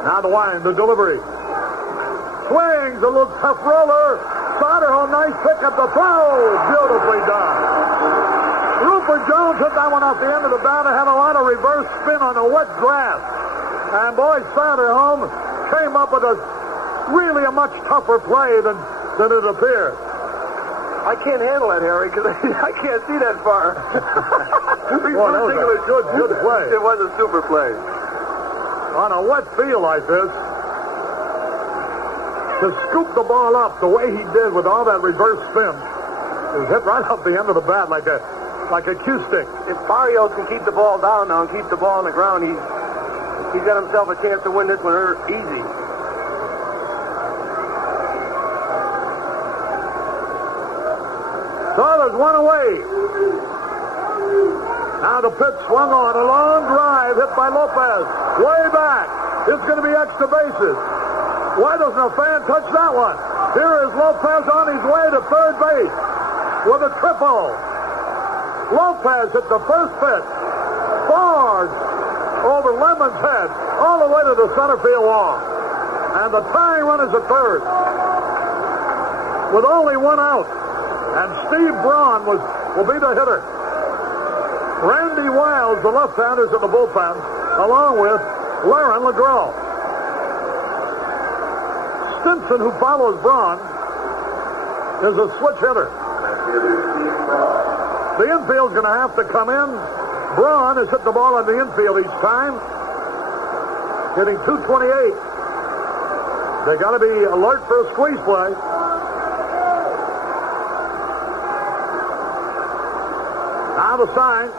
Now the wind, the delivery. Swings, a little tough roller. Soderholm, nice pick up the throw. Beautifully done. Ruppert Jones hit that one off the end of the bat. It had a lot of reverse spin on the wet grass. And boy, Soderholm came up with a much tougher play than it appeared. I can't handle that, Harry, because I can't see that far. Boy, that was a good play. It was a super play. On a wet field like this, to scoop the ball up the way he did with all that reverse spin, it was hit right off the end of the bat like a cue stick. If Barrios can keep the ball down now and keep the ball on the ground, he's got himself a chance to win this one easy. So there's one away. Now the pitch swung on. A long drive hit by Lopez. Way back. It's going to be extra bases. Why doesn't a fan touch that one? Here is Lopez on his way to third base with a triple. Lopez hit the first pitch. Far over Lemon's head, all the way to the center field wall. And the tying run is at third. With only one out. And Steve Braun will be the hitter. Randy Wiles, the left-hander's in the bullpen, along with Laren LeGros. Stinson, who follows Braun, is a switch hitter. The infield's going to have to come in. Braun has hit the ball in the infield each time, hitting .228. They got to be alert for a squeeze play. Now the sign.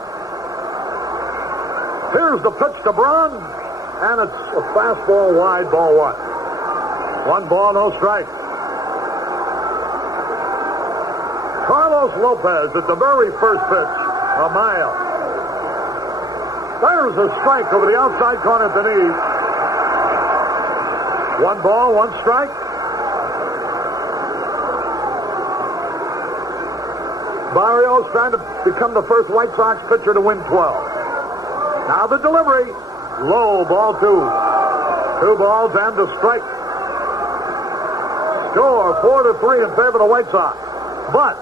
Here's the pitch to Braun, and it's a fastball wide, ball one. One ball, no strike. Carlos Lopez at the very first pitch, a mile. There's a strike over the outside corner at the knees. One ball, one strike. Barrios trying to become the first White Sox pitcher to win 12. Now the delivery. Low, ball two. 2 balls and a strike. Score 4-3 in favor of the White Sox. But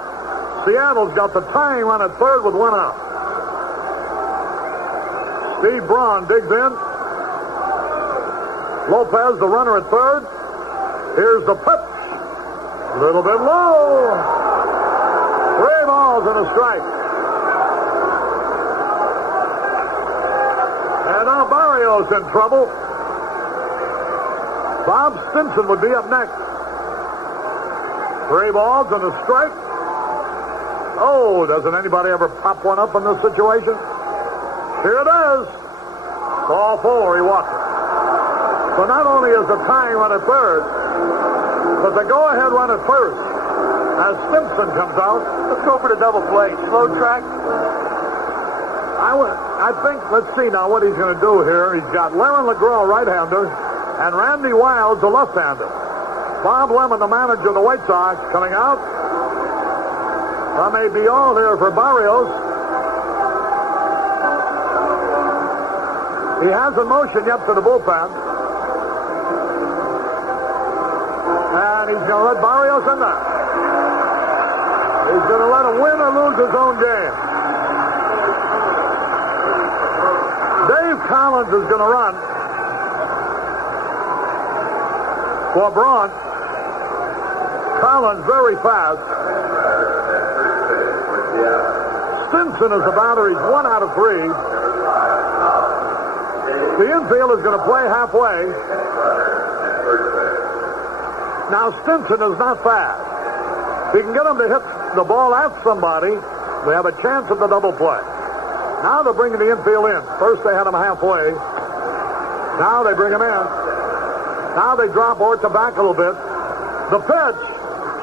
Seattle's got the tying run at third with one out. Steve Braun digs in. Lopez, the runner at third. Here's the pitch. A little bit low. 3 balls and a strike. And now Barrios in trouble. Bob Stinson would be up next. 3 balls and a strike. Oh, doesn't anybody ever pop one up in this situation? Here it is. Ball 4, he walks it. So not only is the tying run at third, but the go-ahead run at first. As Stinson comes out. Let's go for the double play. Slow track. I think, let's see now what he's going to do here. He's got Laren LeGros, right-hander, and Randy Wiles, the left-hander. Bob Lemon, the manager of the White Sox, coming out. That may be all here for Barrios. He hasn't motioned yet to the bullpen. And he's going to let Barrios in there. He's going to let him win or lose his own game. Collins is going to run for Braun. Collins very fast. Stinson is the batter. He's 1 out of 3. The infield is going to play halfway. Now, Stinson is not fast. If you can get him to hit the ball at somebody, they have a chance at the double play. Now they're bringing the infield in. First they had him halfway. Now they bring him in. Now they drop Orta back a little bit. The pitch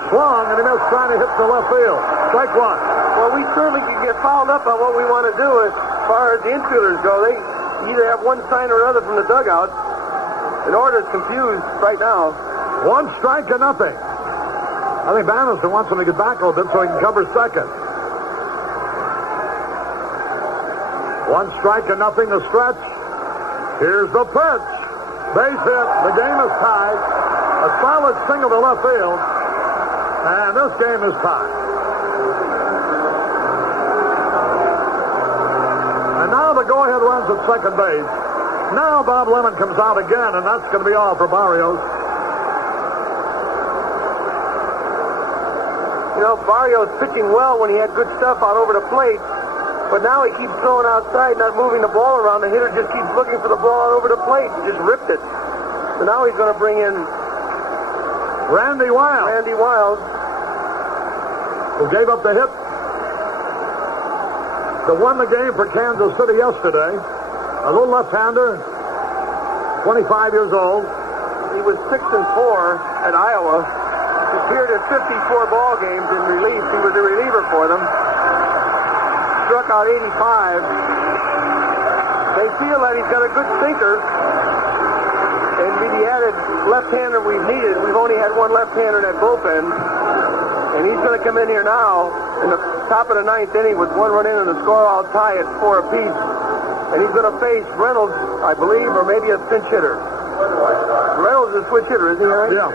swung, and he missed trying to hit the left field. Strike one. Well, we certainly can get fouled up on what we want to do as far as the infielders go. They either have one sign or another from the dugout. The order's confused right now. 1 strike to nothing. I think Bannister wants him to get back a little bit so he can cover second. 1 strike to nothing to stretch. Here's the pitch. Base hit. The game is tied. A solid single to left field. And this game is tied. And now the go-ahead runs at second base. Now Bob Lemon comes out again, and that's going to be all for Barrios. You know, Barrios pitching well when he had good stuff out over the plate. But now he keeps throwing outside, not moving the ball around. The hitter just keeps looking for the ball out over the plate. He just ripped it. So now he's going to bring in Randy Wild, who gave up the hit that won the game for Kansas City yesterday. A little left-hander, 25 years old. He was 6-4 at Iowa. He appeared in 54 ball games in relief. He was a reliever for them. Struck out 85. They feel that he's got a good sinker. And with the added left-hander we've needed, we've only had one left-hander in that bullpen. And he's going to come in here now in the top of the 9th inning with 1 run in and the score all tie at 4 apiece. And he's going to face Reynolds, I believe, or maybe a pinch hitter. Reynolds is a switch hitter, isn't he, Harry? Yeah.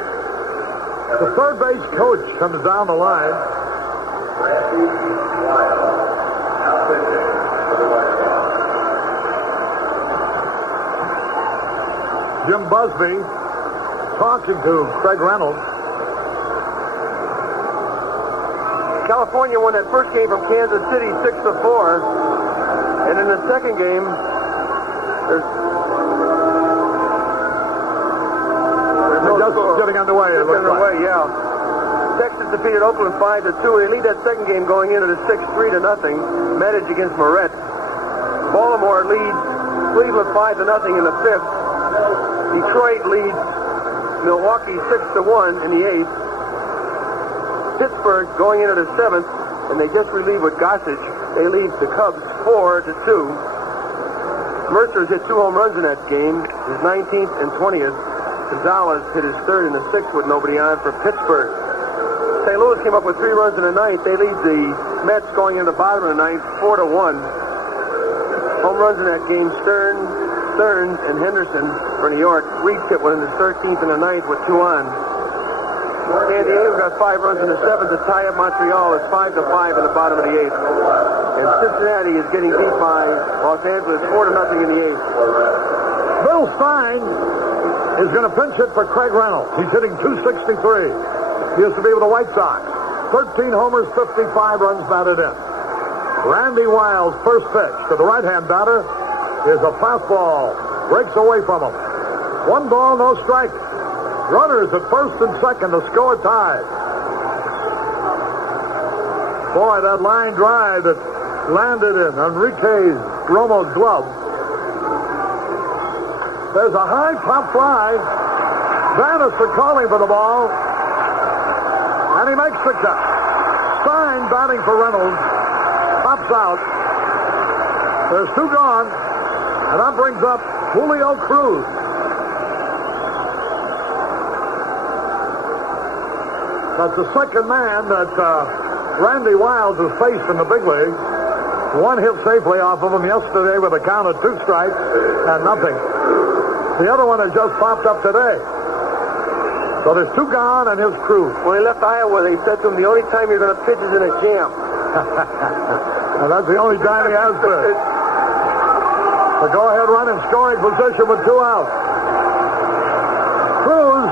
The third base coach comes down the line. Jim Busby talking to Craig Reynolds. California won that first game from Kansas City 6-4. And in the second game, there's no just score. getting underway. Yeah. Texas defeated Oakland 5-2. They lead that second game going into the 6-3-0. Medich against Moretz. Baltimore leads Cleveland 5-0 in the 5th. Detroit leads Milwaukee 6-1 in the 8th. Pittsburgh going into the 7th, and they just relieved with Gossage. They lead the Cubs 4-2. Mercer's hit 2 home runs in that game, his 19th and 20th. Gonzalez hit his 3rd and the 6th with nobody on for Pittsburgh. St. Louis came up with 3 runs in the 9th. They lead the Mets going into the bottom of the 9th, 4-1. Home runs in that game, Stearns and Henderson for New York. Reed hit one in the 13th and the 9th with 2 on. San Diego got 5 runs in the 7th to tie up Montreal. It's 5-5 in the bottom of the 8th. And Cincinnati is getting beat by Los Angeles 4-0 in the 8th. Bill Stein is going to pinch hit for Craig Reynolds. He's hitting .263. He used to be with the White Sox. 13 homers, 55 runs batted in. Randy Wild's first pitch to the right-hand batter is a fastball. Breaks away from him. 1 ball, no strike. Runners at first and second. The score tied. Boy, that line drive that landed in Enrique Romo's glove. There's a high pop fly. Bannister calling for the ball. And he makes the catch. Stein batting for Reynolds. Pops out. There's 2 gone. And that brings up Julio Cruz. That's the second man that Randy Wild has faced in the big leagues. 1 hit safely off of him yesterday with a count of 2 strikes and nothing. The other one has just popped up today. So there's 2 gone and his Cruz. When he left Iowa, they said to him, the only time you're going to pitch is in a jam. And that's the only time he has pitched. The go-ahead run in scoring position with 2 outs. Cruz.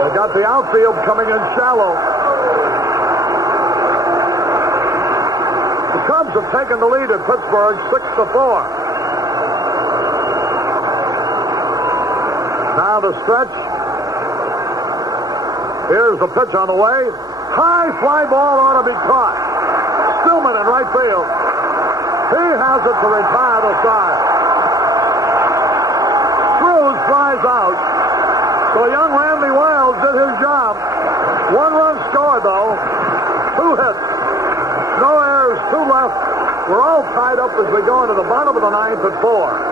They got the outfield coming in shallow. The Cubs have taken the lead at Pittsburgh 6-4. Now the stretch. Here's the pitch on the way. High fly ball ought to be caught. Stillman in right field. He has it to retire the side. Cruz flies out. So young Randy Wiles did his job. 1 run scored, though. 2 hits. No errors, 2 left. We're all tied up as we go into the bottom of the 9th at 4.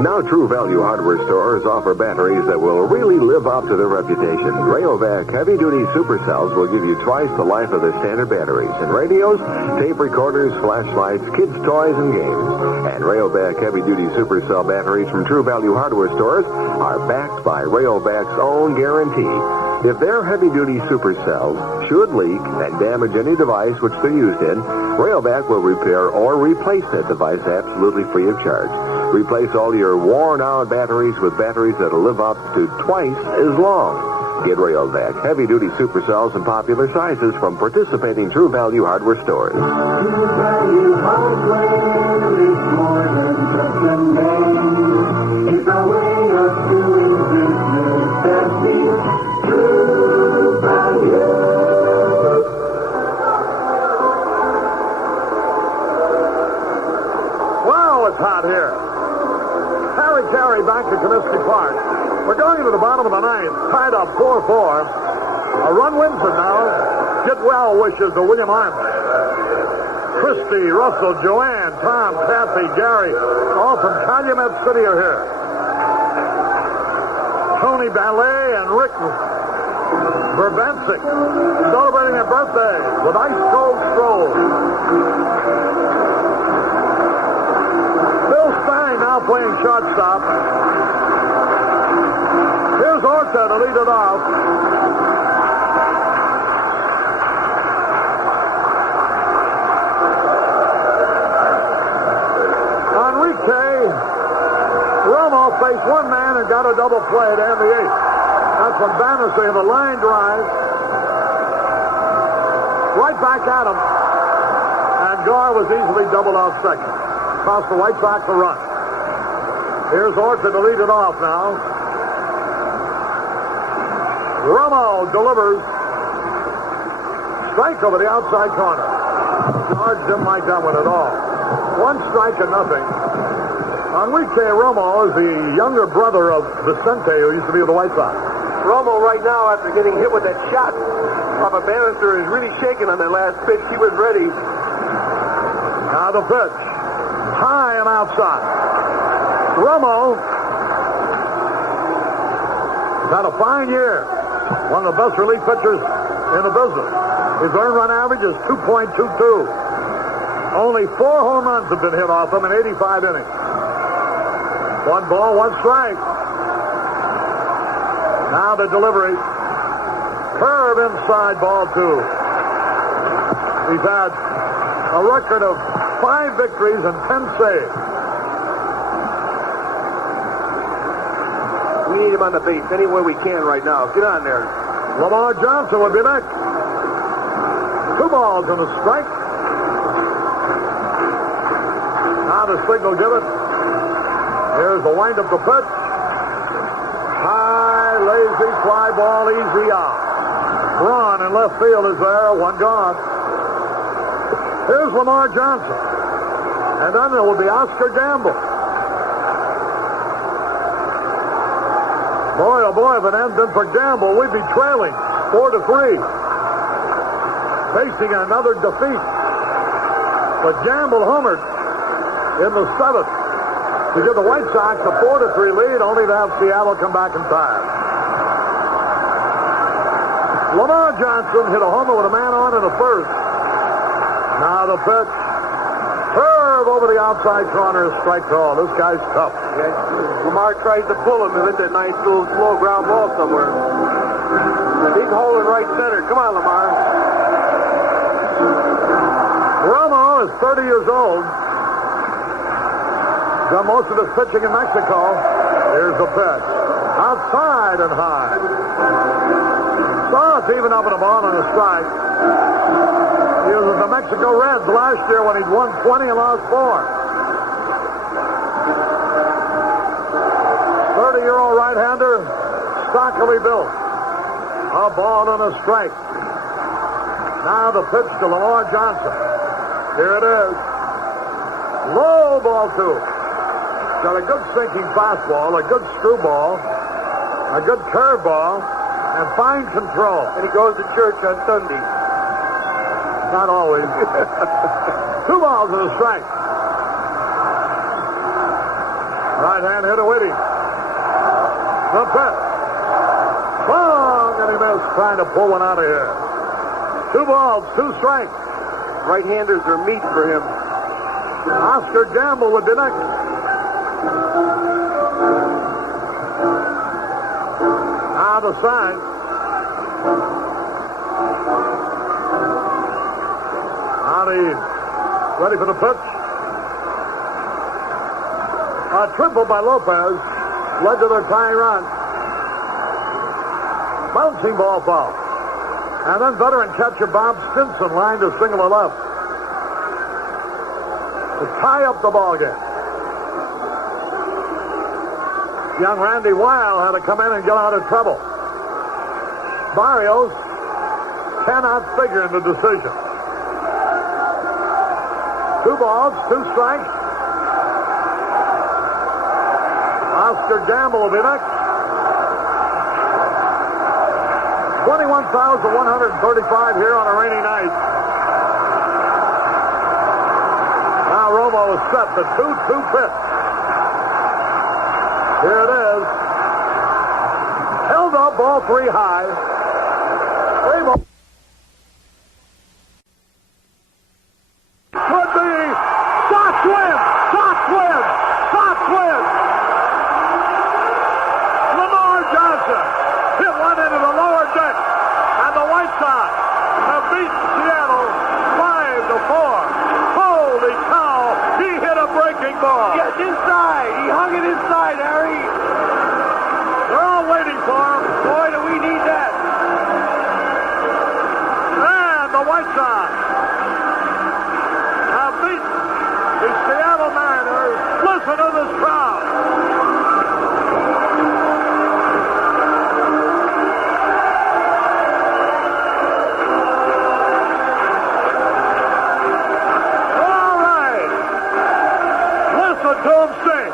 Now True Value Hardware stores offer batteries that will really live up to their reputation. Rayovac heavy-duty supercells will give you twice the life of the standard batteries. In radios, tape recorders, flashlights, kids' toys, and games. And Rayovac heavy-duty supercell batteries from True Value Hardware stores are backed by Rayovac's own guarantee. If their heavy-duty supercells should leak and damage any device which they're used in, Rayovac will repair or replace that device absolutely free of charge. Replace all your worn-out batteries with batteries that'll live up to twice as long. Get Rayovac heavy-duty supercells in popular sizes from participating True Value Hardware stores. True Value Hardware is more than just a name. It's a way of doing business that means True Value. Wow, it's hot here. Carry back to Comiskey Park. We're going into the bottom of the 9th, tied up 4-4. A run wins it now. Get well wishes to William Arnold. Christy, Russell, Joanne, Tom, Kathy, Gary, all from Calumet City are here. Tony Ballet and Rick Verbensick celebrating their birthdays with ice-cold strolls. Now playing shortstop. Here's Orta to lead it off. Enrique Romo faced 1 man and got a double play to end the 8th. That's when Bannister in the line drive. Right back at him. And Garr was easily doubled off second. Cost the White Sox a run. Here's Orta to lead it off now. Romo delivers. Strike over the outside corner. George didn't like that one at all. 1 strike and nothing. Enrique Romo is the younger brother of Vicente, who used to be with the White Sox. Romo right now, after getting hit with that shot off a Bannister, is really shaking on that last pitch. He was ready. Now the pitch. High and outside. Romo had a fine year. One of the best relief pitchers in the business. His earned run average is 2.22. Only 4 home runs have been hit off him in 85 innings. 1 ball, 1 strike. Now the delivery. Curve inside, ball 2. He's had a record of 5 victories and 10 saves. We need him on the base any way we can right now. Get on there. Lamar Johnson would be next. 2 balls and a strike. Now the signal given. Here's the wind up the pitch. High, lazy fly ball, easy out. Run in left field is there. 1 gone. Here's Lamar Johnson. And then there will be Oscar Gamble. Boy, oh boy, if it hadn't been for Gamble, we'd be trailing 4-3. Facing another defeat. But Gamble homered in the 7th to give the White Sox a 4-3 lead, only to have Seattle come back and tie it. Lamar Johnson hit a homer with a man on in the 1st. Now the pitch. Curve over the outside corner, strike call. This guy's tough. Yeah, Lamar tries to pull him and hit that nice little slow ground ball somewhere. A big hole in right center. Come on, Lamar. Romo now is 30 years old. Done most of his pitching in Mexico. Here's the pitch. Outside and high. So it's even up in the ball on the strike. He was with the Mexico Reds last year when he'd won 20 and lost 4. 30-year-old right-hander, stockily built. A ball and a strike. Now the pitch to Lamar Johnson. Here it is. Low ball 2. Got a good sinking fastball, a good screwball, a good curveball, and fine control. And he goes to church on Sunday. Not always. 2 balls and a strike. Right hand hit a Whitty. The pitch. Long, and he missed, trying to pull one out of here. 2 balls, 2 strikes. Right-handers are meat for him. Oscar Gamble would be next. Now the sign. Now he's ready for the pitch. A triple by Lopez led to their tying run. Bouncing ball foul. And then veteran catcher Bob Stinson lined a single to left to tie up the ball game. Young Randy Weil had to come in and get out of trouble. Barrios cannot figure in the decision. 2 balls, 2 strikes. Oscar Gamble will be next. 21,135 here on a rainy night. Now Romo is set. The 2-2 pitch. Here it is. Held up, ball 3 high. 3 balls. Could be. Sox win! Sox win! Sox win! Lamar Johnson hit one into the lower deck, and the White Sox have beaten Seattle 5-4. Holy cow! He hit a breaking ball. Yes, inside. He hung it inside, Harry. They're all waiting for him. Boy, do we need that. And the White Sox have beaten the Seattle Mariners. Listen to this crowd. All right. Listen to him sing.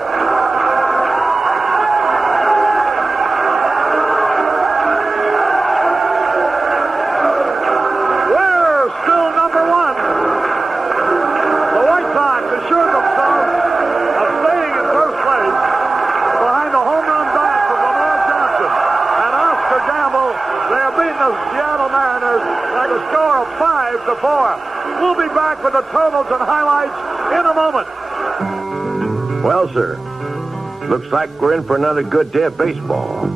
We're still number 1. The White Sox assured themselves of staying in first place behind the home run bat from Lamar Johnson and Oscar Gamble. They have beaten the Seattle Mariners by the score of 5-4. We'll be back with the totals and highlights in a moment. Well, sir, looks like we're in for another good day of baseball.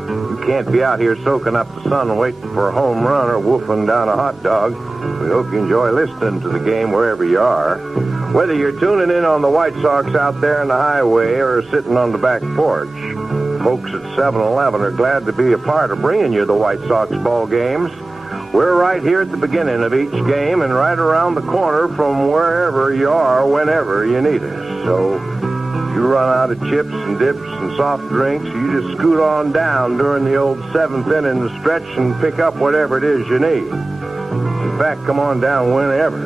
You can't be out here soaking up the sun and waiting for a home run or wolfing down a hot dog. We hope you enjoy listening to the game wherever you are. Whether you're tuning in on the White Sox out there on the highway or sitting on the back porch, folks at 7-Eleven are glad to be a part of bringing you the White Sox ball games. We're right here at the beginning of each game and right around the corner from wherever you are whenever you need us. So if you run out of chips and dips and soft drinks, you just scoot on down during the old 7th inning stretch and pick up whatever it is you need. In fact, come on down whenever.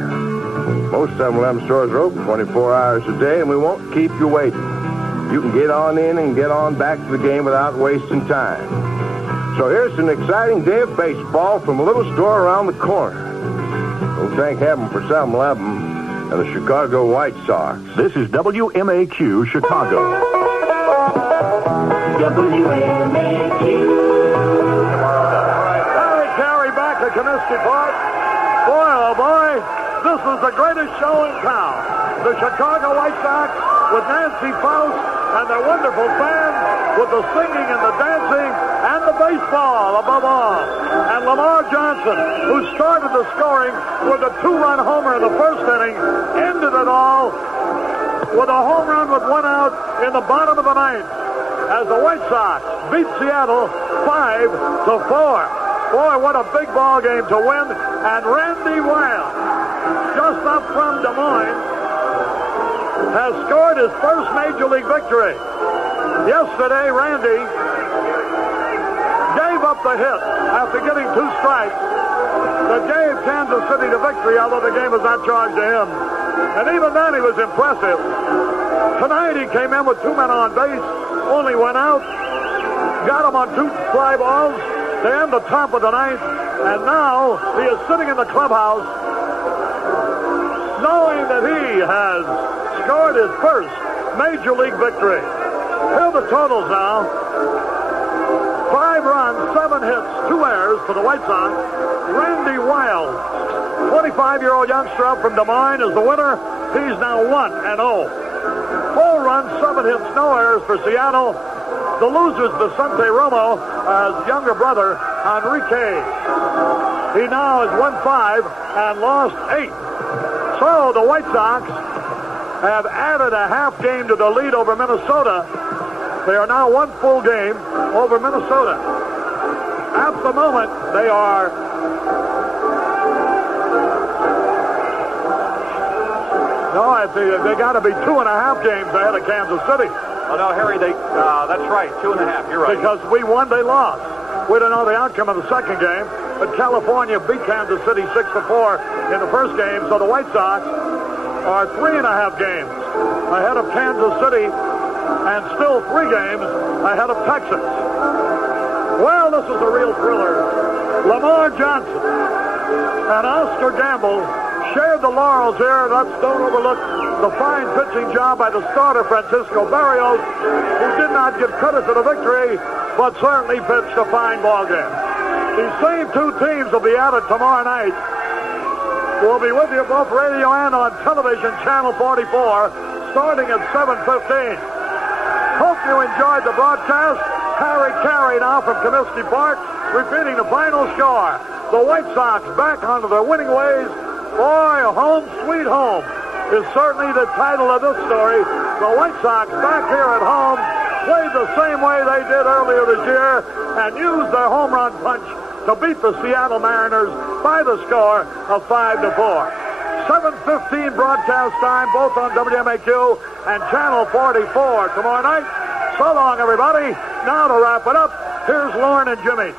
Most 7-Eleven stores are open 24 hours a day, and we won't keep you waiting. You can get on in and get on back to the game without wasting time. So here's an exciting day of baseball from a little store around the corner. We'll thank heaven for 7-Eleven and the Chicago White Sox. This is WMAQ Chicago. WMAQ. Harry Carey back at Comiskey Park. Boy, oh boy, this is the greatest show in town. The Chicago White Sox with Nancy Faust and their wonderful fans with the singing and the dancing and the baseball above all. And Lamar Johnson, who started the scoring with a 2-run homer in the first inning, ended it all with a home run with 1 out in the bottom of the ninth as the White Sox beat Seattle 5-4. Boy, what a big ball game to win. And Randy Weil, just up from Des Moines, has scored his first Major League victory. Yesterday, Randy gave up the hit after getting 2 strikes that gave Kansas City the victory, although the game was not charged to him. And even then, he was impressive. Tonight, he came in with 2 men on base, only 1 out, got him on 2 fly balls to end the top of the ninth, and now he is sitting in the clubhouse knowing that he has scored his first Major League victory. Here are the totals now. 5 runs, 7 hits, 2 errors for the White Sox. Randy Weil, 25-year-old youngster up from Des Moines, is the winner. He's now 1-0. 4 runs, 7 hits, no errors for Seattle. The losers, Vicente Romo, his younger brother, Enrique. He now is 1-5 and lost 8. So the White Sox have added a half game to the lead over Minnesota. They are now 1 full game over Minnesota. At the moment, they are they got to be 2.5 games ahead of Kansas City. Oh, no, Harry, that's right, 2.5. You're right. Because we won, they lost. We don't know the outcome of the second game, but California beat Kansas City 6-4 in the first game, so the White Sox are 3.5 games ahead of Kansas City and still 3 games ahead of Texas. Well, this is a real thriller. Lamar Johnson and Oscar Gamble shared the laurels here. Let's don't overlook the fine pitching job by the starter, Francisco Barrios, who did not get credit for the victory, but certainly pitched a fine ball game. These same 2 teams will be at it tomorrow night. We'll be with you both radio and on television, Channel 44, starting at 7:15. Hope you enjoyed the broadcast. Harry Carey now from Comiskey Park, repeating the final score. The White Sox back onto their winning ways. Boy, home sweet home is certainly the title of this story. The White Sox back here at home played the same way they did earlier this year and used their home run punch to beat the Seattle Mariners by the score of 5-4. 7:15 broadcast time, both on WMAQ and Channel 44 tomorrow night. So long, everybody. Now to wrap it up, here's Lauren and Jimmy.